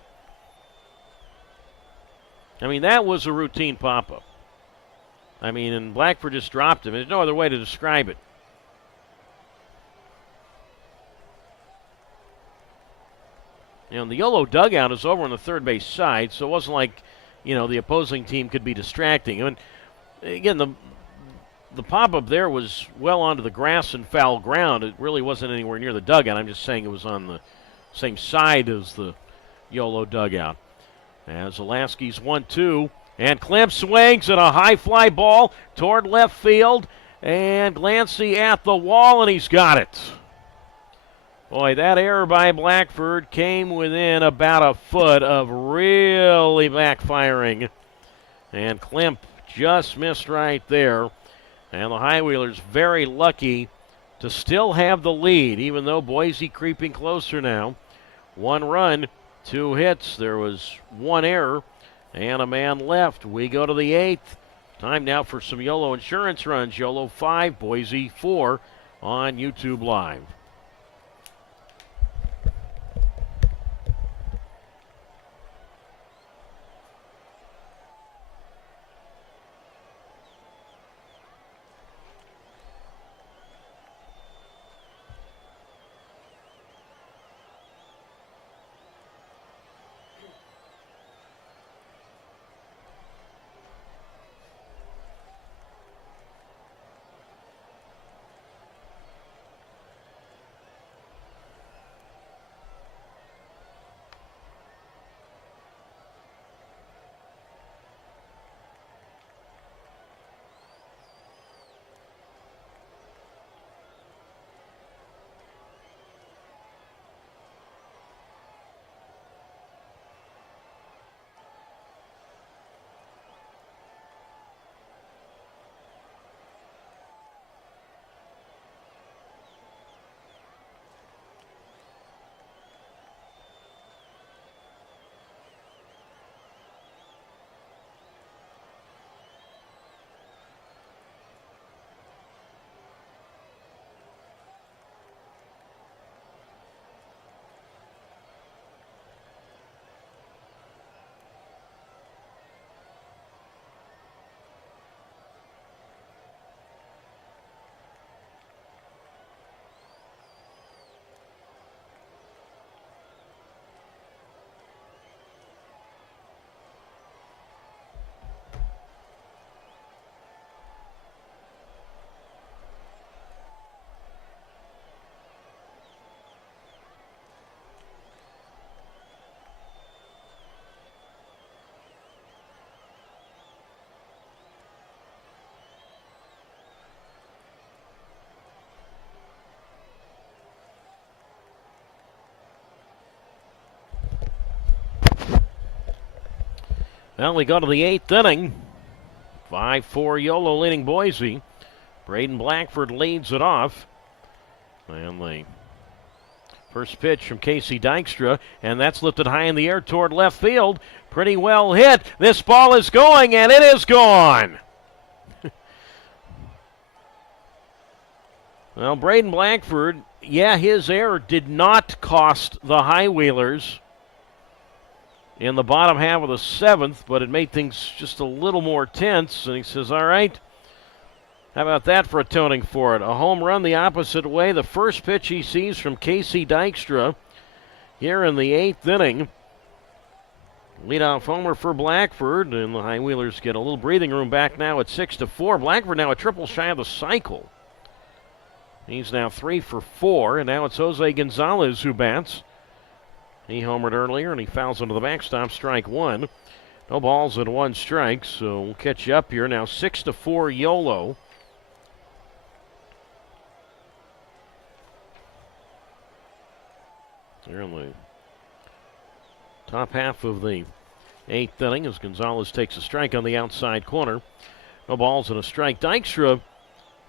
I mean, that was a routine pop-up. I mean, and Blackford just dropped him. There's no other way to describe it. You know, the Yolo dugout is over on the third base side, so it wasn't like, you know, the opposing team could be distracting. I mean, again, the pop-up there was well onto the grass and foul ground. It really wasn't anywhere near the dugout. I'm just saying it was on the same side as the Yolo dugout. As Zalaski's 1-2, and Klemp swings at a high fly ball toward left field, and Glancy at the wall, and he's got it. Boy, that error by Blackford came within about a foot of really backfiring, and Klemp just missed right there. And the High Wheelers very lucky to still have the lead, even though Boise creeping closer now. 1 run, 2 hits. There was 1 error and a man left. We go to the 8th. Time now for some Yolo insurance runs. Yolo 5, Boise 4 on YouTube Live. Well, we go to the 8th inning. 5-4 Yolo leading Boise. Braden Blackford leads it off. And the first pitch from Casey Dykstra, and that's lifted high in the air toward left field. Pretty well hit. This ball is going, and it is gone. Well, Braden Blackford, yeah, his error did not cost the High Wheelers in the bottom half of the 7th, but it made things just a little more tense. And he says, all right, how about that for atoning for it? A home run the opposite way. The first pitch he sees from Casey Dykstra here in the 8th inning. Leadoff homer for Blackford, and the High Wheelers get a little breathing room back now at 6-4. Blackford now a triple shy of the cycle. He's now 3 for 4, and now it's Jose Gonzalez who bats. He homered earlier, and he fouls into the backstop, strike one. No balls and 1 strike, so we'll catch you up here. Now 6-4 Yolo. Here in the top half of the 8th inning as Gonzalez takes a strike on the outside corner. No balls and a strike. Dykstra,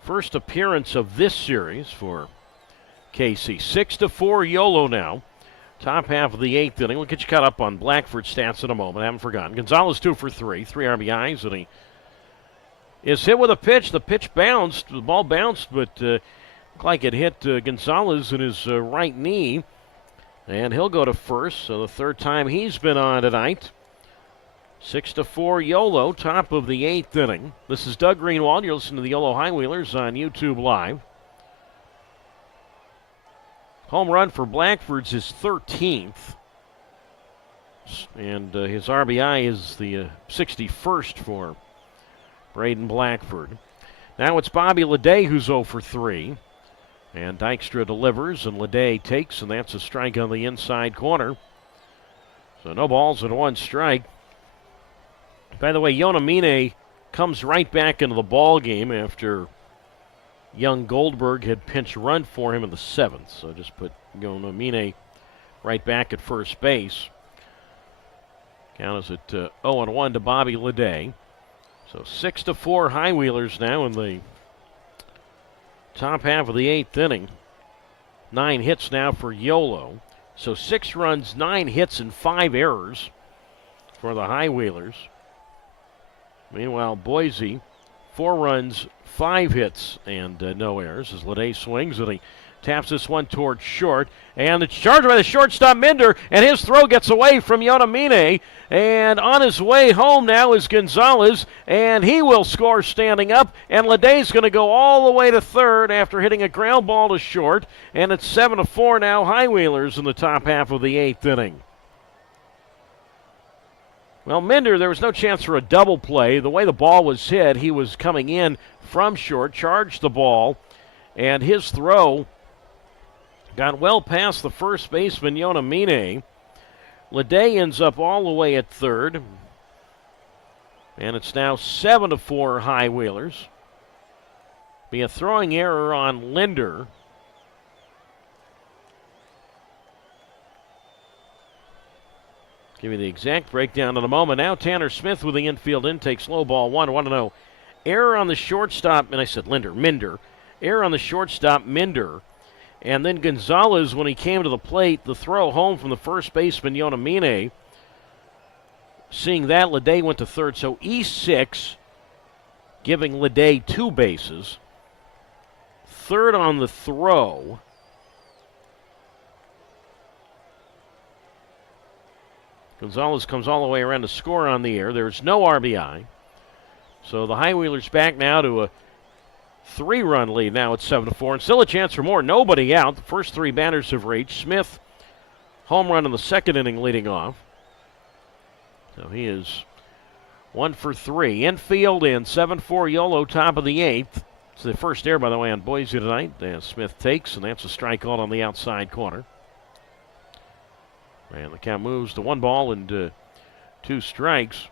first appearance of this series for Casey. 6-4 Yolo now. Top half of the 8th inning. We'll get you caught up on Blackford's stats in a moment. I haven't forgotten. Gonzalez 2 for 3 RBIs, and he is hit with a pitch. The pitch bounced. The ball bounced, but looked like it hit Gonzalez in his right knee. And he'll go to first, so the 3rd time he's been on tonight. 6-4 Yolo, top of the 8th inning. This is Doug Greenwald. You're listening to the Yolo High Wheelers on YouTube Live. Home run for Blackford's his 13th. And his RBI is the 61st for Braden Blackford. Now it's Bobby Leday who's 0 for 3. And Dykstra delivers, and Leday takes, and that's a strike on the inside corner. So no balls and 1 strike. By the way, Yonamine comes right back into the ball game after young Goldberg had pinch run for him in the 7th. So just put Yonamine right back at first base. Count is at 0-1 to Bobby Leday. So 6-4 High Wheelers now in the top half of the 8th inning. 9 hits now for Yolo. So 6 runs, 9 hits, and 5 errors for the High Wheelers. Meanwhile, Boise, 4 runs, 5 hits, and no errors as Leday swings, and he taps this one toward short. And it's charged by the shortstop Minder, and his throw gets away from Yonamine. And on his way home now is Gonzalez, and he will score standing up. And Leday's going to go all the way to 3rd after hitting a ground ball to short. And it's 7-4 now, High Wheelers in the top half of the 8th inning. Well, Minder, there was no chance for a double play. The way the ball was hit, he was coming in from short, charged the ball, and his throw got well past the first baseman, Yonamine. Leday ends up all the way at 3rd. And it's now 7-4 High Wheelers. Be a throwing error on Linder. Give you the exact breakdown in a moment. Now Tanner Smith with the infield intake. Slow ball 1. 1-0. Error on the shortstop, and I said Minder. Error on the shortstop, Minder. And then Gonzalez, when he came to the plate, the throw home from the first baseman, Yonamine. Seeing that, Leday went to 3rd. So E6, giving Leday 2 bases. 3rd on the throw. Gonzalez comes all the way around to score on the air. There's no RBI. So the High Wheelers back now to a 3-run lead. Now it's 7-4, and still a chance for more. Nobody out. The first 3 batters have reached. Smith, home run in the 2nd inning leading off. So he is 1 for 3. Infield in 7-4 Yolo, top of the 8th. It's the first error, by the way, on Boise tonight. Smith takes, and that's a strikeout on the outside corner. And the count moves to 1 ball and 2 strikes.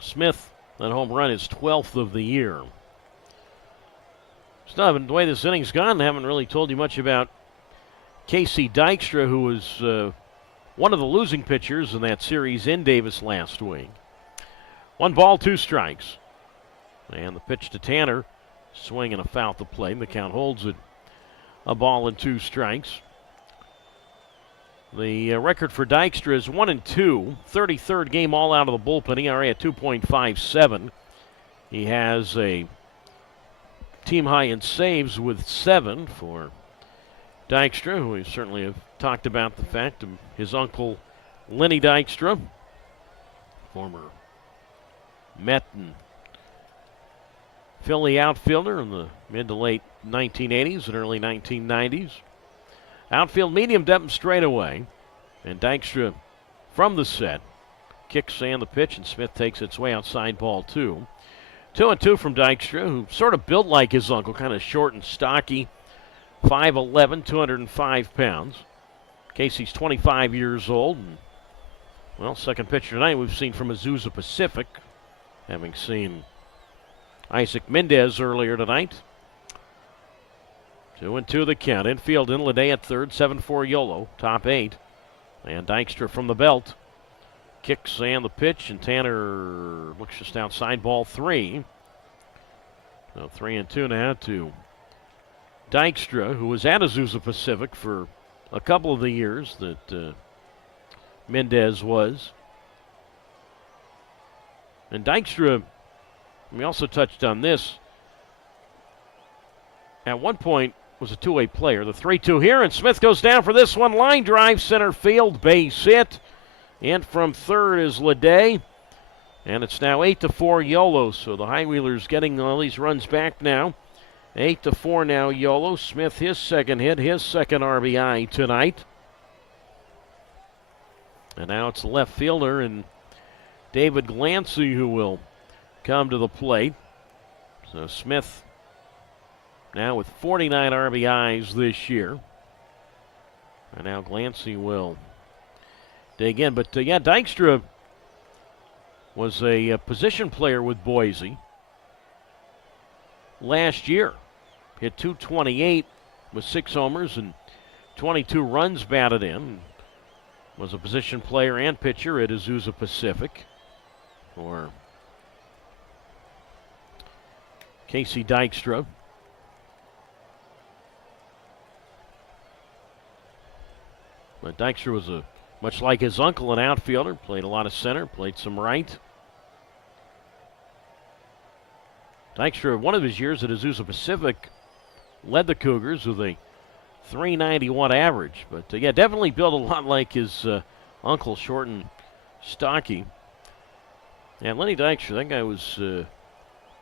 Smith, that home run is 12th of the year. So, the way this inning's gone, I haven't really told you much about Casey Dykstra, who was one of the losing pitchers in that series in Davis last week. 1 ball, 2 strikes. And the pitch to Tanner, swing and a foul at the plate. The count holds it 1 ball and 2 strikes. The record for Dykstra is 1-2, 33rd game all out of the bullpen, ERA at 2.57. He has a team high in saves with 7 for Dykstra, who we certainly have talked about the fact of his uncle Lenny Dykstra, former Met and Philly outfielder in the mid to late 1980s and early 1990s. Outfield medium depth and straightaway. And Dykstra from the set. Kicks and the pitch, and Smith takes its way outside, ball 2. 2-2 from Dykstra, who sort of built like his uncle, kind of short and stocky. 5'11", 205 pounds. Casey's 25 years old. And, well, second pitcher tonight we've seen from Azusa Pacific, having seen Isaac Mendez earlier tonight. 2-2 the count. Infield in Lede at third, 7-4 Yolo, top 8. And Dykstra from the belt. Kicks and the pitch, and Tanner looks just outside, ball 3. So 3-2 now to Dykstra, who was at Azusa Pacific for a couple of the years that Mendez was. And Dykstra, we also touched on this, at one point was a two-way player. The 3-2 here, and Smith goes down for this one. Line drive, center field, base hit. And from third is Lede. And it's now 8-4 Yolo, so the High Wheelers getting all these runs back now. 8-4 now Yolo. Smith, his second hit, his second RBI tonight. And now it's the left fielder and David Glancy who will come to the plate. So Smith now with 49 RBIs this year. And now Glancy will dig in. But, yeah, Dykstra was a position player with Boise last year. Hit .228 with 6 homers and 22 runs batted in. Was a position player and pitcher at Azusa Pacific for Casey Dykstra. But Dykstra was much like his uncle, an outfielder. Played a lot of center, played some right. Dykstra, one of his years at Azusa Pacific, led the Cougars with a .391 average. But, yeah, definitely built a lot like his uncle, short and stocky. And Lenny Dykstra, that guy was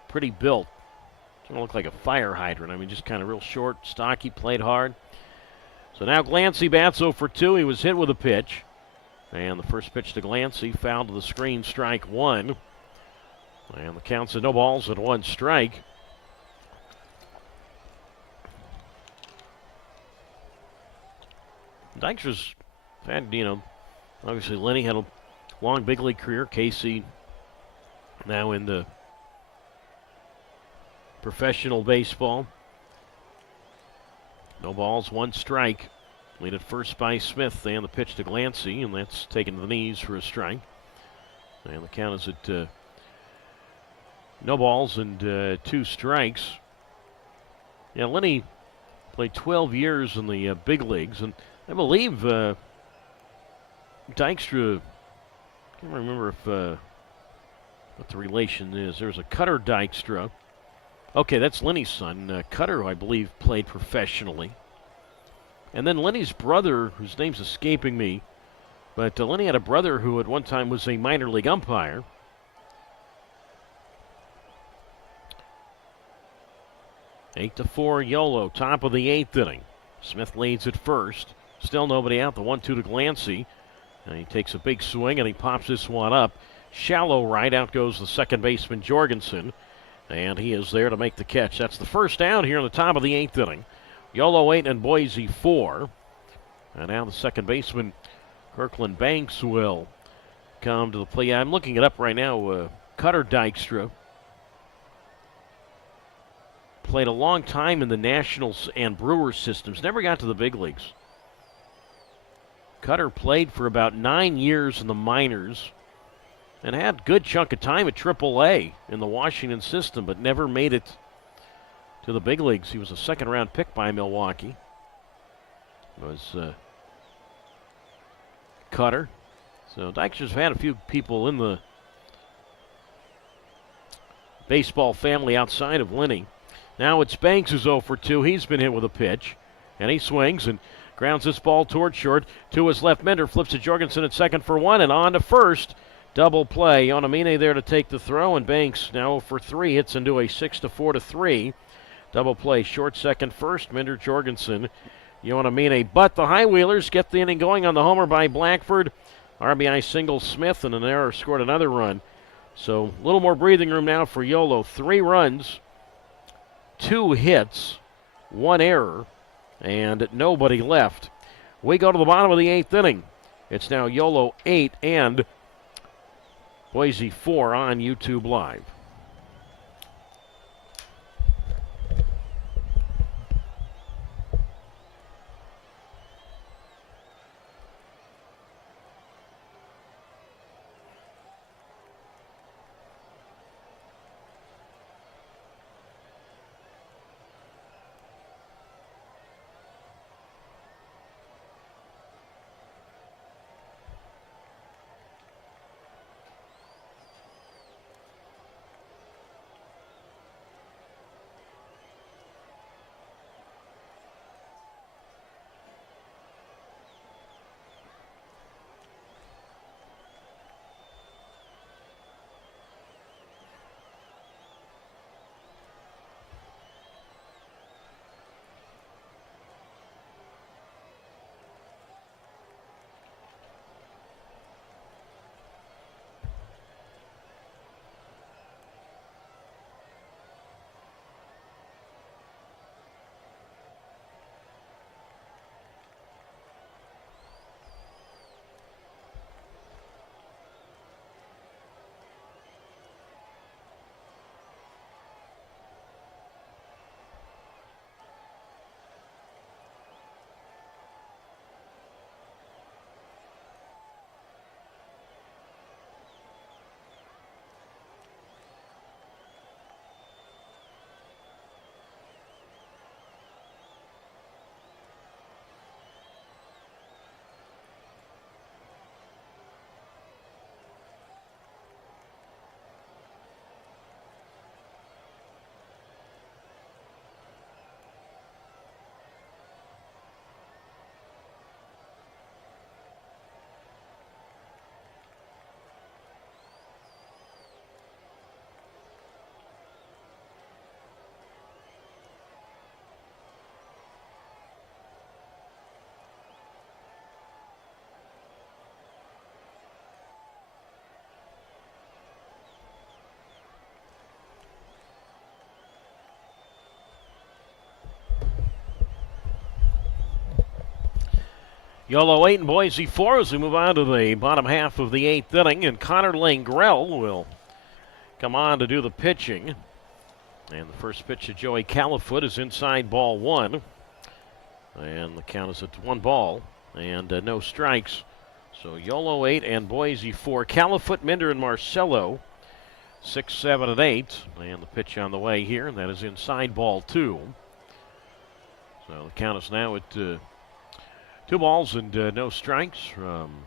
pretty built. Doesn't look like a fire hydrant. I mean, just kind of real short, stocky, played hard. So now Glancy bats 0 for 2. He was hit with a pitch. And the first pitch to Glancy, foul to the screen, strike 1. And the count's at no balls and 1 strike. Dykstra's had, obviously Lenny had a long big league career. Casey now in the professional baseball. No balls, 1 strike. Lead at first by Smith, and the pitch to Glancy, and that's taken to the knees for a strike. And the count is at no balls and 2 strikes. Yeah, Lenny played 12 years in the big leagues, and I believe Dykstra, I can't remember if what the relation is. There's a Cutter Dykstra. Okay, that's Lenny's son. Cutter, who I believe, played professionally. And then Lenny's brother, whose name's escaping me, but Lenny had a brother who at one time was a minor league umpire. Eight to 4 Yolo, top of the 8th inning. Smith leads at first. Still nobody out. The 1-2 to Glancy. And he takes a big swing and he pops this one up. Shallow right. Out goes the second baseman Jorgensen. And he is there to make the catch. That's the first down here in the top of the 8th inning. Yolo 8 and Boise 4. And now the second baseman, Kirkland Banks, will come to the plate. I'm looking it up right now. Cutter Dykstra played a long time in the Nationals and Brewers systems. Never got to the big leagues. Cutter played for about 9 years in the minors and had a good chunk of time at AAA in the Washington system, but never made it to the big leagues. He was a second-round pick by Milwaukee. It was Cutter. So Dykstra's had a few people in the baseball family outside of Linney. Now it's Banks who's 0 for 2. He's been hit with a pitch, and he swings and grounds this ball toward short. To his left, Minder flips to Jorgensen at second for 1, and on to first. Double play. Yonamine there to take the throw, and Banks now 0 for 3 hits into a 6-4-3. Double play, short second first. Minder, Jorgensen, Yonamine. But the Highwheelers get the inning going on the homer by Blackford. RBI single Smith, and an error scored another run. So a little more breathing room now for Yolo. 3 runs, 2 hits, 1 error, and nobody left. We go to the bottom of the 8th inning. It's now Yolo 8 and Boise 4 on YouTube Live. Yolo 8 and Boise 4 as we move on to the bottom half of the 8th inning, and Connor Langrell will come on to do the pitching. And the first pitch to Joey Califoot is inside, ball 1. And the count is at 1 ball and no strikes. So Yolo 8 and Boise 4. Califoot, Minder, and Marcello 6, 7, and 8. And the pitch on the way here, and that is inside, ball 2. So the count is now at 2 balls and no strikes from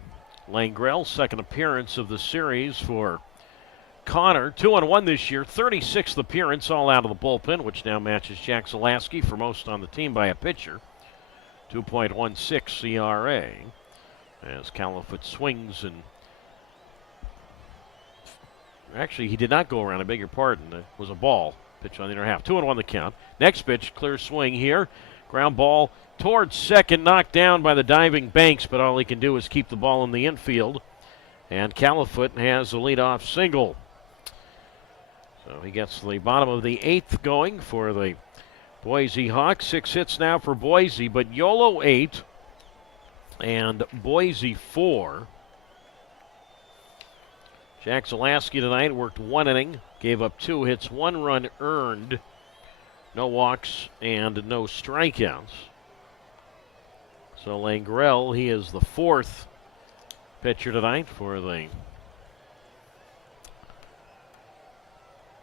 Langrell. Second appearance of the series for Connor. 2-1 this year, 36th appearance, all out of the bullpen, which now matches Jack Zalaski for most on the team by a pitcher. 2.16 ERA as Califoot swings, and actually he did not go around, I beg your pardon. It was a ball. Pitch on the inner half. 2-1 the count. Next pitch, clear swing here. Ground ball towards second, knocked down by the diving Banks, but all he can do is keep the ball in the infield. And Califoot has a leadoff single. So he gets the bottom of the 8th going for the Boise Hawks. 6 hits now for Boise, but Yolo 8 and Boise 4. Jack Zalaski tonight worked 1 inning, gave up 2 hits, 1 run earned, no walks, and no strikeouts. So Langrell, he is the fourth pitcher tonight for the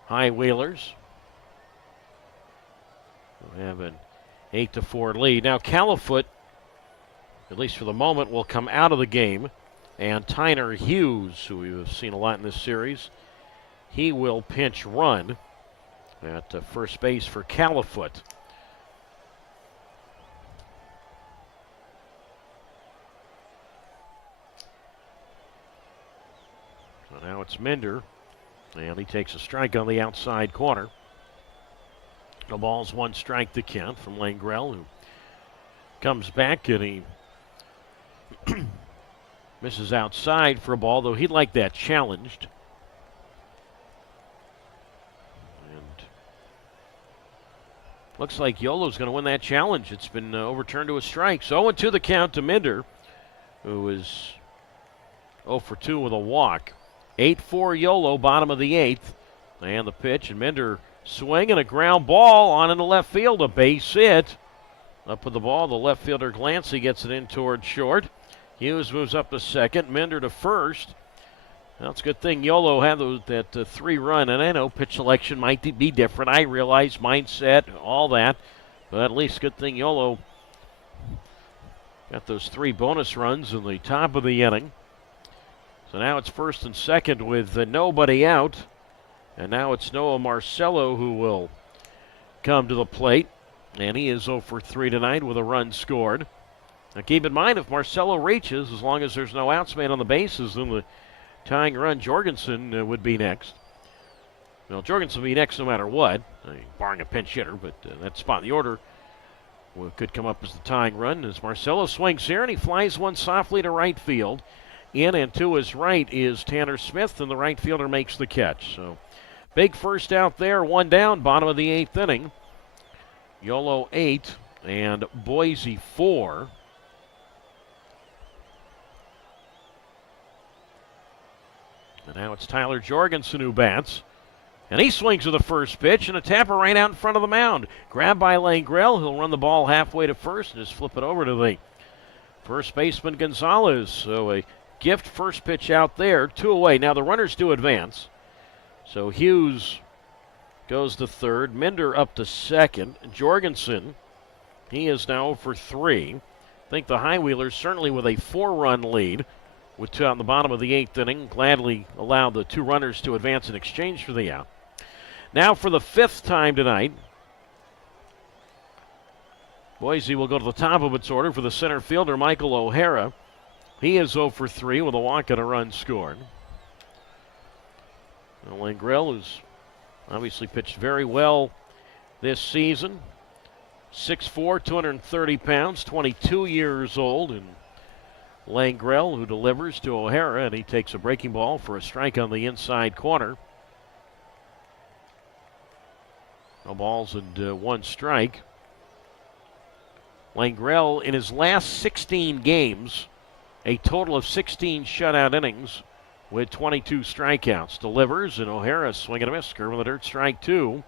High Wheelers. We have an 8-4 lead. Now Califoot, at least for the moment, will come out of the game. And Tyner Hughes, who we've seen a lot in this series, he will pinch run at first base for Califoot. So now it's Minder, and he takes a strike on the outside corner. The ball's one strike to count from Langrell, who comes back and he misses outside for a ball, though he'd like that challenged. And looks like Yolo's going to win that challenge. It's been overturned to a strike. So 0-2 the count to Minder, who is 0-for-2 with a walk. 8-4 Yolo, bottom of the 8th. And the pitch, and Minder swinging a ground ball on into left field, a base hit. Up with the ball, the left fielder Glancy gets it in toward short. Hughes moves up to second, Minder to first. Well, it's a good thing Yolo had that 3-run, and I know pitch selection might be different. I realize mindset, all that, but at least good thing Yolo got those 3 bonus runs in the top of the inning. So now it's first and second with nobody out. And now it's Noah Marcello who will come to the plate. And he is 0-for-3 tonight with a run scored. Now keep in mind, if Marcello reaches, as long as there's no outs made on the bases, then the tying run, Jorgensen, would be next. Well, Jorgensen will be next no matter what, barring a pinch hitter, but that spot in the order could come up as the tying run. As Marcello swings here, and he flies one softly to right field. In and to his right is Tanner Smith, and the right fielder makes the catch. So big first out there, 1 down, bottom of the 8th inning. Yolo 8 and Boise 4. And now it's Tyler Jorgensen who bats. And he swings to the first pitch, and a tapper right out in front of the mound. Grabbed by Langrell. He'll run the ball halfway to first and just flip it over to the first baseman Gonzalez. So a gift first pitch out there, 2 away. Now the runners do advance. So Hughes goes to third. Minder up to second. Jorgensen, he is now for 3. I think the High Wheelers, certainly with a 4-run lead, with 2 out in the bottom of the 8th inning, gladly allowed the 2 runners to advance in exchange for the out. Now for the 5th time tonight, Boise will go to the top of its order for the center fielder, Michael O'Hara. He is 0-for-3 with a walk and a run scored. Langrell has obviously pitched very well this season. 6'4", 230 pounds, 22 years old. And Langrell, who delivers to O'Hara, and he takes a breaking ball for a strike on the inside corner. No balls and 1 strike. Langrell, in his last 16 games, a total of 16 shutout innings with 22 strikeouts. Delivers, and O'Hara swing and a miss. Curve on the dirt, strike 2.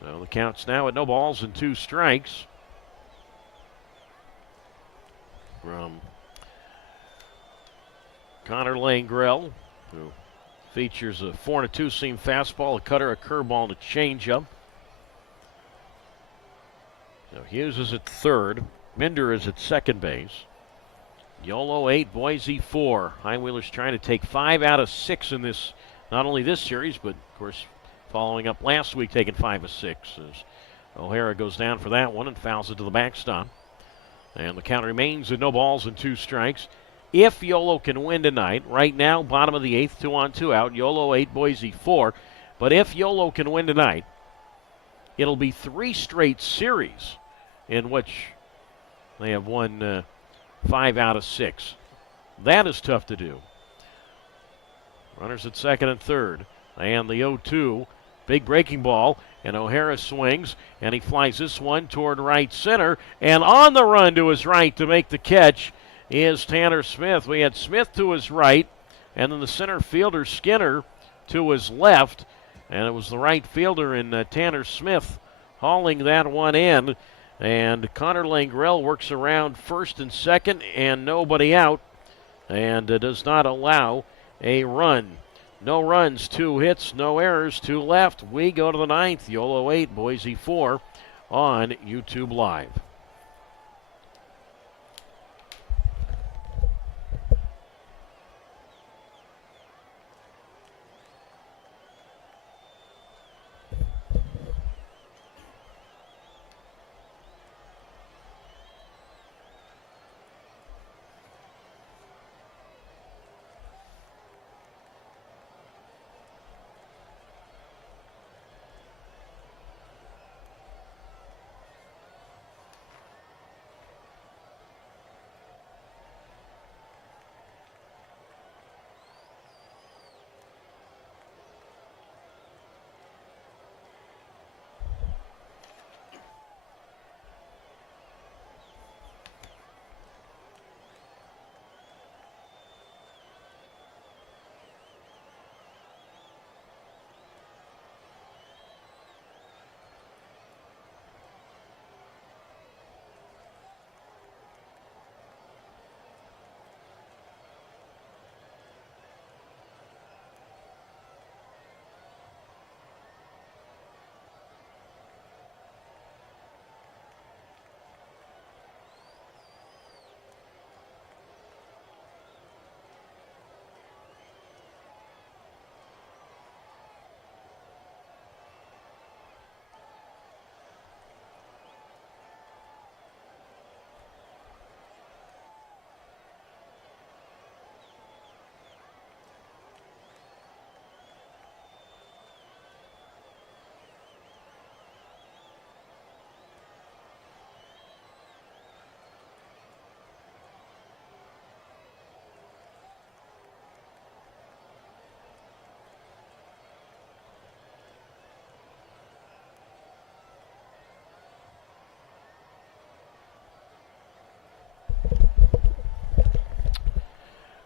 So the count's now at no balls and 2 strikes from Connor Langrell, who features a 4 and a 2-seam fastball, a cutter, a curveball, and a changeup. So Hughes is at third. Minder is at second base. Yolo 8, Boise 4. High Wheelers trying to take 5 out of 6 in this, not only this series, but of course following up last week, taking 5 of 6. As O'Hara goes down for that one and fouls it to the backstop. And the count remains at no balls and 2 strikes. If Yolo can win tonight, right now, bottom of the 8th, 2-on-2 out. Yolo 8, Boise 4. But if Yolo can win tonight, it'll be 3 straight series in which they have won 5 out of 6. That is tough to do. Runners at second and third. And the 0-2. Big breaking ball. And O'Hara swings. And he flies this one toward right center. And on the run to his right to make the catch is Tanner Smith. We had Smith to his right. And then the center fielder, Skinner, to his left. And it was the right fielder in Tanner Smith hauling that one in. And Connor Langrell works around first and second and nobody out, and does not allow a run. No runs, 2 hits, no errors, 2 left. We go to the 9th. Yolo 8, Boise 4 on YouTube Live.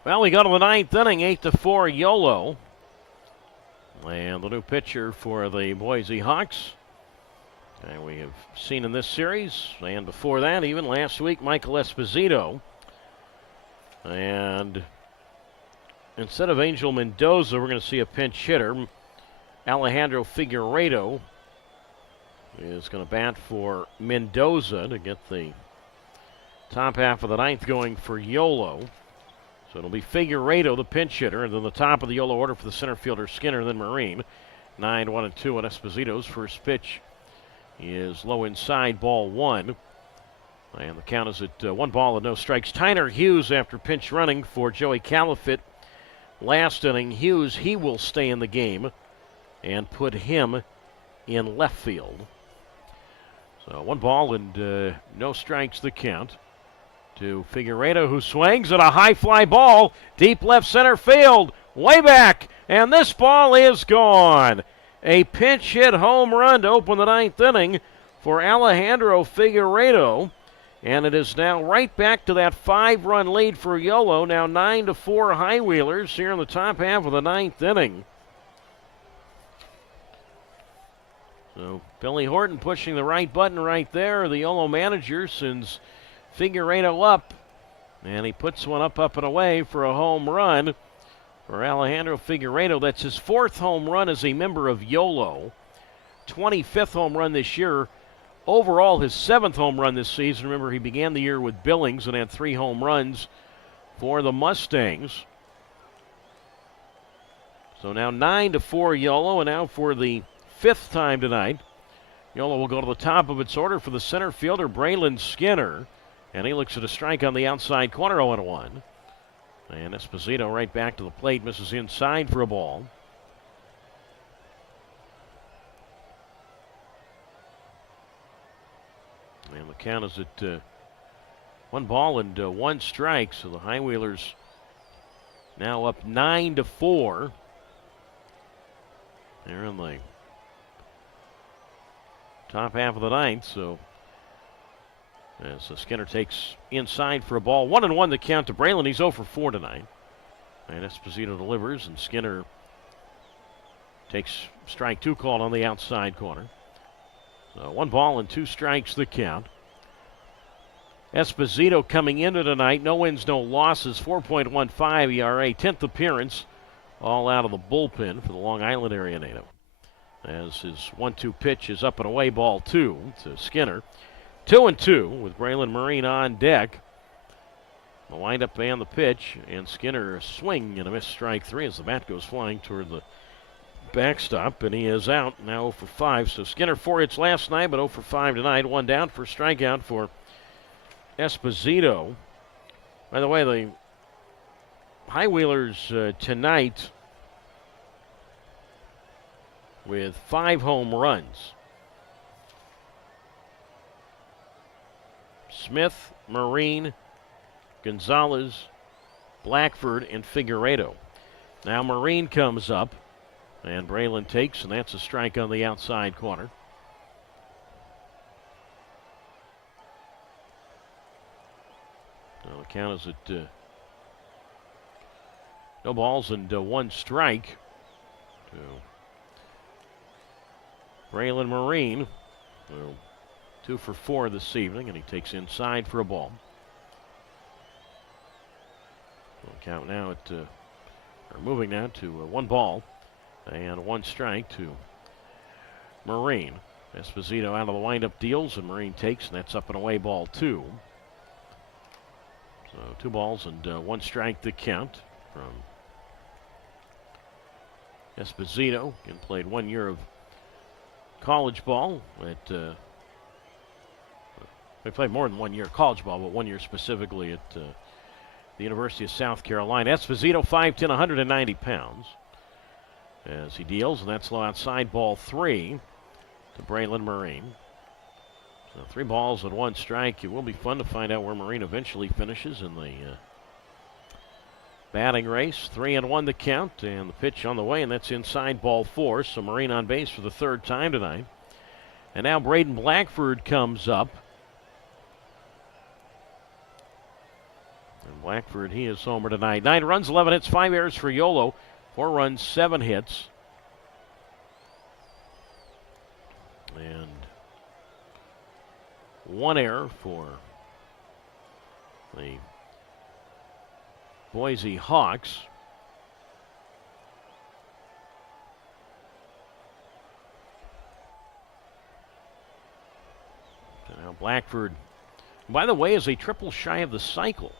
Well, we go to the 9th inning, 8-4 Yolo. And the new pitcher for the Boise Hawks. And we have seen in this series, and before that, even last week, Michael Esposito. And instead of Angel Mendoza, we're going to see a pinch hitter. Alejandro Figueiredo is going to bat for Mendoza to get the top half of the 9th going for Yolo. So it'll be Figueiredo, the pinch hitter, and then the top of the Yolo order for the center fielder, Skinner, then Marine. 9-1-2 on Esposito's first pitch is low inside, ball 1. And the count is at 1 ball and no strikes. Tyner Hughes after pinch running for Joey Califit. Last inning, Hughes, he will stay in the game and put him in left field. So 1 ball and no strikes the count. To Figueiredo, who swings at a high fly ball, deep left center field, way back, and this ball is gone. A pinch hit home run to open the 9th inning for Alejandro Figueiredo, and it is now right back to that 5-run lead for Yolo, now 9-4 High Wheelers here in the top half of the 9th inning. So Billy Horton pushing the right button right there, the Yolo manager sends Figueiredo up, and he puts one up and away for a home run for Alejandro Figueiredo. That's his 4th home run as a member of Yolo, 25th home run this year. Overall, his 7th home run this season. Remember, he began the year with Billings and had 3 home runs for the Mustangs. So now 9-4 Yolo, and now for the 5th time tonight, Yolo will go to the top of its order for the center fielder, Braylon Skinner. And he looks at a strike on the outside corner, 0-1. And Esposito right back to the plate, misses inside for a ball. And the count is at 1 ball and 1 strike. So the High Wheelers now up 9-4. They're in the top half of the 9th, so as Skinner takes inside for a ball. 1-1 the count to Braylon. He's 0 for 4 tonight. And Esposito delivers, and Skinner takes strike 2 called on the outside corner. So 1 ball and 2 strikes the count. Esposito coming into tonight, no wins, no losses, 4.15 ERA, 10th appearance, all out of the bullpen for the Long Island area native. As his 1-2 pitch is up and away, ball 2 to Skinner. 2-2 with Braylon Marine on deck. The windup and the pitch, and Skinner a swing and a missed strike 3 as the bat goes flying toward the backstop, and he is out now 0 for 5. So Skinner 4 hits last night, but 0 for 5 tonight. 1 down for strikeout for Esposito. By the way, the High Wheelers tonight with 5 home runs. Smith, Marine, Gonzalez, Blackford, and Figueredo. Now Marine comes up, and Braylon takes, and that's a strike on the outside corner. So the count is at no balls and 1 strike to Braylon Marine. So 2 for 4 this evening, and he takes inside for a ball. We'll count now at, or moving now to 1 ball and 1 strike to Marine. Esposito out of the windup deals, and Marine takes, and that's up and away, ball 2. So 2 balls and 1 strike to count from Esposito. Again, played 1 year of college ball at, they played more than 1 year of college ball, but 1 year specifically at the University of South Carolina. Esposito, 5'10", 190 pounds. As he deals, and that's low outside, ball 3 to Braylon Marine. So 3 balls and 1 strike. It will be fun to find out where Marine eventually finishes in the batting race. 3-1 the count, and the pitch on the way, and that's inside, ball 4. So Marine on base for the 3rd time tonight. And now Braden Blackford comes up. And Blackford, he is homer tonight. 9 runs, 11 hits, 5 errors for Yolo. 4 runs, 7 hits. And 1 error for the Boise Hawks. So now Blackford, by the way, is a triple shy of the cycle.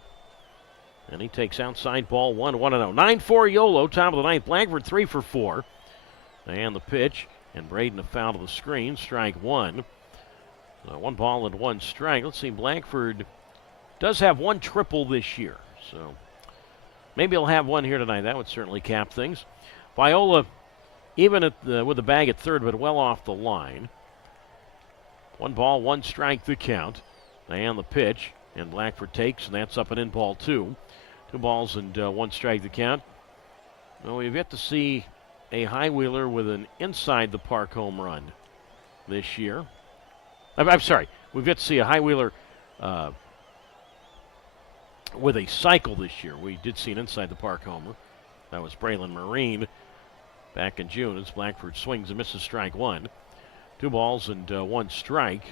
And he takes outside, ball 1, 1-0. 9-4 Yolo, top of the 9th. Blackford 3 for 4. And the pitch, and Braden a foul to the screen, strike 1. So 1 ball and 1 strike. Let's see, Blackford does have 1 triple this year. So maybe he'll have 1 here tonight. That would certainly cap things. Viola, even at with the bag at 3rd, but well off the line. 1 ball, 1 strike the count. And the pitch, and Blackford takes, and that's up and in, ball 2. 2 balls and 1 strike the count. Well, we've yet to see a High Wheeler with an inside the park home run this year. I'm sorry, we've yet to see a High Wheeler with a cycle this year. We did see an inside the park homer. That was Braylon Marine back in June as Blackford swings and misses, strike 1. 2 balls and 1 strike.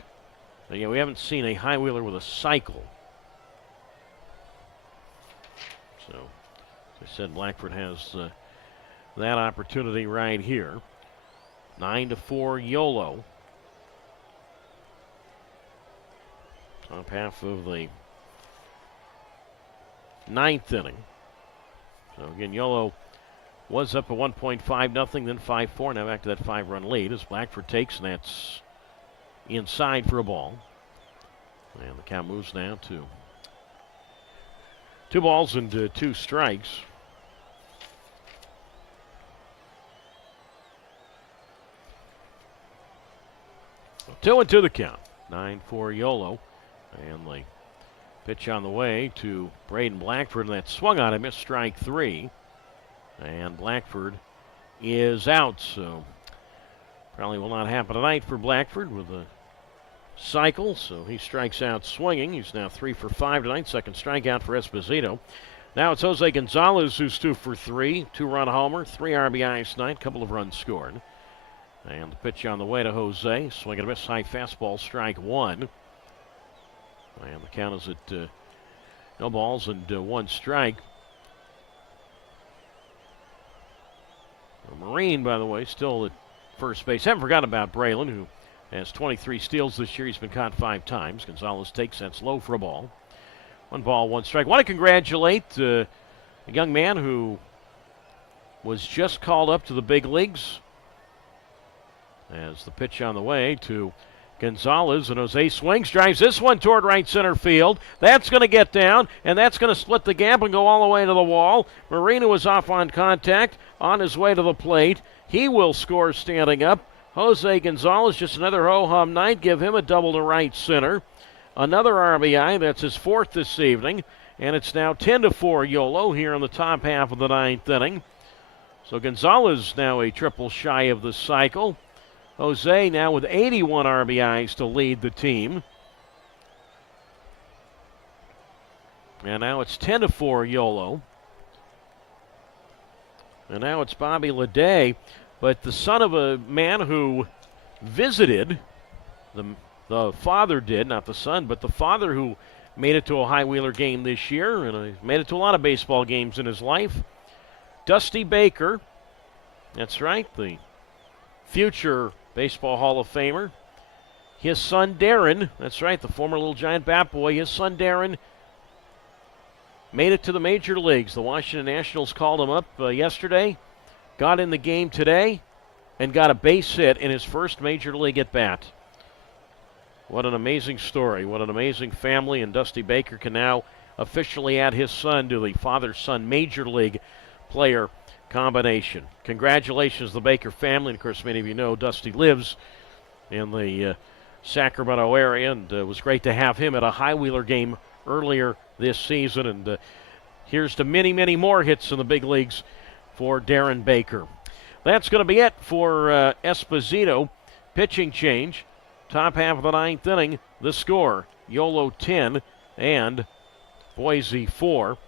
But yeah, we haven't seen a High Wheeler with a cycle. So, as I said, Blackford has that opportunity right here. 9-4 Yolo. Top half of the 9th inning. So again, Yolo was up at 1.5-0, then 5-4. Now back to that 5-run lead as Blackford takes, and that's inside for a ball. And the count moves now to 2 balls and 2 strikes. 2-2 the count. 9-4 Yolo. And the pitch on the way to Braden Blackford, and that swung on him, missed, strike 3. And Blackford is out, so probably will not happen tonight for Blackford with a cycle, so he strikes out swinging. He's now 3 for 5 tonight, 2nd strikeout for Esposito. Now it's Jose Gonzalez who's 2 for 3, 2-run homer, 3 RBIs tonight, couple of runs scored. And the pitch on the way to Jose, swing and a miss, high fastball, strike 1. And the count is at no balls and 1 strike. Marine, by the way, still at first base. Haven't forgotten about Braylon, who has 23 steals this year. He's been caught 5 times. Gonzalez takes that low for a ball. 1 ball, 1 strike. Want to congratulate a young man who was just called up to the big leagues. As the pitch on the way to Gonzalez, and Jose swings, drives this one toward right center field. That's going to get down, and that's going to split the gap and go all the way to the wall. Marino is off on contact, on his way to the plate. He will score standing up. Jose Gonzalez, just another ho-hum night. Give him a double to right center. Another RBI, that's his 4th this evening, and it's now 10-4 Yolo here in the top half of the 9th inning. So Gonzalez now a triple shy of the cycle. Jose now with 81 RBIs to lead the team. And now it's 10-4 Yolo. And now it's Bobby Leday, but the son of a man who visited, the father did, not the son, but the father who made it to a High Wheeler game this year, and made it to a lot of baseball games in his life. Dusty Baker, that's right, the future Baseball Hall of Famer. His son Darren, that's right, the former Little Giant bat boy, his son Darren made it to the major leagues. The Washington Nationals called him up yesterday, got in the game today, and got a base hit in his first major league at bat. What an amazing story, what an amazing family, and Dusty Baker can now officially add his son to the father-son major league player combination. Congratulations to the Baker family, and of course many of you know Dusty lives in the Sacramento area, and it was great to have him at a High Wheeler game earlier this season, and here's to many, many more hits in the big leagues for Darren Baker. That's going to be it for Esposito. Pitching change, top half of the 9th inning, the score, Yolo 10 and Boise 4.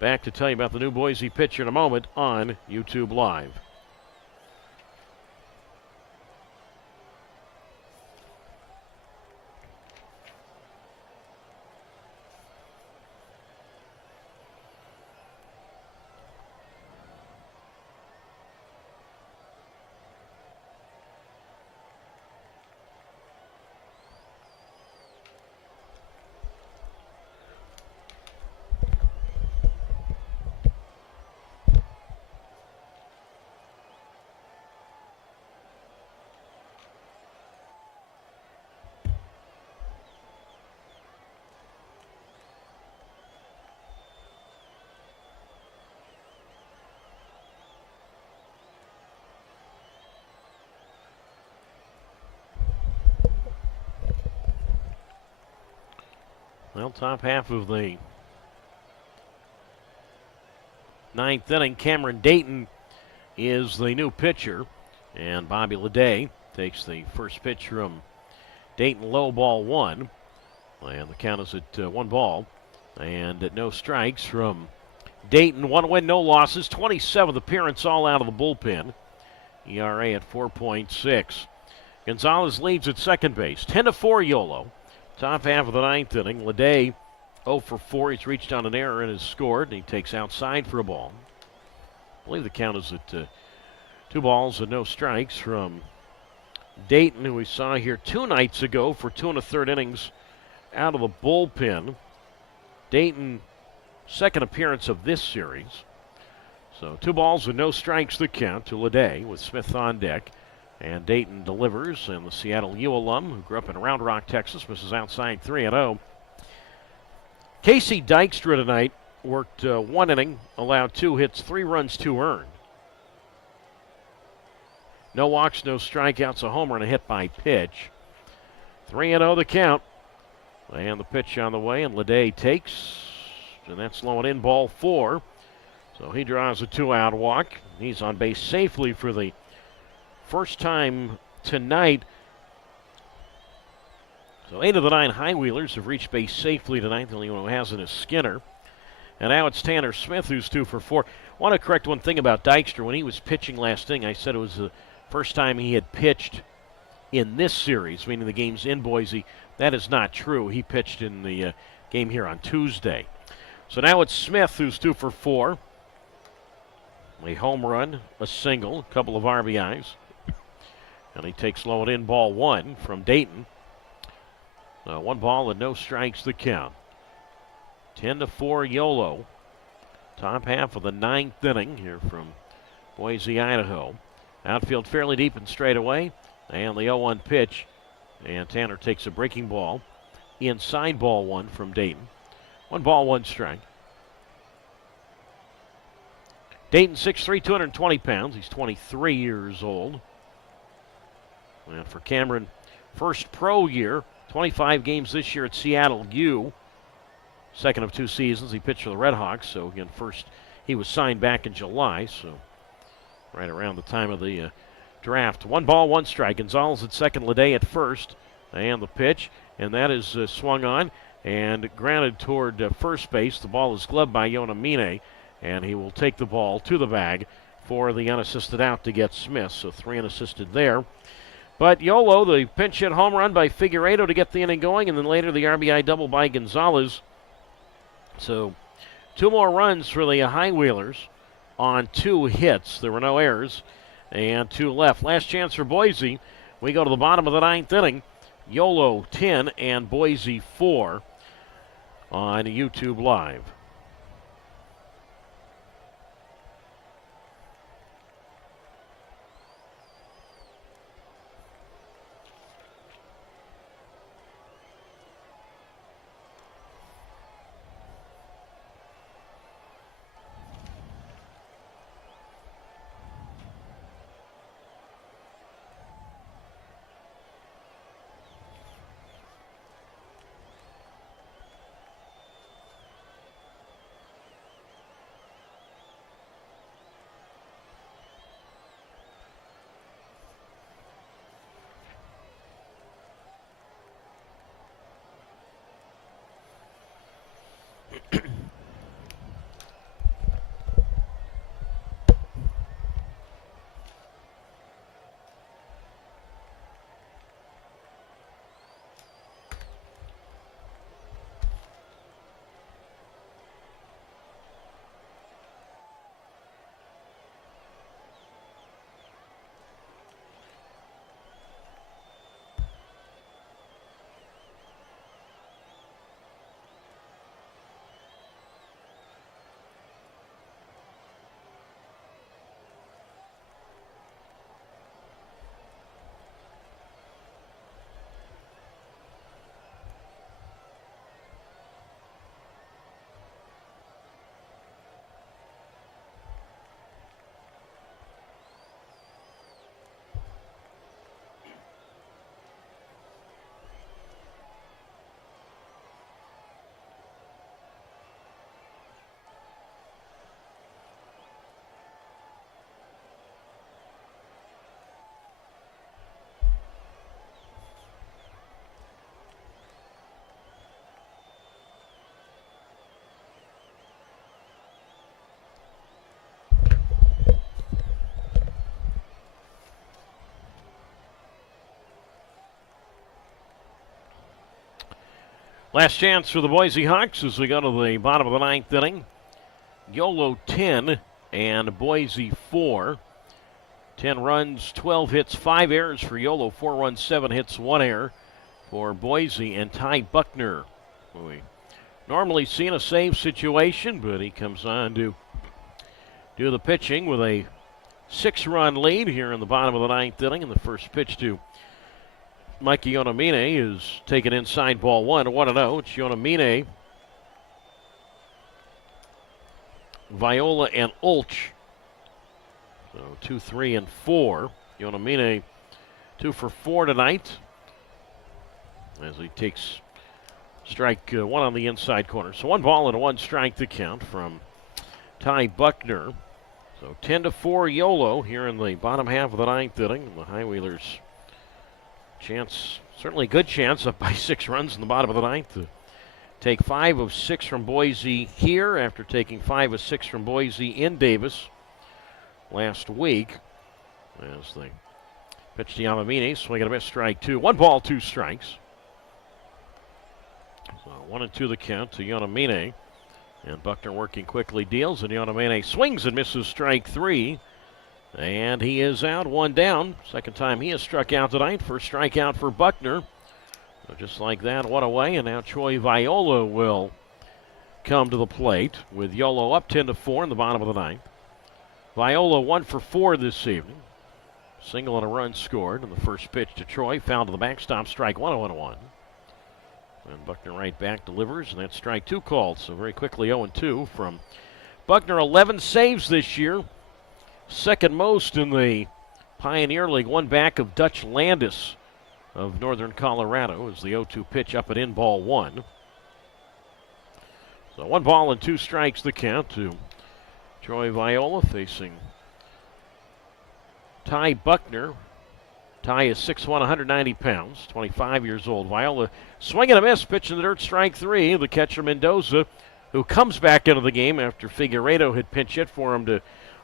Back to tell you about the new Boise pitcher in a moment on YouTube Live. Well, top half of the 9th inning, Cameron Dayton is the new pitcher, and Bobby Leday takes the first pitch from Dayton, low ball 1, and the count is at 1 ball, and at no strikes from Dayton. 1 win, no losses, 27th appearance all out of the bullpen, ERA at 4.6. Gonzalez leads at second base, 10-4 Yolo. Top half of the 9th inning, Leday 0 for 4. He's reached on an error and has scored, and he takes outside for a ball. I believe the count is at 2 balls and no strikes from Dayton, who we saw here 2 nights ago for 2 1/3 innings out of the bullpen. Dayton, second appearance of this series. So 2 balls and no strikes the count to Leday with Smith on deck. And Dayton delivers, and the Seattle U alum, who grew up in Round Rock, Texas, misses outside 3-0. Casey Dykstra tonight worked 1 inning, allowed 2 hits, 3 runs, 2 earned. No walks, no strikeouts, a homer, and a hit by pitch. 3-0 the count. And the pitch on the way, and Leday takes, and that's low and in, ball 4. So he draws a 2-out walk. He's on base safely for the first time tonight. So 8 of the 9 High Wheelers have reached base safely tonight. The only one who hasn't is Skinner. And now it's Tanner Smith, who's 2 for 4. I want to correct one thing about Dykstra. When he was pitching last inning, I said it was the first time he had pitched in this series, meaning the games in Boise, That is not true. He pitched in the game here on Tuesday. So now it's Smith, who's 2 for 4. A home run, a single, a couple of RBIs. And he takes low and in, ball 1 from Dayton. 1 ball and no strikes the count. 10-4 Yolo. Top half of the 9th inning here from Boise, Idaho. Outfield fairly deep and straight away. And the 0-1 pitch. And Tanner takes a breaking ball. Inside ball 1 from Dayton. 1 ball, 1 strike. Dayton 6'3", 220 pounds. He's 23 years old. And for Cameron, first pro year, 25 games this year at Seattle U. Second of 2 seasons. He pitched for the Red Hawks. So again, first he was signed back in July. So right around the time of the draft. 1 ball, 1 strike. Gonzalez at second, Leday at first. And the pitch. And that is swung on and grounded toward first base. The ball is gloved by Yonamine. And he will take the ball to the bag for the unassisted out to get Smith. So 3 unassisted there. But Yolo, the pinch hit home run by Figueiredo to get the inning going, and then later the RBI double by Gonzalez. So 2 more runs for the High Wheelers on 2 hits. There were no errors, and 2 left. Last chance for Boise. We go to the bottom of the 9th inning. Yolo 10 and Boise 4 on YouTube Live. Last chance for the Boise Hawks as we go to the bottom of the 9th inning. Yolo 10 and Boise 4. 10 runs, 12 hits, 5 errors for Yolo. 4 runs, 7 hits, 1 error for Boise. And Ty Buckner, who we normally see in a save situation, but he comes on to do the pitching with a 6-run lead here in the bottom of the 9th inning. And the first pitch to Mikey Yonamine is taken inside ball 1. 1-0. It's Yonamine, Viola, and Ulch. So 2, 3, and 4. Yonamine 2 for 4 tonight as he takes strike 1 on the inside corner. So 1 ball and a 1 strike to count from Ty Buckner. So 10-4 Yolo here in the bottom half of the 9th inning. The High Wheelers chance, certainly a good chance, up by 6 runs in the bottom of the 9th to take 5 of 6 from Boise here after taking 5 of 6 from Boise in Davis last week. As they pitch to Yamamine, swing and a miss, strike 2. 1 ball, 2 strikes. So 1-2 the count to Yonamine. And Buckner working quickly deals, and Yonamine swings and misses strike 3. And he is out, 1 down. Second time he has struck out tonight. First strikeout for Buckner. So just like that, 1 away, and now Troy Viola will come to the plate with Yolo up 10-4 in the bottom of the 9th. Viola 1 for 4 this evening. Single and a run scored, and the first pitch to Troy, foul to the backstop, strike 1, 0-1. And Buckner right back delivers, and that's strike 2 called. So very quickly 0-2 from Buckner. 11 saves this year, second most in the Pioneer League, one back of Dutch Landis of Northern Colorado as the 0-2 pitch up and in, ball 1. So 1 ball and 2 strikes the count to Troy Viola facing Ty Buckner. Ty is 6'1", 190 pounds, 25 years old. Viola swinging a miss, pitch in the dirt, strike 3. The catcher Mendoza, who comes back into the game after Figueredo had pinch hit for him to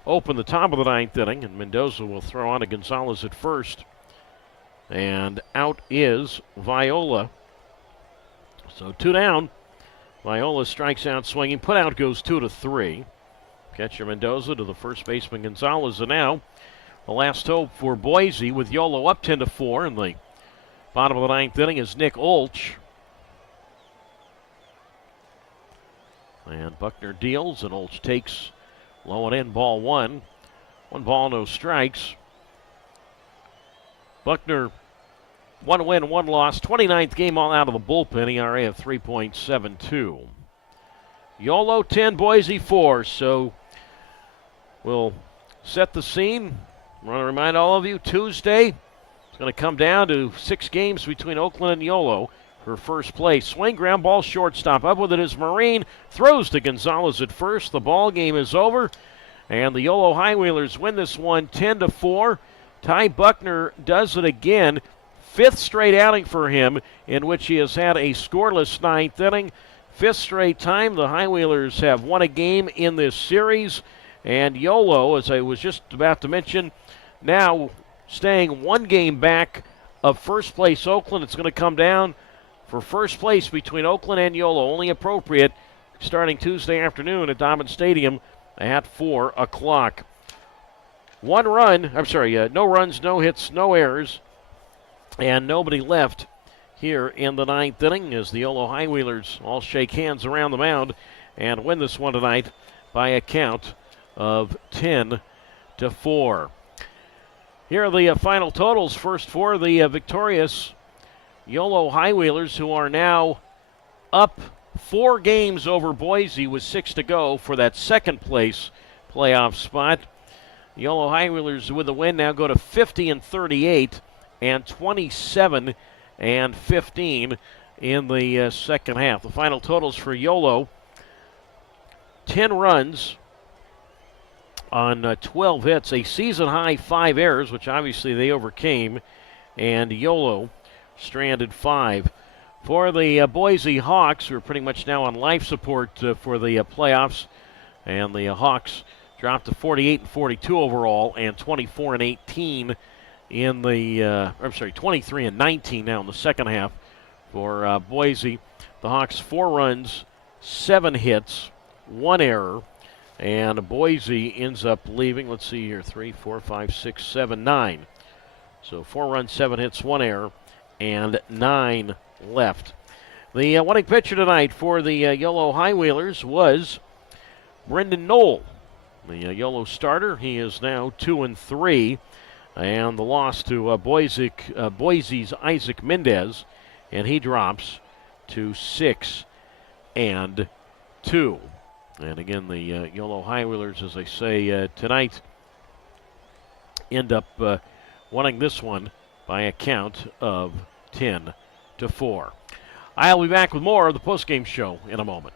open the top of the 9th inning, and Mendoza will throw on to Gonzalez at first. And out is Viola. So 2 down. Viola strikes out swinging. Put out goes 2-3. Catcher Mendoza to the first baseman Gonzalez. And now the last hope for Boise with Yolo up 10-4 in the bottom of the 9th inning is Nick Olch. And Buckner deals, and Olch takes low and in, ball 1. 1 ball, no strikes. Buckner, 1 win, 1 loss, 29th game all out of the bullpen, ERA of 3.72. Yolo 10, Boise 4, so we'll set the scene. I want to remind all of you, Tuesday, it's going to come down to 6 games between Oakland and Yolo for first place. Swing, ground ball, shortstop. Up with it is Marine. Throws to Gonzalez at first. The ball game is over, and the Yolo High Wheelers win this one 10-4. Ty Buckner does it again. 5th straight outing for him in which he has had a scoreless 9th inning. 5th straight time the High Wheelers have won a game in this series. And Yolo, as I was just about to mention, now staying 1 game back of first place Oakland. It's going to come down for first place between Oakland and Yolo, only appropriate, starting Tuesday afternoon at Dobbins Stadium at 4 o'clock. No runs, no hits, no errors, and nobody left here in the 9th inning as the Yolo High Wheelers all shake hands around the mound and win this one tonight by a count of 10-4. Here are the final totals. First for the victorious Yolo High Wheelers, who are now up 4 games over Boise with 6 to go for that second place playoff spot. Yolo High Wheelers with the win now go to 50-38 and 27-15 in the second half. The final totals for Yolo: 10 runs on 12 hits, a season-high 5 errors, which obviously they overcame, and Yolo stranded 5. For the Boise Hawks, who are pretty much now on life support for the playoffs, and the Hawks dropped to 48-42 overall and 24-18 in the, 23-19 now in the second half for Boise. The Hawks 4 runs, 7 hits, 1 error. And Boise ends up leaving, let's see here, 3, 4, 5, 6, 7, 9. So 4 runs, 7 hits, 1 error, and 9 left. The winning pitcher tonight for the Yolo High Wheelers was Brendan Knoll, the Yolo starter. He is now 2-3. And the loss to Boise's Isaac Mendez, and he drops to 6-2. And again, the Yolo High Wheelers, as I say, tonight end up winning this one by a count of 10-4. I'll be back with more of the postgame show in a moment.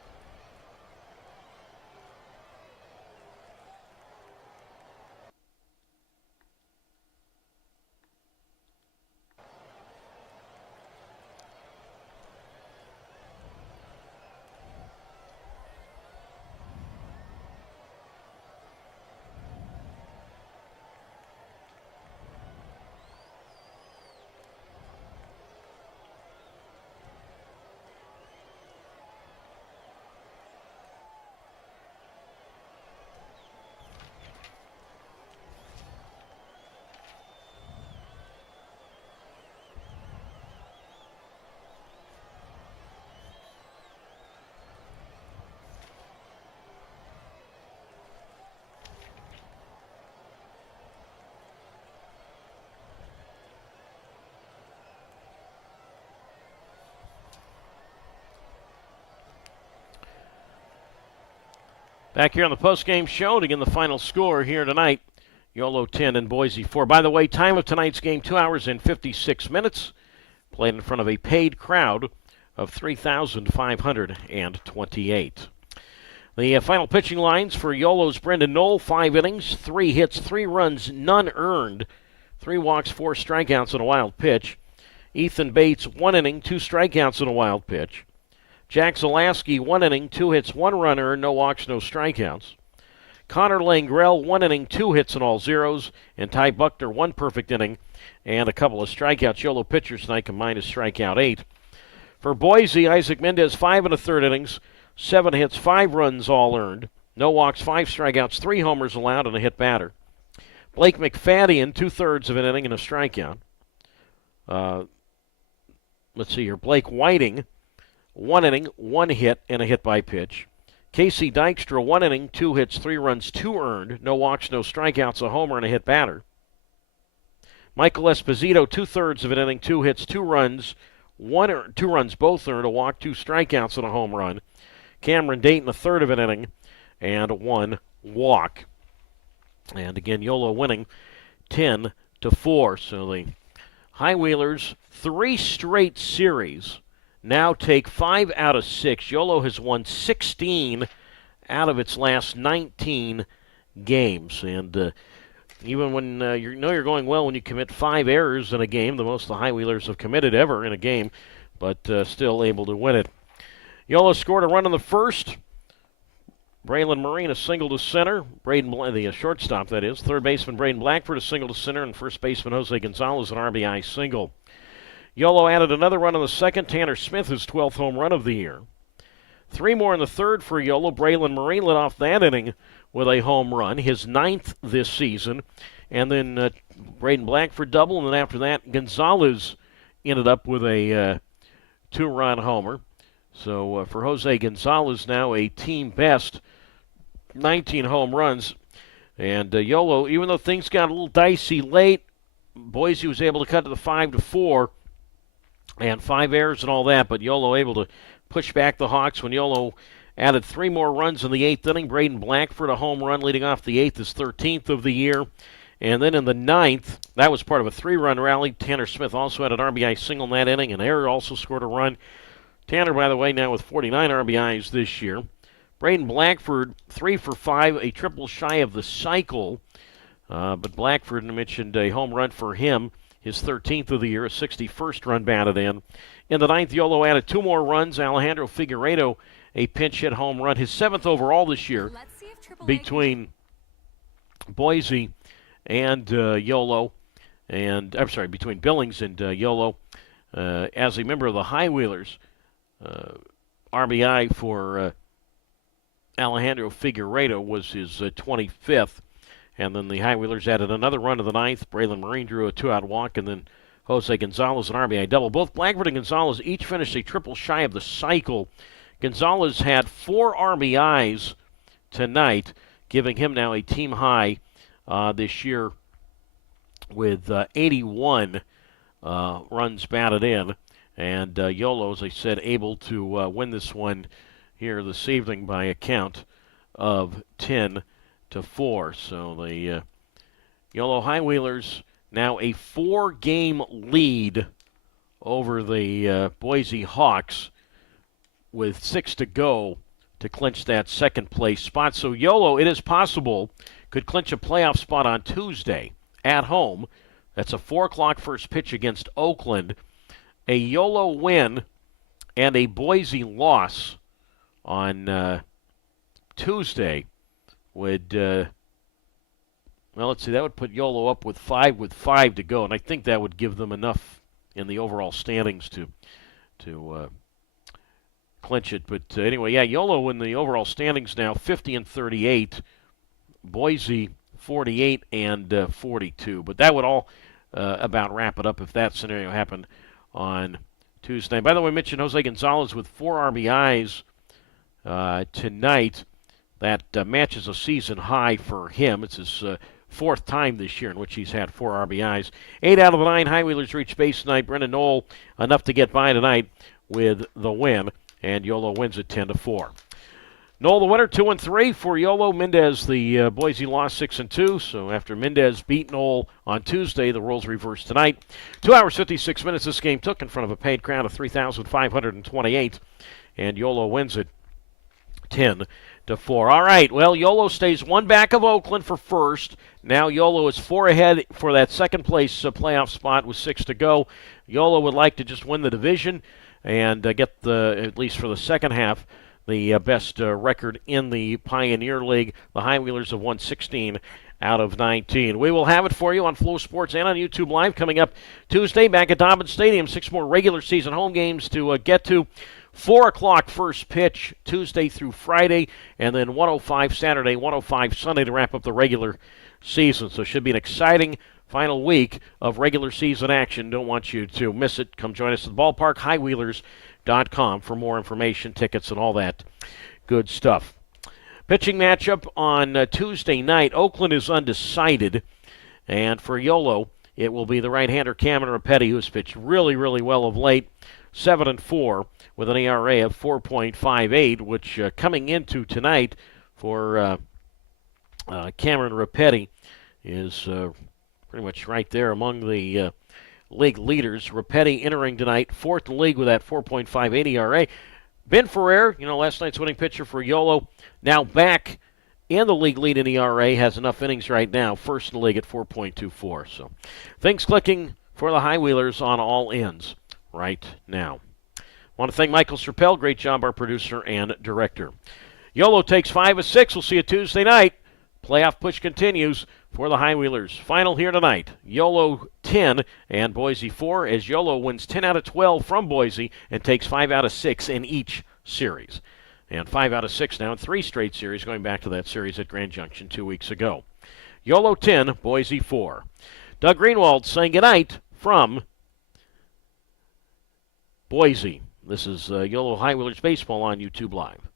Back here on the postgame show to get the final score here tonight. Yolo 10 and Boise 4. By the way, time of tonight's game, 2 hours and 56 minutes. Played in front of a paid crowd of 3,528. The final pitching lines for Yolo's Brendan Knoll, 5 innings, 3 hits, 3 runs, none earned, 3 walks, 4 strikeouts, and a wild pitch. Ethan Bates, 1 inning, 2 strikeouts, and a wild pitch. Jack Zalaski, 1 inning, 2 hits, 1 run earned, no walks, no strikeouts. Connor Langrell, 1 inning, 2 hits, and all zeros. And Ty Buckner, 1 perfect inning and a couple of strikeouts. Yolo pitchers tonight combined to strike out 8. For Boise, Isaac Mendez, 5 1/3 innings, 7 hits, 5 runs, all earned. No walks, 5 strikeouts, 3 homers allowed, and a hit batter. Blake McFadden, 2/3 of an inning and a strikeout. Let's see here. Blake Whiting, 1 inning, 1 hit, and a hit by pitch. Casey Dykstra, 1 inning, 2 hits, 3 runs, 2 earned. No walks, no strikeouts, a homer, and a hit batter. Michael Esposito, 2/3 of an inning, 2 hits, 2 runs, 2 runs both earned, a walk, 2 strikeouts, and a home run. Cameron Dayton, 1/3 of an inning, and 1 walk. And again, Yolo winning 10-4. So the High Wheelers, 3 straight series, now take 5 out of 6. Yolo has won 16 out of its last 19 games. And even when you know you're going well when you commit 5 errors in a game, the most the High Wheelers have committed ever in a game, but still able to win it. Yolo scored a run in the first. Braylon Marine a single to center. The shortstop, that is. Third baseman Braden Blackford a single to center, and first baseman Jose Gonzalez an RBI single. Yolo added another run in the second. Tanner Smith, his 12th home run of the year. 3 more in the third for Yolo. Braylon Marine led off that inning with a home run, his 9th this season. And then Braden Blackford double, and then after that, Gonzalez ended up with a 2-run homer. So for Jose Gonzalez now a team best 19 home runs. And Yolo, even though things got a little dicey late, Boise was able to cut to the 5-4 and 5 errors and all that, but Yolo able to push back the Hawks when Yolo added 3 more runs in the 8th inning. Braden Blackford a home run leading off the 8th, his 13th of the year. And then in the 9th, that was part of a 3-run rally. Tanner Smith also had an RBI single in that inning, and Error also scored a run. Tanner, by the way, now with 49 RBIs this year. Braden Blackford, 3 for 5, a triple shy of the cycle. But Blackford mentioned a home run for him, his 13th of the year, a 61st run batted in. In the 9th, Yolo added 2 more runs. Alejandro Figueiredo, a pinch hit home run, his 7th overall this year between Boise and Yolo. And I'm sorry, between Billings and Yolo. As a member of the High Wheelers, RBI for Alejandro Figueiredo was his 25th. And then the High Wheelers added another run to the 9th. Braylon Marine drew a 2-out walk, and then Jose Gonzalez an RBI double. Both Blackford and Gonzalez each finished a triple shy of the cycle. Gonzalez had 4 RBIs tonight, giving him now a team high this year with 81 runs batted in. And Yolo, as I said, able to win this one here this evening by a count of 10-4. So the Yolo High Wheelers now a 4-game lead over the Boise Hawks with 6 to go to clinch that second place spot. So Yolo, it is possible, could clinch a playoff spot on Tuesday at home. That's a 4 o'clock first pitch against Oakland. A Yolo win and a Boise loss on Tuesday would, well, let's see, that would put Yolo up with 5 to go, and I think that would give them enough in the overall standings to clinch it. But anyway, yeah, Yolo in the overall standings now 50-38, Boise 48-42. But that would all about wrap it up if that scenario happened on Tuesday. By the way, I mentioned Jose Gonzalez with 4 RBIs tonight. That matches a season high for him. It's his 4th time this year in which he's had 4 RBIs. 8 out of the 9 High Wheelers reached base tonight. Brendan Knoll enough to get by tonight with the win, and Yolo wins it 10-4. Noel, the winner, 2-3 for Yolo. Mendez, the Boise lost 6-2. So after Mendez beat Noel on Tuesday, the roles reversed tonight. 2 hours 56 minutes this game took in front of a paid crowd of 3,528, and Yolo wins it 10-4. All right. Well, Yolo stays one back of Oakland for first. Now Yolo is 4 ahead for that second place playoff spot with 6 to go. Yolo would like to just win the division and get at least for the second half, the best record in the Pioneer League. The High Wheelers have won 16 out of 19. We will have it for you on Flow Sports and on YouTube Live coming up Tuesday back at Dobbins Stadium. 6 more regular season home games to get to. 4 o'clock first pitch Tuesday through Friday, and then 1:05 Saturday, 1:05 Sunday to wrap up the regular season. So it should be an exciting final week of regular season action. Don't want you to miss it. Come join us at the ballpark, highwheelers.com for more information, tickets, and all that good stuff. Pitching matchup on Tuesday night. Oakland is undecided, and for Yolo, it will be the right-hander Cameron Rapetti, who's pitched really, really well of late. 7-4 with an ERA of 4.58, which coming into tonight for Cameron Rapetti is pretty much right there among the league leaders. Rapetti entering tonight, 4th in the league with that 4.58 ERA. Ben Ferrer, last night's winning pitcher for Yolo, now back in the league lead in ERA, has enough innings right now, 1st in the league at 4.24. So things clicking for the High Wheelers on all ends right now. I want to thank Michael Serpell. Great job, our producer and director. Yolo takes 5 of 6. We'll see you Tuesday night. Playoff push continues for the High Wheelers. Final here tonight. Yolo 10 and Boise 4 as Yolo wins 10 out of 12 from Boise and takes 5 out of 6 in each series. And 5 out of 6 now in 3 straight series, going back to that series at Grand Junction 2 weeks ago. Yolo 10, Boise 4. Doug Greenwald saying goodnight from Boise. This is Yolo High Wheelers Baseball on YouTube Live.